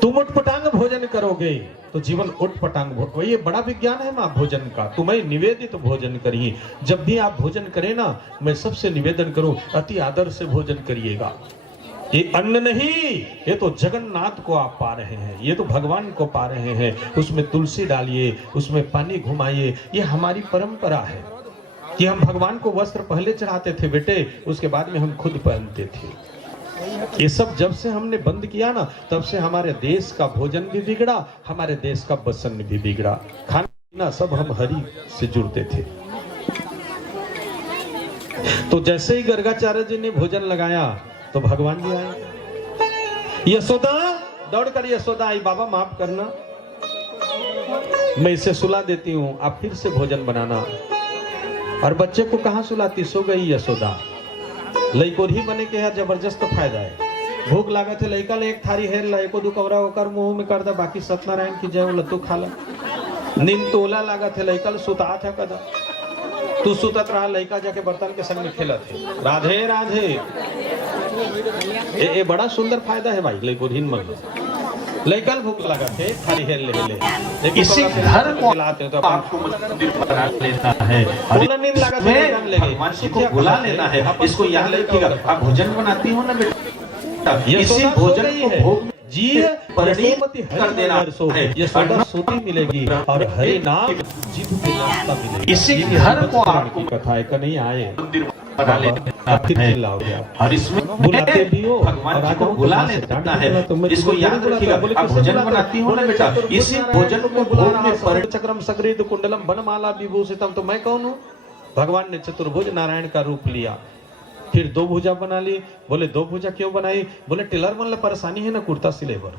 तुम उटपटांग भोजन करोगे तो जीवन उटपटांग, ये बड़ा विज्ञान है माँ भोजन का। तुम्हें निवेदित भोजन करिए। जब भी आप भोजन करें ना, मैं सबसे निवेदन करूं, अति आदर से भोजन करिएगा। ये अन्न नहीं, ये तो जगन्नाथ को आप पा रहे हैं, ये तो भगवान को पा रहे हैं। उसमें तुलसी डालिए, उसमें पानी घुमाइए, ये हमारी परंपरा है कि हम भगवान को वस्त्र पहले चढ़ाते थे बेटे, उसके बाद में हम खुद पहनते थे। ये सब जब से हमने बंद किया ना, तब से हमारे देश का भोजन भी बिगड़ा, हमारे देश का बसन भी बिगड़ा। खाना पीना सब हम हरि से जुड़ते थे। तो जैसे ही गर्गाचार्य जी ने भोजन लगाया तो भगवान जी आए। यशोदा दौड़ कर यशोदा आई, बाबा माफ करना, मैं इसे सुला देती हूँ, आप फिर से भोजन बनाना। और बच्चे को कहाँ सुलाती, सो गई यशोदा। लइकोर ही बने के है, जबरदस्त फायदा है। भूख लागे थे लइका ले एक थारी हेर ला, एको दो कवरा होकर मुंह में कर दा, बाकी सत्यनारायण की जय लतू खा ला। नींद तोला लागा थे लइका सुता था कदा, तू सुतत रहा, लइका जाके बर्तन के संग में खेला थे। राधे राधे। ये बड़ा सुंदर फायदा है भाई लइकोरहीन मन। लइकल भूख लगा थे, थारी हेर ले इसी घर को लाते तो आपको मंदिर बना लेना है, और नींद लगा थे भगवान जी को बुला लेना है। इसको याद रखिएगा। आप भोजन बनाती हो ना बेटा, इसी भोजन को भोग जी परिणति कर देना है। ये सदा सोती मिलेगी और हरि नाम जीव की नाश्ता मिलेगी। इसी घर को आपको कथा का नहीं आए मंदिर बना लेना है, और इसमें बुलाते भी हो, भगवान जी को बुला लेना है। इसको याद रखिएगा। आप भोजन बनाती हो ना बेटा, इसी भोजन को भोग में परिचक्रम सगरीद कुंडलम बनमाला विभूषितम। तो मैं कौन हूँ? भगवान ने चतुर्भुज नारायण का रूप लिया। फिर 2 भुजा बना ली। बोले 2 भुजा क्यों बनाई? बोले टेलर मन ला परेशानी है ना कुर्ता सिले पर।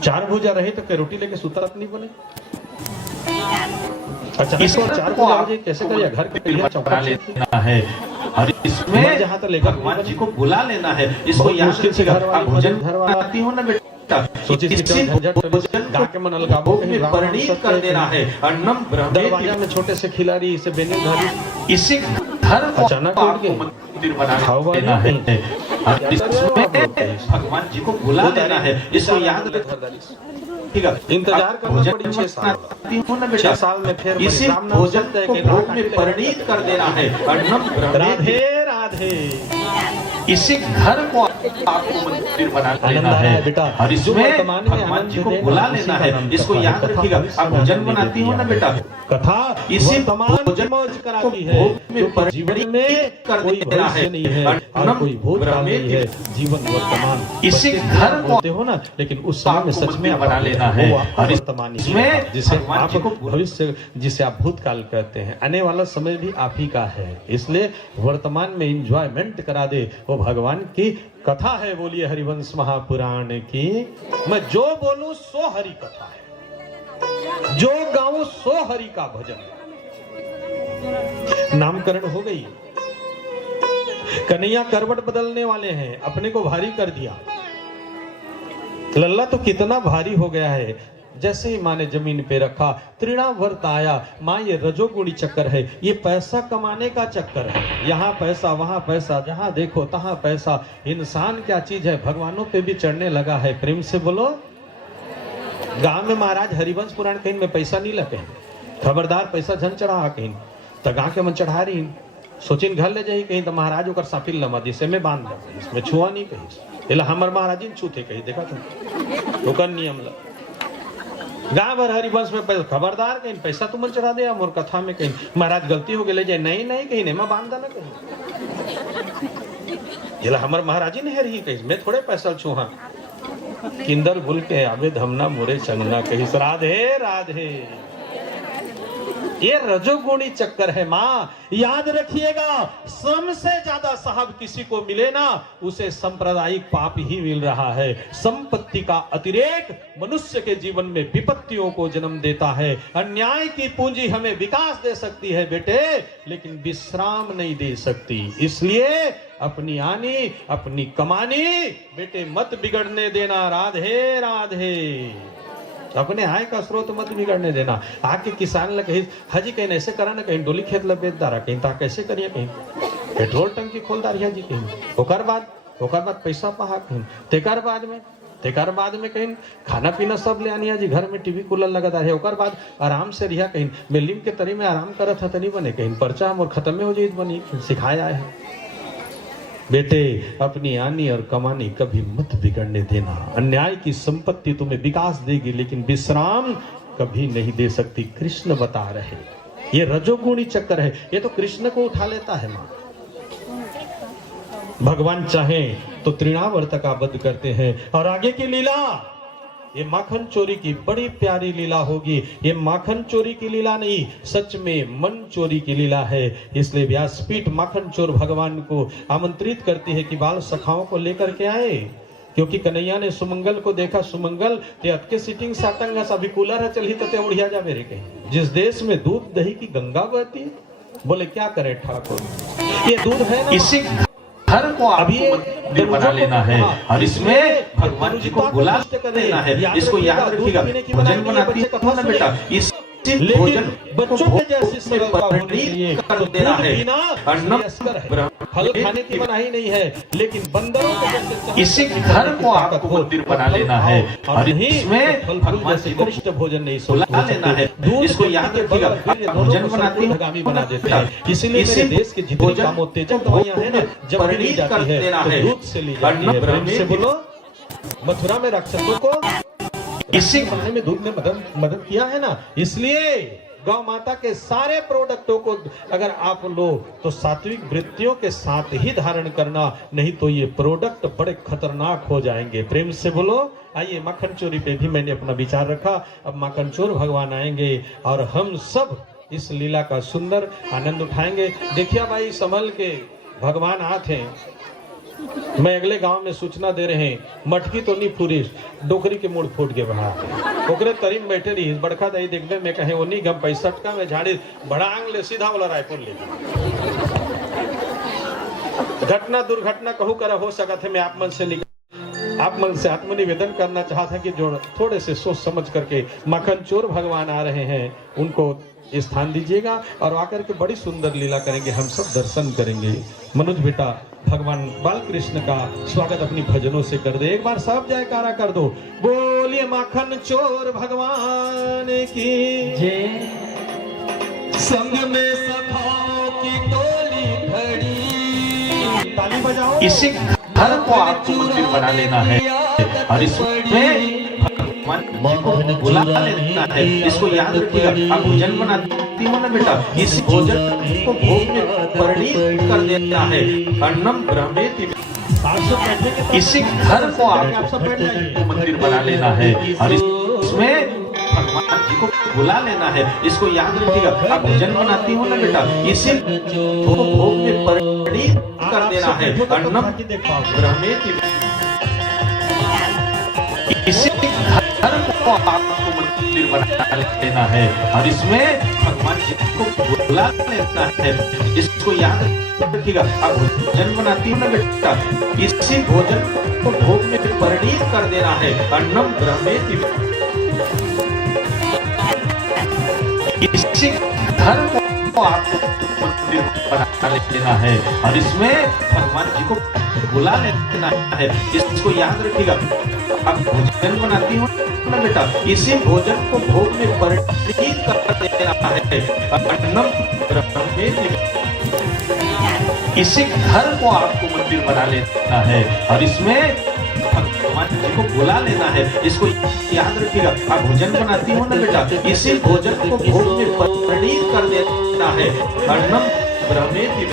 4 भुजा रहे तो क्या रोटी लेके सूता नहीं बने? अच्छा इसको 4 भुजा हो जाए कैसे करिए? घर के पहिया चौका लेना है और इसमें जहाँ तक लेकर भगवान जी को बुला लेना है। इसको बहुत याद मुश्किल से रखिएगा। घर वाली आप भोजन घर वाला बनाती हो ना बेटा, सोची इसी भोजन गा के मन अलगावो कहीं को परिणीत कर देना है। अन्नम दरवाजा ब्रह्मेति, में छोटे से खिलाड़ी से बेने धारी इसी घर को अचानक उठ आपको गए। मंदिर बना खाओ देना है नहीं। और इसमें भगवान जी को बुला लेना है। इसको याद रखिएगा। इंतजार करना भोजन पड़ी 6 साल। बनाती हो ना बेटा, 6 साल में फिर इसी राम नाम भोजन सत्य है को कि भोग राम में परिणीत कर देना है। अन्नम ब्रह्मेति, राधे राधे। इसी घर को आपको मंदिर बना लेना आनंद है आया बेटा। और जो इसमें वर्तमान में भगवान आनंद जी को देगा, बुला उसी लेना का है। नाम इसको कथा है। याद कथा रखिएगा। भविष्य आप में भोजन आनंद बनाती हो ना बेटा, कथा इसी वर्तमान भोजन की मौज को कराती है। भोग में क्योंकि जीवन में कर कोई देना भविष्य है। नहीं है और अन्नम कोई भूतकाल नहीं है। ब्रह्मेति, जीवन वर्तमान। इसी बच्चे घर को बोलते हो ना, लेकिन उस समय में आपको सच में मंदिर आप बना लेना है। वो आपका और वर्तमान ही इसमें है, जिसे भगवान आप जी को भविष्य, जिसे आप भूतकाल कहते हैं। आने वाला समय भी आप ही का है, इसलिए वर्तमान में एंजॉयमेंट करा दे। वो भगवान की कथा है। बोलिए हरिवंश महापुराण की। मैं जो बोलूं सो हरि कथा है, जो गाऊं सो हरि का भजन। नामकरण हो गई, कन्हैया करवट बदलने वाले हैं, अपने को भारी कर दिया। लल्ला तो कितना भारी हो गया है। जैसे ही माँ ने जमीन पे रखा, तृणावर्त आया। माँ ये रजोगुणी चक्कर है, ये पैसा कमाने का चक्कर है। यहाँ पैसा, वहां पैसा, जहां देखो तहां पैसा। इंसान क्या चीज है, भगवानों पे भी चढ़ने लगा है। प्रेम से बोलो। गांव में महाराज हरिवंश पुराण कहीं में पैसा नहीं लगे, खबरदार पैसा झन चढ़ा कहीं तो गांव के मन चढ़ा रही सोचिन घर ले जाई कहीं तो महाराज ओकर साफिल लमा दिसे में बांध दे, इसमें छुआ नहीं कहीं। इला हमर महाराज छूते कहीं, देखा तुम ओकर नियम ला। गांव भर हरिवंश में पैसा, खबरदार कहीं पैसा तुम चढ़ा दे। मोर कथा में कहीं महाराज गलती हो गई ले जाए, नहीं नहीं कहीं नहीं मैं बांध देना कहीं। इला हमर महाराजी ने रही कहीं, मैं थोड़े पैसा छुहा। किंदर भूल के आवे धमना मोरे चंगना कहीं। राधे राधे। ये रजोगुणी चक्कर है माँ, याद रखिएगा। श्रम से ज्यादा साहब किसी को मिले ना, उसे सांप्रदायिक पाप ही मिल रहा है। संपत्ति का अतिरेक मनुष्य के जीवन में विपत्तियों को जन्म देता है। अन्याय की पूंजी हमें विकास दे सकती है बेटे, लेकिन विश्राम नहीं दे सकती। इसलिए अपनी आनी, अपनी कमानी बेटे मत बिगड़ने देना। राधे राधे। अपने आय का स्रोत मत बिगड़ने देना। आके किसान लग कहीं हाजी कहीं ऐसे करा ना, कहीं डोली खेत लबेद दारा कहीं ता कैसे करिए, कहीं पेट्रोल टंकी खोल दारिया जी कहीं। ओकर बाद पैसा पहा कहीं। तेकर बाद में कहीं खाना पीना सब ले आनिया जी, घर में टीवी कूलर लगा दारिया। ओकर बाद आराम से रिहा कहीं बिल्डिंग के तरी में आराम करत था तनी बने कहीं पर्चा हम और खत्म हो जाए बनी सिखाया है। बेटे अपनी आनी और कमानी कभी मत बिगड़ने देना। अन्याय की संपत्ति तुम्हें विकास देगी, लेकिन विश्राम कभी नहीं दे सकती। कृष्ण बता रहे, ये रजोगुणी चक्कर है, ये तो कृष्ण को उठा लेता है माँ। भगवान चाहे तो तृणावर्त का वध करते हैं। और आगे की लीला, ये माखन चोरी की बड़ी प्यारी लीला होगी। ये माखन चोरी की लीला नहीं, सच में मन चोरी की लीला है। इसलिए व्यासपीठ माखन चोर भगवान को आमंत्रित करती है कि बाल सखाओं को लेकर के आए, क्योंकि कन्हैया ने सुमंगल को देखा। सुमंगल ते अतके सीटिंग साटंग सभी कूलर है चली तो उड़िया जा मेरे कहीं। जिस देश में दूध दही की गंगा बहती है, बोले क्या करे ठाकुर, ये दूध है ना, इसी घर को अभी आपको मंदिर बना लेना है और इसमें भगवान जी को बुला लेना है। इसको याद रखिएगा। भोजन बनाती हो ना बेटा, इस भोजन बच्चों के जैसी सरलता होनी चाहिए। कर देना है। अन्नम फल खाने की मनाही नहीं है, लेकिन बंदरों के जैसे इसी घर को आपको मंदिर बना लेना है और इसमें भगवान जी को कृष्ण भोजन नहीं बुला लेना है। इसको याद रखिएगा। भोजन बनाती भगामी बना देते हैं। इसीलिए मेरे देश के जितने कामोत्तेजक दवाइयां हैं ना, जब भी ली जाती है तो दूध से ली जाती है। प्रेम से बोलो। मथुरा में राक्षसों को इसी बनने में दूध ने मदद किया है ना। इसलिए गौ माता के सारे प्रोडक्टों को अगर आप लो तो सात्विक वृत्तियों के साथ ही धारण करना, नहीं तो ये प्रोडक्ट बड़े खतरनाक हो जाएंगे। प्रेम से बोलो। आइए माखन चोरी पे भी मैंने अपना विचार रखा। अब माखन चोर भगवान आएंगे और हम सब इस लीला का सुंदर आनंद उठाएंगे। देखिए भाई संभल के, भगवान आते हैं, मैं अगले गांव में सूचना दे रहे हैं, मटकी तो नहीं फूरिस, डोकरी के मुड़ फूट के बहा ओकरे तरीम बैठे रही बड़का दही देखबे में कहे ओनी गम 65 का में झाड़ी बड़ा आंगले सीधा वाला रायपुर ले घटना दुर्घटना कहू करा हो सका थे। मैं आप मन से आत्मनिवेदन करना चाहता कि जो थोड़े से सोच समझ करके माखन चोर भगवान आ रहे हैं उनको स्थान दीजिएगा और आकर के बड़ी सुंदर लीला करेंगे, हम सब दर्शन करेंगे। मनोज बेटा भगवान बाल कृष्ण का स्वागत अपनी भजनों से कर दे, एक बार सब जयकारा कर दो, बोलिए माखन चोर भगवान की जय। संग में सखाओं की टोली खड़ी, ताली बजाओ। इसी घर को आपको मंदिर बना लेना है और इसमें भगवान को बुला लेना है। इसको याद रखिएगा, आप भोजन बनाती हो ना बेटा, इस भोजन को भोग में परिणित कर देना है। अन्नम ब्रह्मेति, इसी घर को आपको मंदिर बना लेना है और इसमें भगवान जी को बुला लेना है। इसको याद रखिएगा, आप भोजन बनाती हो ना बेटा, इसी को भोग में परिणित कर देना है। अन्नम ब्रह्मेति, इसी घर को आपको मंदिर बना लेना है और इसमें भगवान जी को बुला लेना है। इसको याद रखिएगा, आप भोजन बनाती हो ना बेटा, इसी भोजन को भोग में परिणित कर देना है। अन्नम ब्रह्मेति, इसी घर को आपको मंदिर बना लेना है और इसमें भगवान जी को बुला लेना है। इसको याद रखिएगा, आप भोजन बनाती हो ना बेटा, इसी भोजन को भोग में परिणित कर देना है। अन्नम ब्रह्मेति, इसी घर को आपको मंदिर बना लेना है और इसमें भगवान जी को बुला लेना है। इसको याद रखिएगा, आप भोजन बनाती हो ना बेटा, इसी भोजन को भोग में परिणित कर देना है। अन्नम ब्रह्मेति,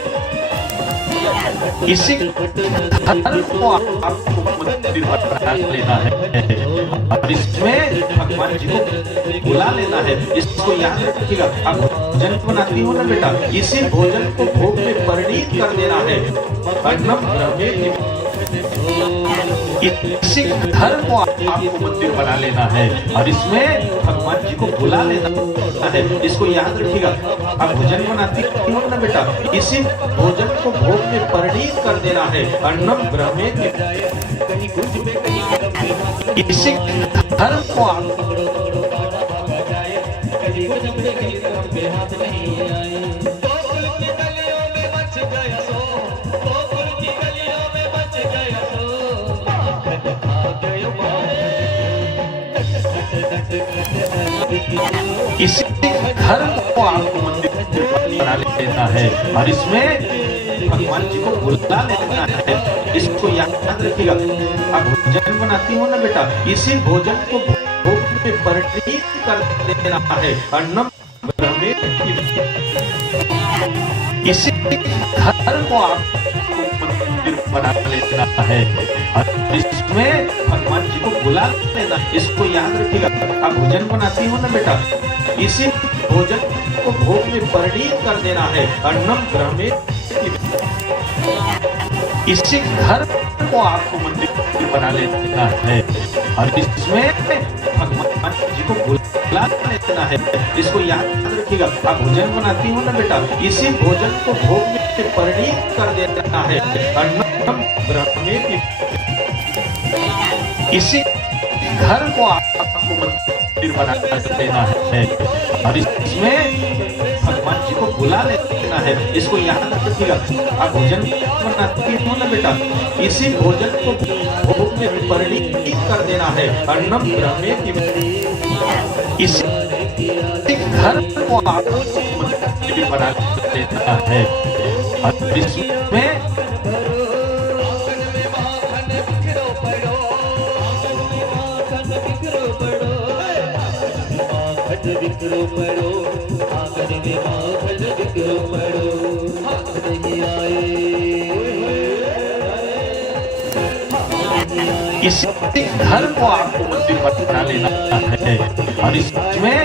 इसी घर को आपको मंदिर बना लेना है और इसमें भगवान जी को बुला लेना है। इसको याद रखिएगा, आप भोजन बनाती हो ना बेटा, इसी भोजन को भोग में परिणित कर देना है। अन्नम ब्रह्मेति, इसी घर को आपको मंदिर बना लेना है और इसमें भगवान जी को बुला लेना है। इसको याद रखिएगा, आप भोजन बनाती हो ना बेटा, इसी भोजन को भोग में परिणित कर देना है। अन्नम ब्रह्मेति, इसी घर को इसी घर को आपको मंदिर बना लेना है और इसमें भगवान जी को बुला लेना है। इसको याद रखिएगा, आप भोजन बनाती हो ना बेटा, इसी भोजन को भोग में परिणित कर देना है। अन्नम ब्रह्मेति, इसी घर को आपको मंदिर बना लेना है और इसमें भगवान जी को बुला लेना। इसको याद रखिएगा, आप भोजन बनाती हो ना बेटा, इसी भोजन को भोग में परिणित कर देना है। अन्नम ब्रह्मेति, इसी घर को आपको मंदिर बना लेना है और इसमें भगवान जी को बुला लेना है। इसको याद रखिएगा, आप भोजन बनाती हो ना बेटा, इसी भोजन को भोग में परिणित कर देना है। अन्नम ब्रह्मेति, इसी घर को आपको मंदिर बना देना है और इसमें भगवान जी को बुला लेना है। इसको याद रखिएगा, आप भोजन बनाती हो ना बेटा, इसी भोजन को भोग में परिणित कर देना है। अन्नम ब्रह्मेति, इसी घर को आपको मंदिर बना देना है और इसमें विक्रो पड़ो आकर में माखन विक्रो पड़ो हाथ नहीं आए। इसी घर को आपको मंदिर बना लेना है और इसमें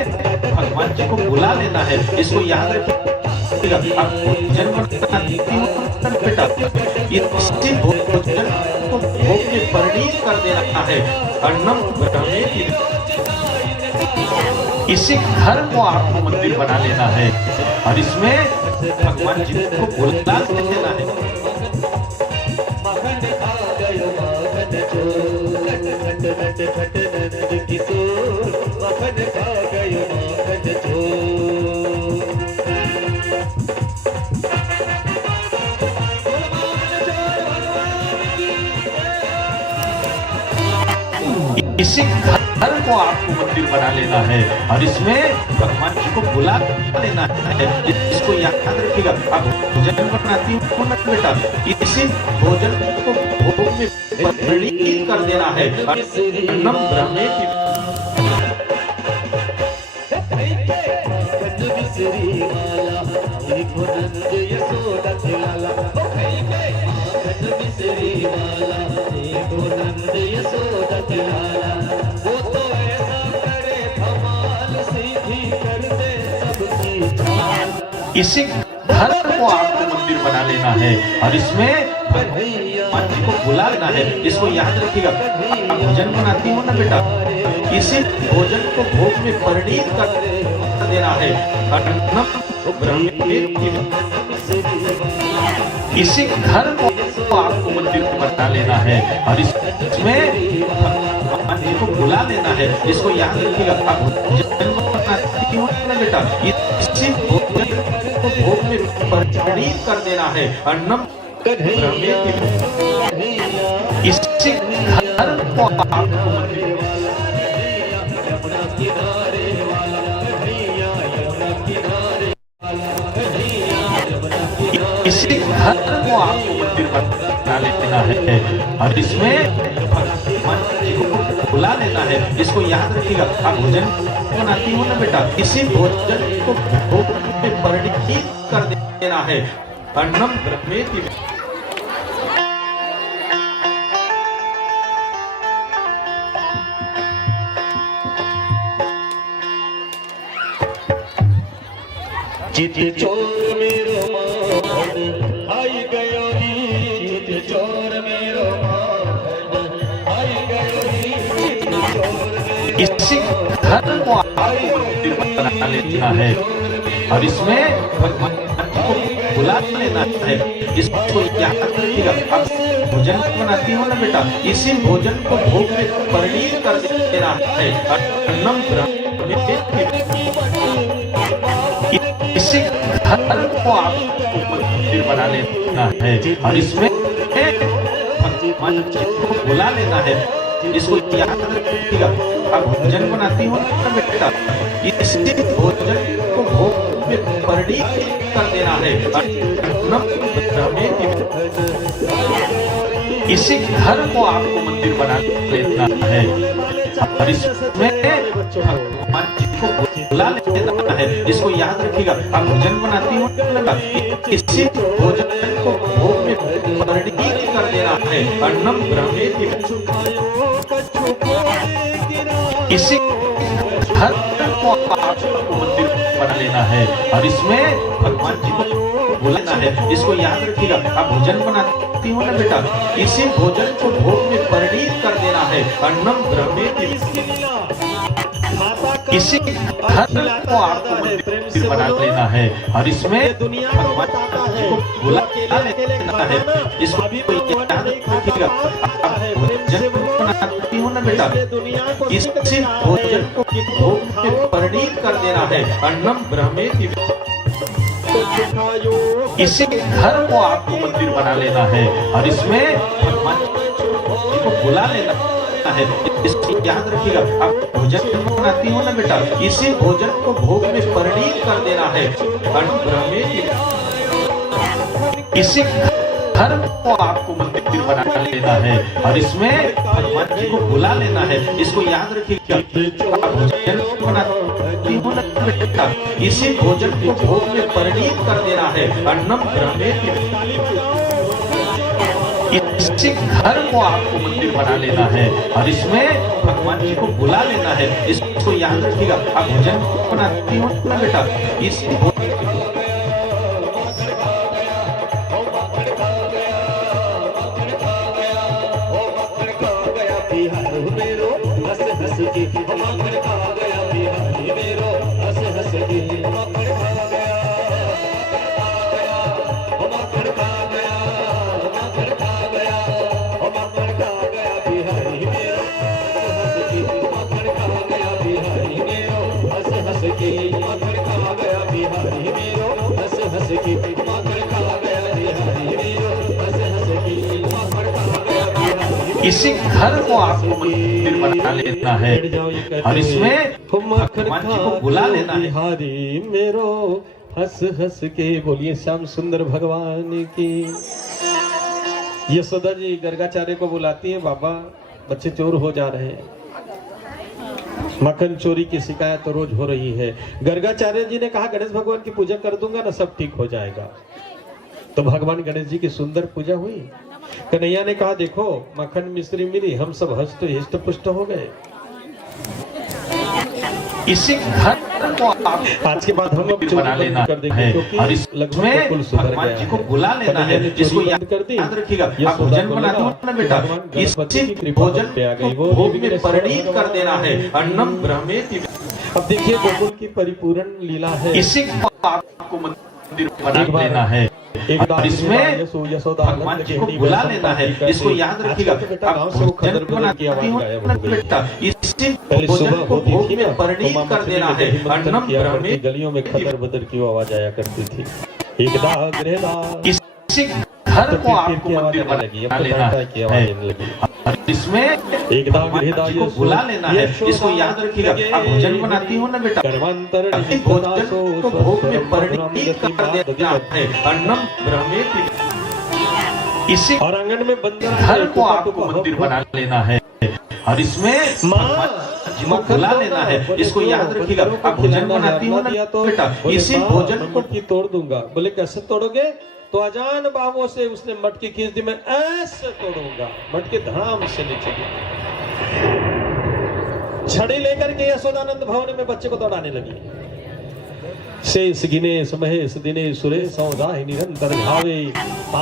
भगवान जी को बुला लेना है। इसको याद रखिए, रखिएगा आप भोजन बनाती हो ना बेटा, इसी भोजन को भोग में परिणत कर देना है। अन्नम ब्रह्मेति, इसी घर को आपको मंदिर बना लेना है और इसमें भगवान जी को बुला देना है। इसी घर को आपको मंदिर बना लेना है और इसमें भगवान जी को बुला लेना है। इसको याद रखिएगा आप भोजन बनाती हो ना बेटा, इसी भोजन को भोग में परिणत कर देना है। अन्नम ब्रह्मेति, इसी घर को आपको मंदिर बना लेना है और इसमें भगवान जी को बुला लेना है। इसको याद रखिएगा आप भोजन बनाती हो ना बेटा, इसी भोजन को भोग में परिणत कर देना है। अन्नम ब्रह्मेति, इसी घर को आपको मंदिर बना लेना है और इसमें भगवान जी को बुला लेना है। इसको याद रखिएगा आप भोजन बनाती हो ना बेटा, इसी भोजन को भोग में परिणत कर देना है। अन्नम ब्रह्मेति, इसी घर को आपको मंदिर, इसी घर को आपको मंदिर बना लेना है और इसमें भगवान जी को बुला लेना है। इसको याद रखिएगा आप भोजन बनाती हो ना बेटा, इसी भोजन को भोग में परिणत कर देना है। अन्नम ब्रह्मेति, चित चोर मेरो मोहन आई गयो री, चित चोर मेरो मोहन आई गयो री, चित चोर इसी घर को आपको मंदिर बना लेना है और इसमें भगवान जी को बुला लेना है। इसको याद रखिएगा आप भोजन बनाती हो ना बेटा, इसी भोजन को भोग में परिणत कर देना है। अन्नम ब्रह्मेति, इसी घर को आपको मंदिर बना लेना है और इसमें भगवान जी को बुला लेना है। इसको याद रखिएगा आप भोजन बनाती हो ना बेटा, इसी भोजन को भोग में परिणत कर देना है। अन्नम ब्रह्मेति, इसी घर को आपको मंदिर बना लेना है और इसमें भगवान जी को बुला लेना है। इसको याद रखिएगा आप भोजन बनाती हो ना, इसी भोजन को भोग में परिणत कर देना है। अन्नम ब्रह्मेति, इसी घर को आपको मंदिर बना लेना है और इसमें भगवान जी को बुलाना है। इसको याद रखिएगा आप भोजन बनाती हो ना बेटा, इसी भोजन को भोग में परिणत कर देना है। अन्नम ब्रह्मेति, इसी घर को आपको मंदिर बना लेना है और इसमें भगवान जी को बुला लेना है। इसको याद रखिएगा आप भोजन बनाती हो ना बेटा, इसी भोजन को भोग में परिणत कर देना है। अन्नम ब्रह्मेति, इसी घर को आपको मंदिर बना लेना है और इसमें भगवान जी को बुला लेना है। इसको याद रखिएगा आप भोजन बनाती हो ना बेटा, इसी भोजन को भोग में परिणत कर देना है। अन्नम ब्रह्मेति, इसी घर को आपको मंदिर बना लेना है और इसमें भगवान जी को बुला लेना है। इसको याद रखिएगा आप भोजन बनाती हो ना बेटा, इसी भोजन को भोग में परिणत कर देना है। अन्नम ब्रह्मेति, इसी घर को आपको मंदिर बना लेना है और इसमें भगवान जी को बुला लेना है। इसको याद रखिएगा आप भोजन बनाती हो ना बेटा, इसी के माखन खा गया बिहारी मेरो हंस हंस के माखन खा गया माखन खा गया माखन खा गया माखन खा गया बिहारी मेरो हंस हंस के माखन खा गया बिहारी मेरो हंस हंस के माखन खा गया बिहारी मेरो हंस हंस के माखन खा गया बिहारी मेरो हंस हंस के माखन खा गया बिहारी। इसी घर को आपको मंदिर बना लेना है और इसमें भगवान जी को बुला लेना है। बिहारी मेरो हंस हंस के। बोलिए श्याम सुंदर भगवान की। यशोदा जी गर्गाचार्य को बुलाती है, बाबा बच्चे चोर हो जा रहे हैं, मक्खन चोरी की शिकायत तो रोज हो रही है। गर्गाचार्य जी ने कहा गणेश भगवान की पूजा कर दूंगा ना, सब ठीक हो जाएगा। तो भगवान गणेश जी की सुंदर पूजा हुई। कन्हैया ने कहा देखो मक्खन मिश्री मिली, हम सब हष्ट हिष्ट पुष्ट हो गए। इसी घर को आज के बाद हम मंदिर बना लेना कर देंगे है क्योंकि और इसमें भगवान जी को बुला लेना है। जिसको याद रखिएगा, आप भोजन बनाते हो ना बेटा, इसी भोजन को भोग में परिणीत कर देना है। अन्नम ब्रह्मेति। अब देखिए गोकुल की परिपूर्ण लीला है। इसी को आपको मंदिर बना लेना है और इसमें भगवान जी को बुला लेना है। इसको याद रखिएगा, आप भोजन बनाते हो ना बेटा, इसी भोजन को भोग में परिणीत कर देना है। अन्नम ब्रह्मेति। गलियों में खदर बदर की आवाज आया करती थी। एकदा गृहदा इसी घर को आपको मंदिर बना लेना है और इसमें एकदा भगवान जी को बुला लेना है। इसको याद रखिएगा, आप भोजन बनाती हो ना बेटा, इसी भोजन को भोग में परिणीत कर देना है। अन्नम ब्रह्मेति। इसी और आंगन में बंदर घर को आपको मंदिर बना लेना है और इसमें भगवान जी को बुला लेना है। इसको याद रखिएगा, आप भोजन बनाती हो ना बेटा, इसी भोजन को मटकी तोड़ दूंगा। बोले कैसे तोड़ोगे? तो अजान बाबों से उसने मटकी खींच दी, मैं ऐसे तोड़ूंगा। मटकी धड़ाम से नीचे छड़ी लेकर के यशोदानंद भवन में बच्चे को दौड़ाने लगी। शेष गिनेश महेश दिनेश सुरेश सौदाहि निरंतर भावे।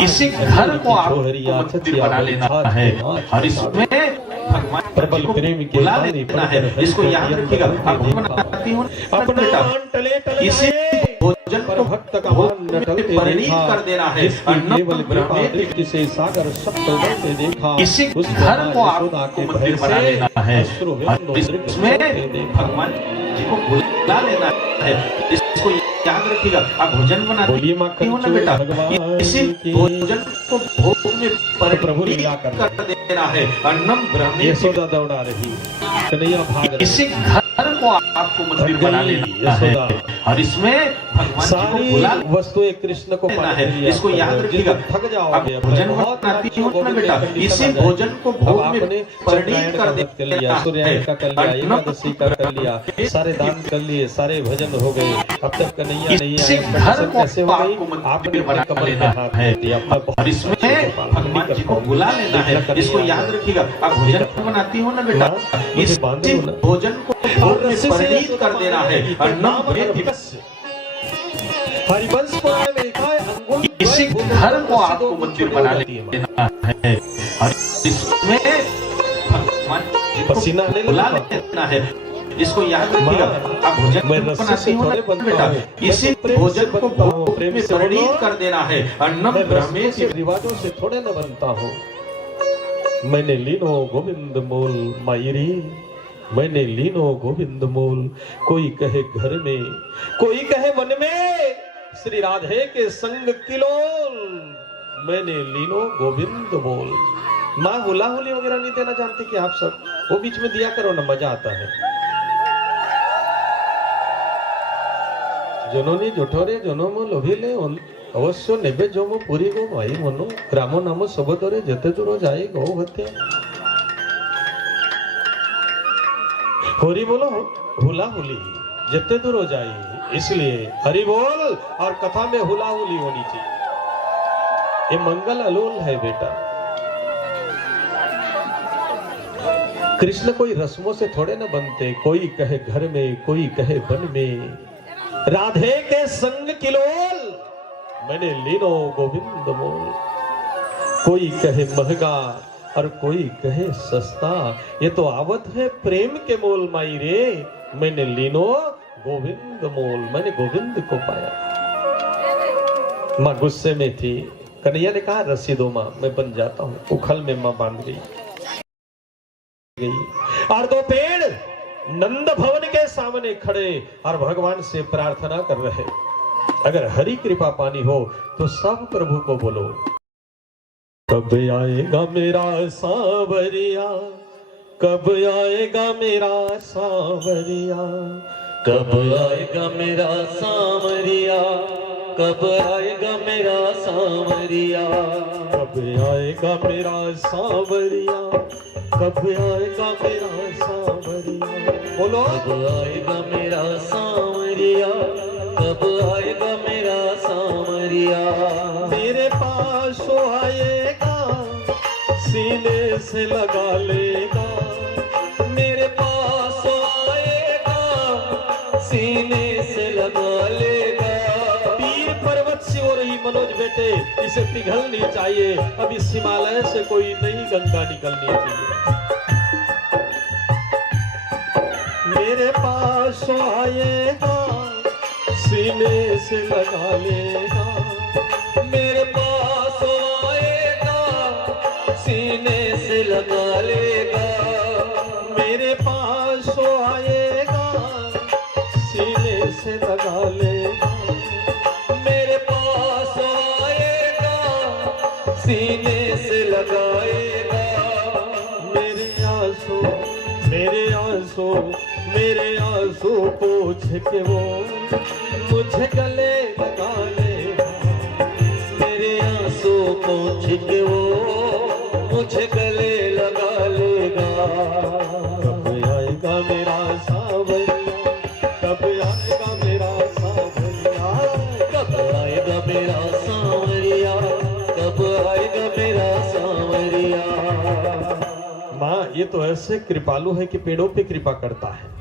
इसी घर को आपको मंदिर बना लेना है और इसमें भगवान प्रबल जी को प्रेम के बुला लेना है। इसको याद रखिएगा, आप बनाती हो ना बेटा, इसी भोजन को भक्त का भोग में परिणीत कर देना है। अन्नम ब्रह्मेति। से सागर सप्त उभरते देखा। इसी घर को आपको मंदिर बना लेना है और इसमें भगवान जी को बुला लेना है। इसको याद रखिएगा, आप भोजन बनाते हो ना बेटा, इसी भोजन को भोग में परिणीत कर देना है। अन्नम ब्रह्मेति। यशोदा दौड़ा रही, कन्हैया भाग रहे। इसी घर को आपको मंदिर बना लेना है और इसमें भगवान जी को बुला वस्तुएं कृष्ण को लेना है। इसको याद रखिएगा, थक जाओगे। भोजन बनाती हो ना बेटा, इसी भोजन को भोग में परिणीत कर देना है। सूर्यास्त का कर लिया, एकादशी का कर लिया, सारे दान कर लिए, सारे भजन हो गए। अब तक कन्हैया नहीं इसी आया, घर को कैसे हो गई? आपको आपने मंदिर बना लेना है और इसमें भगवान जी को बुला लेना है। इसको याद रखिएगा, आप भोजन बनाती हो ना बेटा, इसी भोजन को भोग में परिणीत कर देना है। अन्नम ब्रह्मेति। हरिवंश पुराण में लिखा है अंगुल इसी घर को आपको मंदिर बना लेना है और इसमें भगवान जी को बुला लेना है। इसको याद रखिएगा, आप भोजन बनाती हो ना बेटा, इसी भोजन को भोग में परिणीत कर देना है। अन्नम ब्रह्मेति। रिवाजों से थोड़े न बनता हूँ। मैंने लीनो गोविंद मोल मायरी, मैंने लीनो गोविंद मोल। कोई कहे घर में, कोई कहे वन में, श्री राधे के संग किलोल। मैंने लीनो गोविंद मोल। माँ हुला हुली वगैरह नहीं देना जानती कि आप सब? वो बीच में दिया करो ना, मजा आता है। जननी जठरे जन्म लोभिले अवश्य नेबे जम पुरी गो माई मनु। राम नाम सबदरे जेते दूर जाए गौ हत्या। हरि बोलो हुला हुली जितने दूर हो जाए, इसलिए हरि बोल और कथा में हुला हुली होनी चाहिए। ये मंगल अलोल है बेटा। कृष्ण कोई रस्मों से थोड़े न बनते। कोई कहे घर में, कोई कहे वन में, राधे के संग किलोल। मैंने लीनो गोविंद मोल। कोई कहे महंगा, और कोई कहे सस्ता। ये तो आवत है प्रेम के मोल माई रे, मैंने लीनो गोविंद मोल, मैंने गोविंद को पाया। माँ गुस्से में थी, कन्हैया ने कहा रस्सी दो माँ, मैं बन जाता हूँ। उखल में माँ बांध गई। और दो पेड़ नंद भवन के सामने खड़े और भगवान से प्रार्थना कर रहे, अगर हरि कृपा पानी हो तो सब प्रभु को बोलो, कब आएगा मेरा सांवरिया, कब आएगा मेरा सांवरिया, कब आएगा मेरा सांवरिया, कब आएगा मेरा सांवरिया, कब आएगा मेरा सांवरिया, कब आएगा मेरा सांवरिया। बोलो, कब आएगा मेरा सांवरिया, कब आएगा मेरा सांवरिया। मेरे पास आएगा, सीने से लगा लेगा, मेरे पास आएगा, सीने से लगा लेगा। पीर पर्वत से हो रही मनोज बेटे, इसे पिघलनी चाहिए। अब इस हिमालय से कोई नई गंगा निकलनी चाहिए। मेरे पास आएगा, सीने से लगा लेगा, मेरे पास आएगा, सीने से लगा लेगा। मेरे पास आएगा, सीने से लगा लेगा, मेरे पास आएगा, सीने से लगाएगा। मेरे आंसू, मेरे आंसू पोंछ के वो मुझे गले लगा लेगा, मेरे आंसू पोंछ के वो मुझे गले लगा लेगा। कब आएगा मेरा सांवरिया, कब आएगा मेरा सांवरिया, कब आएगा मेरा सांवरिया, कब आएगा मेरा सांवरिया। माँ ये तो ऐसे कृपालु है कि पेड़ों पे कृपा करता है।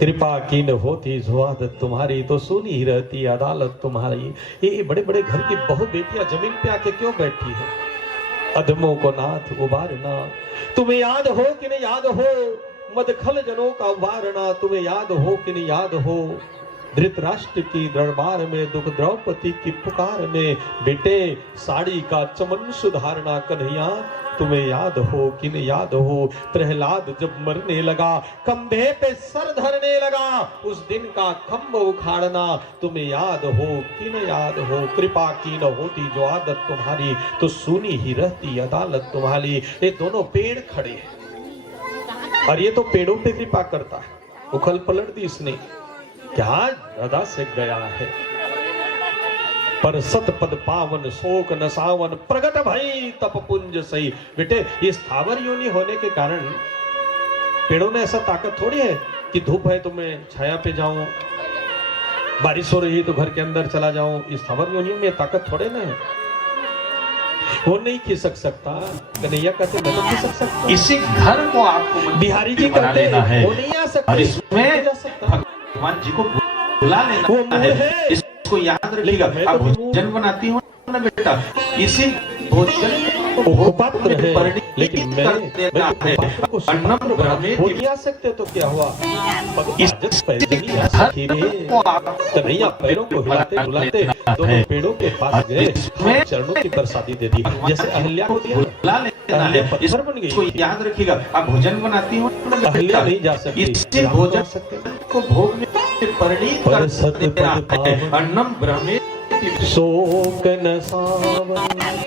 कृपा की न होती जो आदत तुम्हारी, तो सुनी ही रहती अदालत तुम्हारी। ये बड़े बड़े घर की बहु बेटियां जमीन पे आके क्यों बैठी है? अधमों को नाथ उबारना, तुम्हें याद हो कि नहीं याद हो, मदखल जनों का उबारना, तुम्हें याद हो कि नहीं याद हो। धृतराष्ट्र की दरबार में, दुख द्रौपदी की पुकार में, बेटे साड़ी का चमन सुधारना। कन्हैया तुम्हें याद हो कि नहीं याद हो, प्रहलाद जब मरने लगा, कंधे पे सर धरने लगा, उस दिन का खम्भ उखाड़ना। तुम्हें याद हो कि नहीं याद हो, कृपा की न होती जो आदत तुम्हारी, तो सुनी ही रहती अदालत तुम्हारी। ये दोनों पेड़ खड़े हैं और ये तो पेड़ों पे कृपा करता है। उखल पलट दी इसने, क्या दादा से गया है, पर सतपद पावन शोक नसावन, प्रगट भई तप पुंज सही। बेटे ये स्थावर योनि होने के कारण पेड़ों में ऐसा ताकत थोड़ी है कि धूप है तो मैं छाया पे जाऊं, बारिश हो रही है तो घर के अंदर चला जाऊं। इस स्थावर योनियों में ताकत थोड़े ना है, वो नहीं खिसक सकता। कन्हैया कहते मैं तो खिसक सकता। इसी घर को आपको बिहारी जी बना कहते लेना है वो नहीं आ सकते, और इसमें जा सकता। भगवान जी को बुला लेना है। इसको याद रखिएगा। आप भोजन बनाती हो ना बेटा, इसी भोजन वो पात्र है, लेकिन मैं अन्नम ब्रह्मे हो नहीं आ सकते तो क्या हुआ? कन्हैया पैरों को हिलाते डुलाते दोनों पेड़ों के पास गए, चरणों की प्रसादी दे दी, जैसे अहल्या को दिया। बुला लेना है, पत्थर बन गई। इसको याद रखिएगा। आप भोजन बनाती हो ना अहल्या बेटा, नहीं जा सकती, इसी राम भोजन जा सकते। को भोग में परिणीत कर देना है। अन्नम ब्रह्मे शोक न सावन,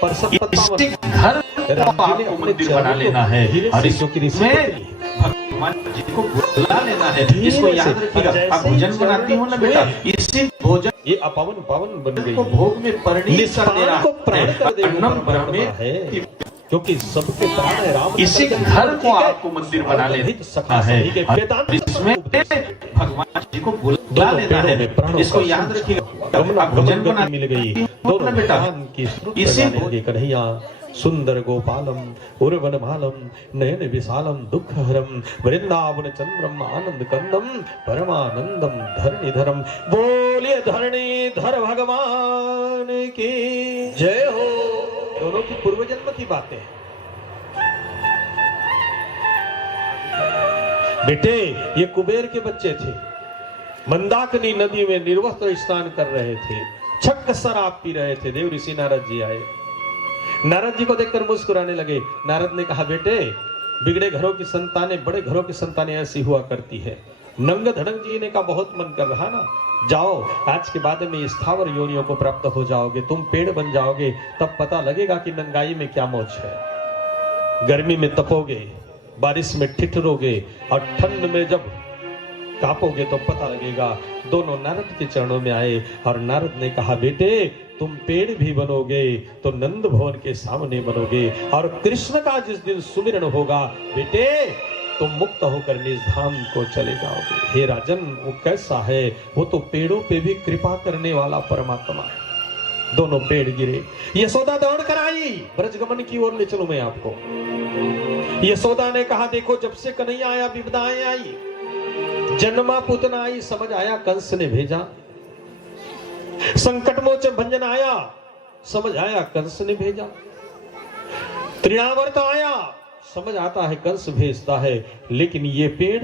पर सब इसी घर को आपको मंदिर बना लेना है और इसमें भगवान जी को बुला लेना है। इसको याद रखिएगा। आप भोजन बनाती हो ना बेटा, इसी भोजन ये अपावन पावन बन गई को भोग में परिणीत कर देना को प्राण कर देना। अन्नम ब्रह्मे है क्योंकि सबके प्राण है राम। इसी घर को आपको मंदिर बना लेना है और इसमें भगवान जी को बुला लेना है। इसको याद रखिएगा। आप भोजन बनाती मिल गई दोनों बेटा, इसी कन्हैया सुंदर गोपालम उर्वन मालम नयन विशालम दुख हरम वृंदावन चंद्रम आनंद कंदम परमानंदम धरणीधरम। बोलिए धरणीधर भगवान की जय हो। दोनों की पूर्व जन्म की बातें हैं। बेटे ये कुबेर के बच्चे थे, मंदाकिनी नदी में निर्वस्त्र स्नान कर रहे थे, छक शराब पी रहे थे। देव ऋषि नारद जी आए, नारद जी को देखकर मुस्कुराने लगे। नारद ने कहा, बेटे बिगड़े घरों की संतानें, बड़े घरों की संतानें ऐसी हुआ करती है। नंग धड़ंग जी ने कहा, बहुत मन कर रहा ना, जाओ आज के बाद में स्थावर योनियों को प्राप्त हो जाओगे, तुम पेड़ बन जाओगे, तब पता लगेगा कि नंगाई में क्या मौज है। गर्मी में तपोगे, बारिश में ठिठरोगे और ठंड में जब कांपोगे तो पता लगेगा। दोनों नारद के चरणों में आए और नारद ने कहा, बेटे तुम पेड़ भी बनोगे तो नंद भवन के सामने बनोगे, और कृष्ण का जिस दिन सुमिरन होगा बेटे तुम मुक्त होकर निजधाम को चले जाओगे। हे राजन, वो कैसा है, वो तो पेड़ों पे भी कृपा करने वाला परमात्मा है। दोनों पेड़ गिरे। यशोदा दौड़ कर आई, ब्रजगमन की ओर ले चलो मैं आपको। यशोदा ने कहा, देखो जब से कन्हैया आया विपदाएं आई, जन्मा पुतना आई, समझ आया कंस ने भेजा। संकट मोचन भंजन आया, समझ आया कंस ने भेजा। तृणावर्त आया, समझ आता है कंस भेजता है। लेकिन ये पेड़,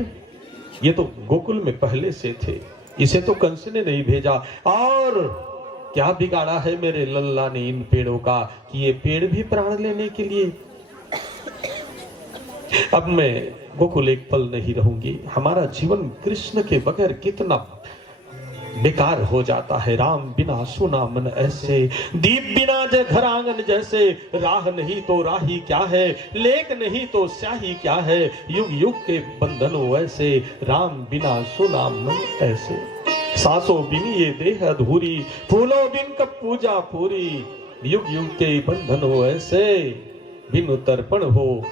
ये तो गोकुल में पहले से थे, इसे तो कंस ने नहीं भेजा। और क्या बिगाड़ा है मेरे लल्ला ने इन पेड़ों का कि ये पेड़ भी प्राण लेने के लिए। अब मैं गोकुल एक पल नहीं रहूंगी। हमारा जीवन कृष्ण के बगैर कितना बेकार हो जाता है। राम बिना सुना मन ऐसे, दीप बिना जय घर आंगन जैसे। राह नहीं तो राही क्या है, लेख नहीं तो स्याही क्या है। युग युग के बंधनों ऐसे, राम बिना सुना मन ऐसे। सांसों बिन ये देह अधूरी, फूलों बिन कब पूजा पूरी। युग युग के बंधनों ऐसे, बिन तर्पण हो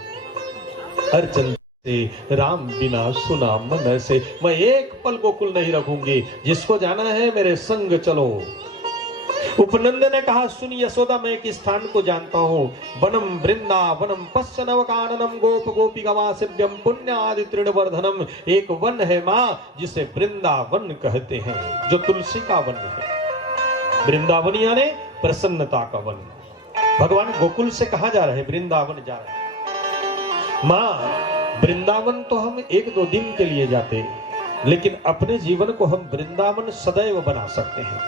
अर्चन से। राम बिना सुना मन ऐसे। मैं एक पल गोकुल नहीं रखूंगी, जिसको जाना है मेरे संग चलो। उपनंद ने कहा, सुन यशोदा, मैं एक स्थान को जानता हूँ। वनम वृंदावनम पश्य नवकाननम गोप गोपिका सेव्यम पुण्य आदि तृणवर्धनम। एक वन है माँ जिसे वृंदावन कहते हैं, जो तुलसी का वन है। वृंदावन यानी प्रसन्नता का वन। भगवान गोकुल से कहा जा रहे, वृंदावन जा रहे। माँ वृंदावन तो हम एक दो दिन के लिए जाते, लेकिन अपने जीवन को हम वृंदावन सदैव बना सकते हैं।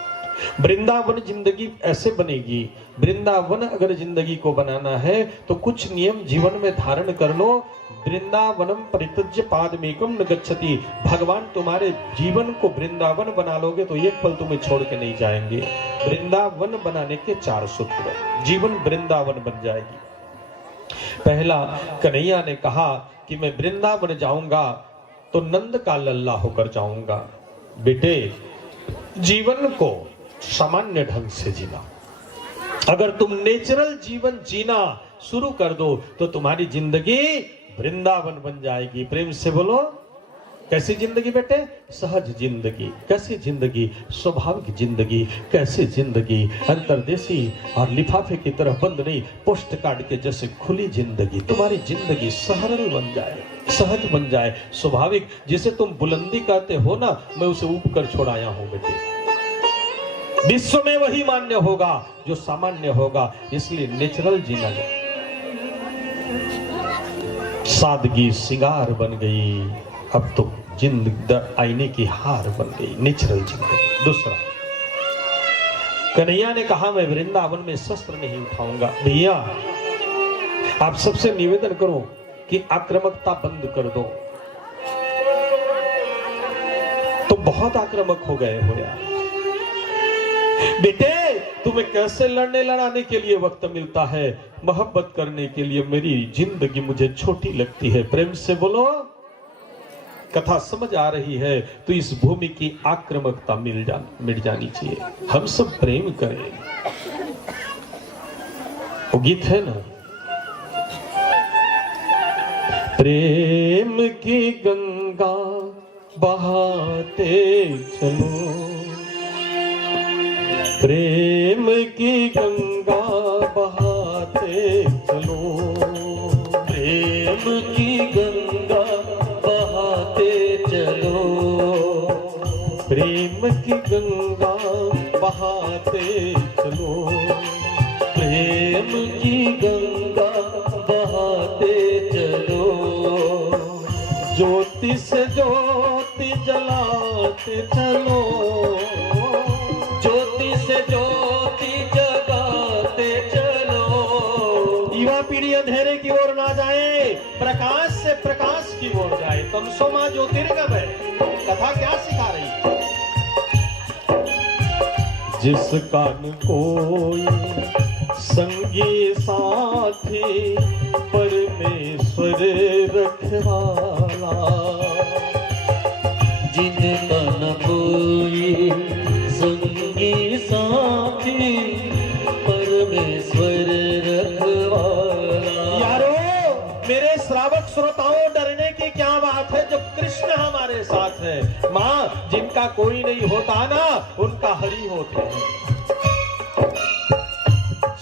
वृंदावन जिंदगी ऐसे बनेगी। वृंदावन अगर जिंदगी को बनाना है तो कुछ नियम जीवन में धारण कर लो। वृंदावनम परित्यज्य पादमेकम न गच्छति। भगवान तुम्हारे जीवन को वृंदावन बना लोगे तो एक पल तुम्हें छोड़ के नहीं जाएंगे। वृंदावन बनाने के 4 सूत्र, जीवन वृंदावन बन जाएगी। पहला, कन्हैया ने कहा कि मैं वृंदावन जाऊंगा तो नंद का लल्ला होकर जाऊंगा। बेटे जीवन को सामान्य ढंग से जीना। अगर तुम नेचुरल जीवन जीना शुरू कर दो तो तुम्हारी जिंदगी वृंदावन बन जाएगी। प्रेम से बोलो, कैसी जिंदगी बेटे? सहज जिंदगी। कैसी जिंदगी? स्वाभाविक जिंदगी। कैसे जिंदगी? अंतर्देशी और लिफाफे की तरह बंद नहीं, पोस्ट कार्ड के जैसे खुली जिंदगी। तुम्हारी जिंदगी सरल बन जाए, सहज बन जाए, स्वाभाविक। जिसे तुम बुलंदी कहते हो ना, मैं उसे ऊपर कर छोड़ाया हूं बेटे। विश्व में वही मान्य होगा जो सामान्य होगा। इसलिए नेचुरल जीना है। सादगी सिंगार बन गई, अब तो जिंदगी आईने की हार बन गई। नेचुरल जिंदगी। दूसरा, कन्हैया ने कहा मैं वृंदावन में शस्त्र नहीं उठाऊंगा। भैया आप सबसे निवेदन करो कि आक्रामकता बंद कर दो। तो बहुत आक्रामक हो गए हो यार। बेटे तुम्हें कैसे लड़ने लड़ाने के लिए वक्त मिलता है, मोहब्बत करने के लिए मेरी जिंदगी मुझे छोटी लगती है। प्रेम से बोलो, कथा समझ आ रही है तो इस भूमि की आक्रामकता मिट जानी चाहिए। हम सब प्रेम करें। वो गीत है ना, प्रेम की गंगा बहाते चलो, प्रेम की गंगा बहाते चलो, प्रेम की गंगा बहाते चलो, प्रेम की गंगा बहाते चलो, प्रेम की गंगा बहाते चलो, ज्योति ज्योति से ज्योति जलाते चलो, ज्योति से ज्योति जगाते चलो। युवा पीढ़ी अंधेरे की ओर ना जाए, प्रकाश से प्रकाश की ओर जाए। तमसो मां ज्योतिर्गम है। कथा क्या सिखा रही है? जिसका न कोई संगी साथी, परमेश्वर रखवाला। जिनका न कोई संगी साथी, परमेश्वर रखवाला। यारो, मेरे श्रावक श्रोताओं, डरने की क्या बात है जब कृष्ण हमारे साथ है। माँ, जिनका कोई नहीं होता ना, उनका हरि होते हैं।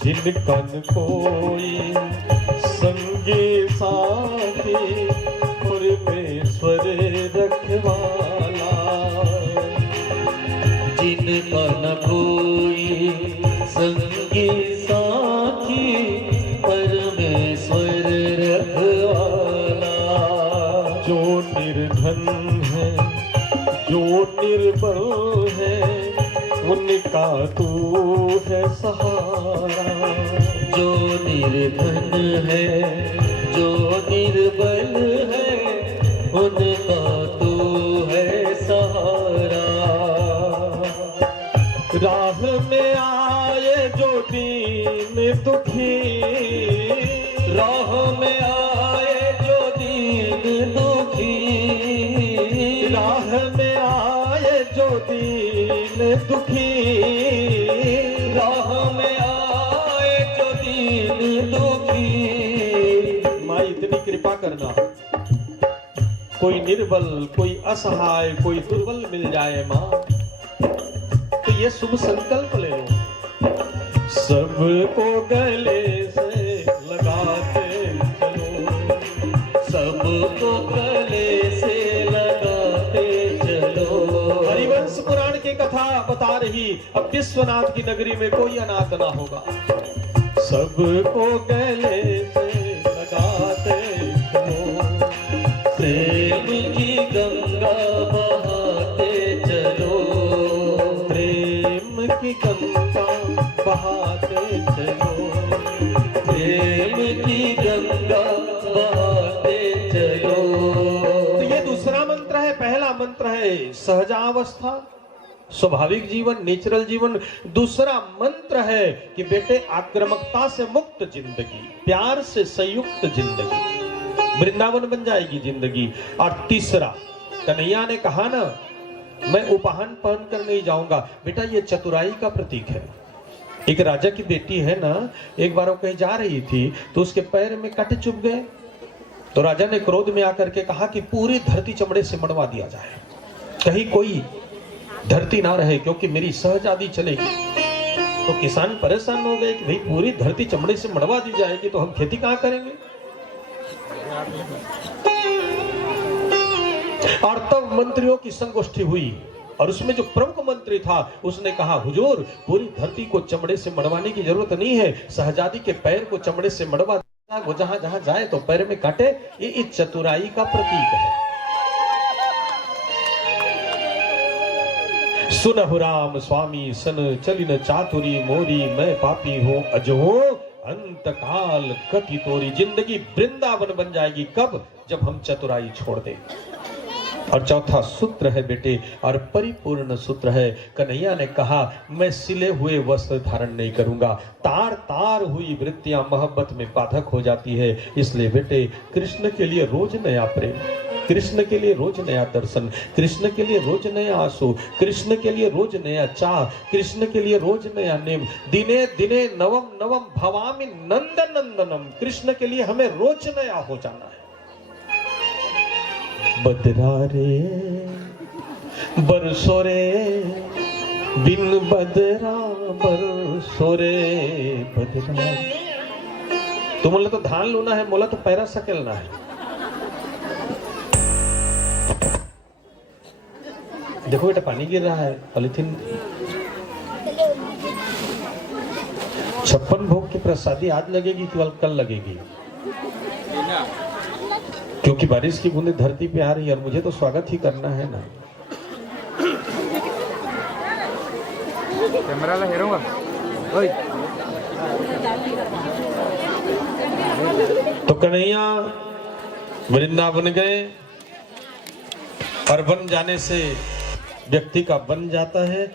जिनका न कोई संगी साथी, परमेश्वर रखवाला। जिनका न कोई संगी साथी, परमेश्वर रखवाला। जो निर्धन है, जो निर्बल है, उनका तू है सहारा। जो निर्धन है, जो निर्बल है, उनका तू है सहारा। राह में आए जो दीन दुखी, राह में आए जो दीन दुखी, राह में आए जो दीन दुखी, राह में आए जो दीन दुखी। माँ, इतनी कृपा करना, कोई निर्बल, कोई असहाय, कोई दुर्बल मिल जाए माँ, तो ये शुभ संकल्प ले लो। सबको गले से लगाते चलो, सबको गले से लगाते चलो। हरिवंश पुराण की कथा बता रही, अब विश्वनाथ की नगरी में कोई अनाथ ना होगा। सबको गले से लगाते चलो, प्रेम की गंगा बहाते चलो। प्रेम की गंगा बहाते चलो, प्रेम की गंगा बहाते चलो। तो ये दूसरा मंत्र है। पहला मंत्र है सहजावस्था, स्वाभाविक जीवन, नेचुरल जीवन। दूसरा मंत्र है कि बेटे आक्रामकता से मुक्त जिंदगी, प्यार से संयुक्त जिंदगी, वृंदावन बन जाएगी जिंदगी। और तीसरा, कन्हैया ने कहा ना, मैं उपहान पहन कर नहीं जाऊंगा। बेटा, ये चतुराई का प्रतीक है। एक राजा की बेटी है ना, एक बार वो कहीं जा रही थी तो उसके पैर में कांटे चुभ गए। तो राजा ने क्रोध में आकर के कहा कि पूरी धरती चमड़े से मड़वा दिया जाए, कहीं कोई धरती ना रहे, क्योंकि मेरी सहजादी चलेगी। तो किसान परेशान हो गए कि भाई पूरी धरती चमड़े से मड़वा दी जाएगी तो हम खेती कहां करेंगे। और तब मंत्रियों की संगोष्ठी हुई और उसमें जो प्रमुख मंत्री था उसने कहा, हुजूर, पूरी धरती को चमड़े से मड़वाने की जरूरत नहीं है, सहजादी के पैर को चमड़े से मड़वा, वो जहां जहां जाए तो पैर में काटे। ये चतुराई का प्रतीक है। सुनहु राम स्वामी सन चलिन चातुरी मोरी, मैं पापी हूं अजहो अंत काल गति तोरी। जिंदगी वृंदावन बन जाएगी कब? जब हम चतुराई छोड़ दें। और चौथा सूत्र है बेटे, और परिपूर्ण सूत्र है। कन्हैया ने कहा, मैं सिले हुए वस्त्र धारण नहीं करूंगा। तार तार हुई वृत्तियां मोहब्बत में बाधक हो जाती है। इसलिए बेटे, कृष्ण के लिए रोज नया प्रेम, कृष्ण के लिए रोज नया दर्शन, कृष्ण के लिए रोज नया आंसू, कृष्ण के लिए रोज नया चाह, कृष्ण के लिए रोज नया नेम। दिने दिने नवम नवम भवामि नंद नंदनम। कृष्ण के लिए हमें रोज नया हो जाना है। बदरा रे बरसो रे, बिन बदरा बरसो रे बदरा। तुम बोले तो धान लूना है, बोला तो पैरा सकेलना है। देखो बेटा, पानी गिर रहा है, पॉलिथीन। 56 भोग की प्रसादी आज लगेगी कि कल लगेगी? क्योंकि क्योंकि बारिश की बूंदें धरती पे आ रही है और मुझे तो स्वागत ही करना है ना। कैमरा ला हेरूंगा ओए। तो कन्हैया वृंदावन गए और वन जाने से व्यक्ति का बन जाता है।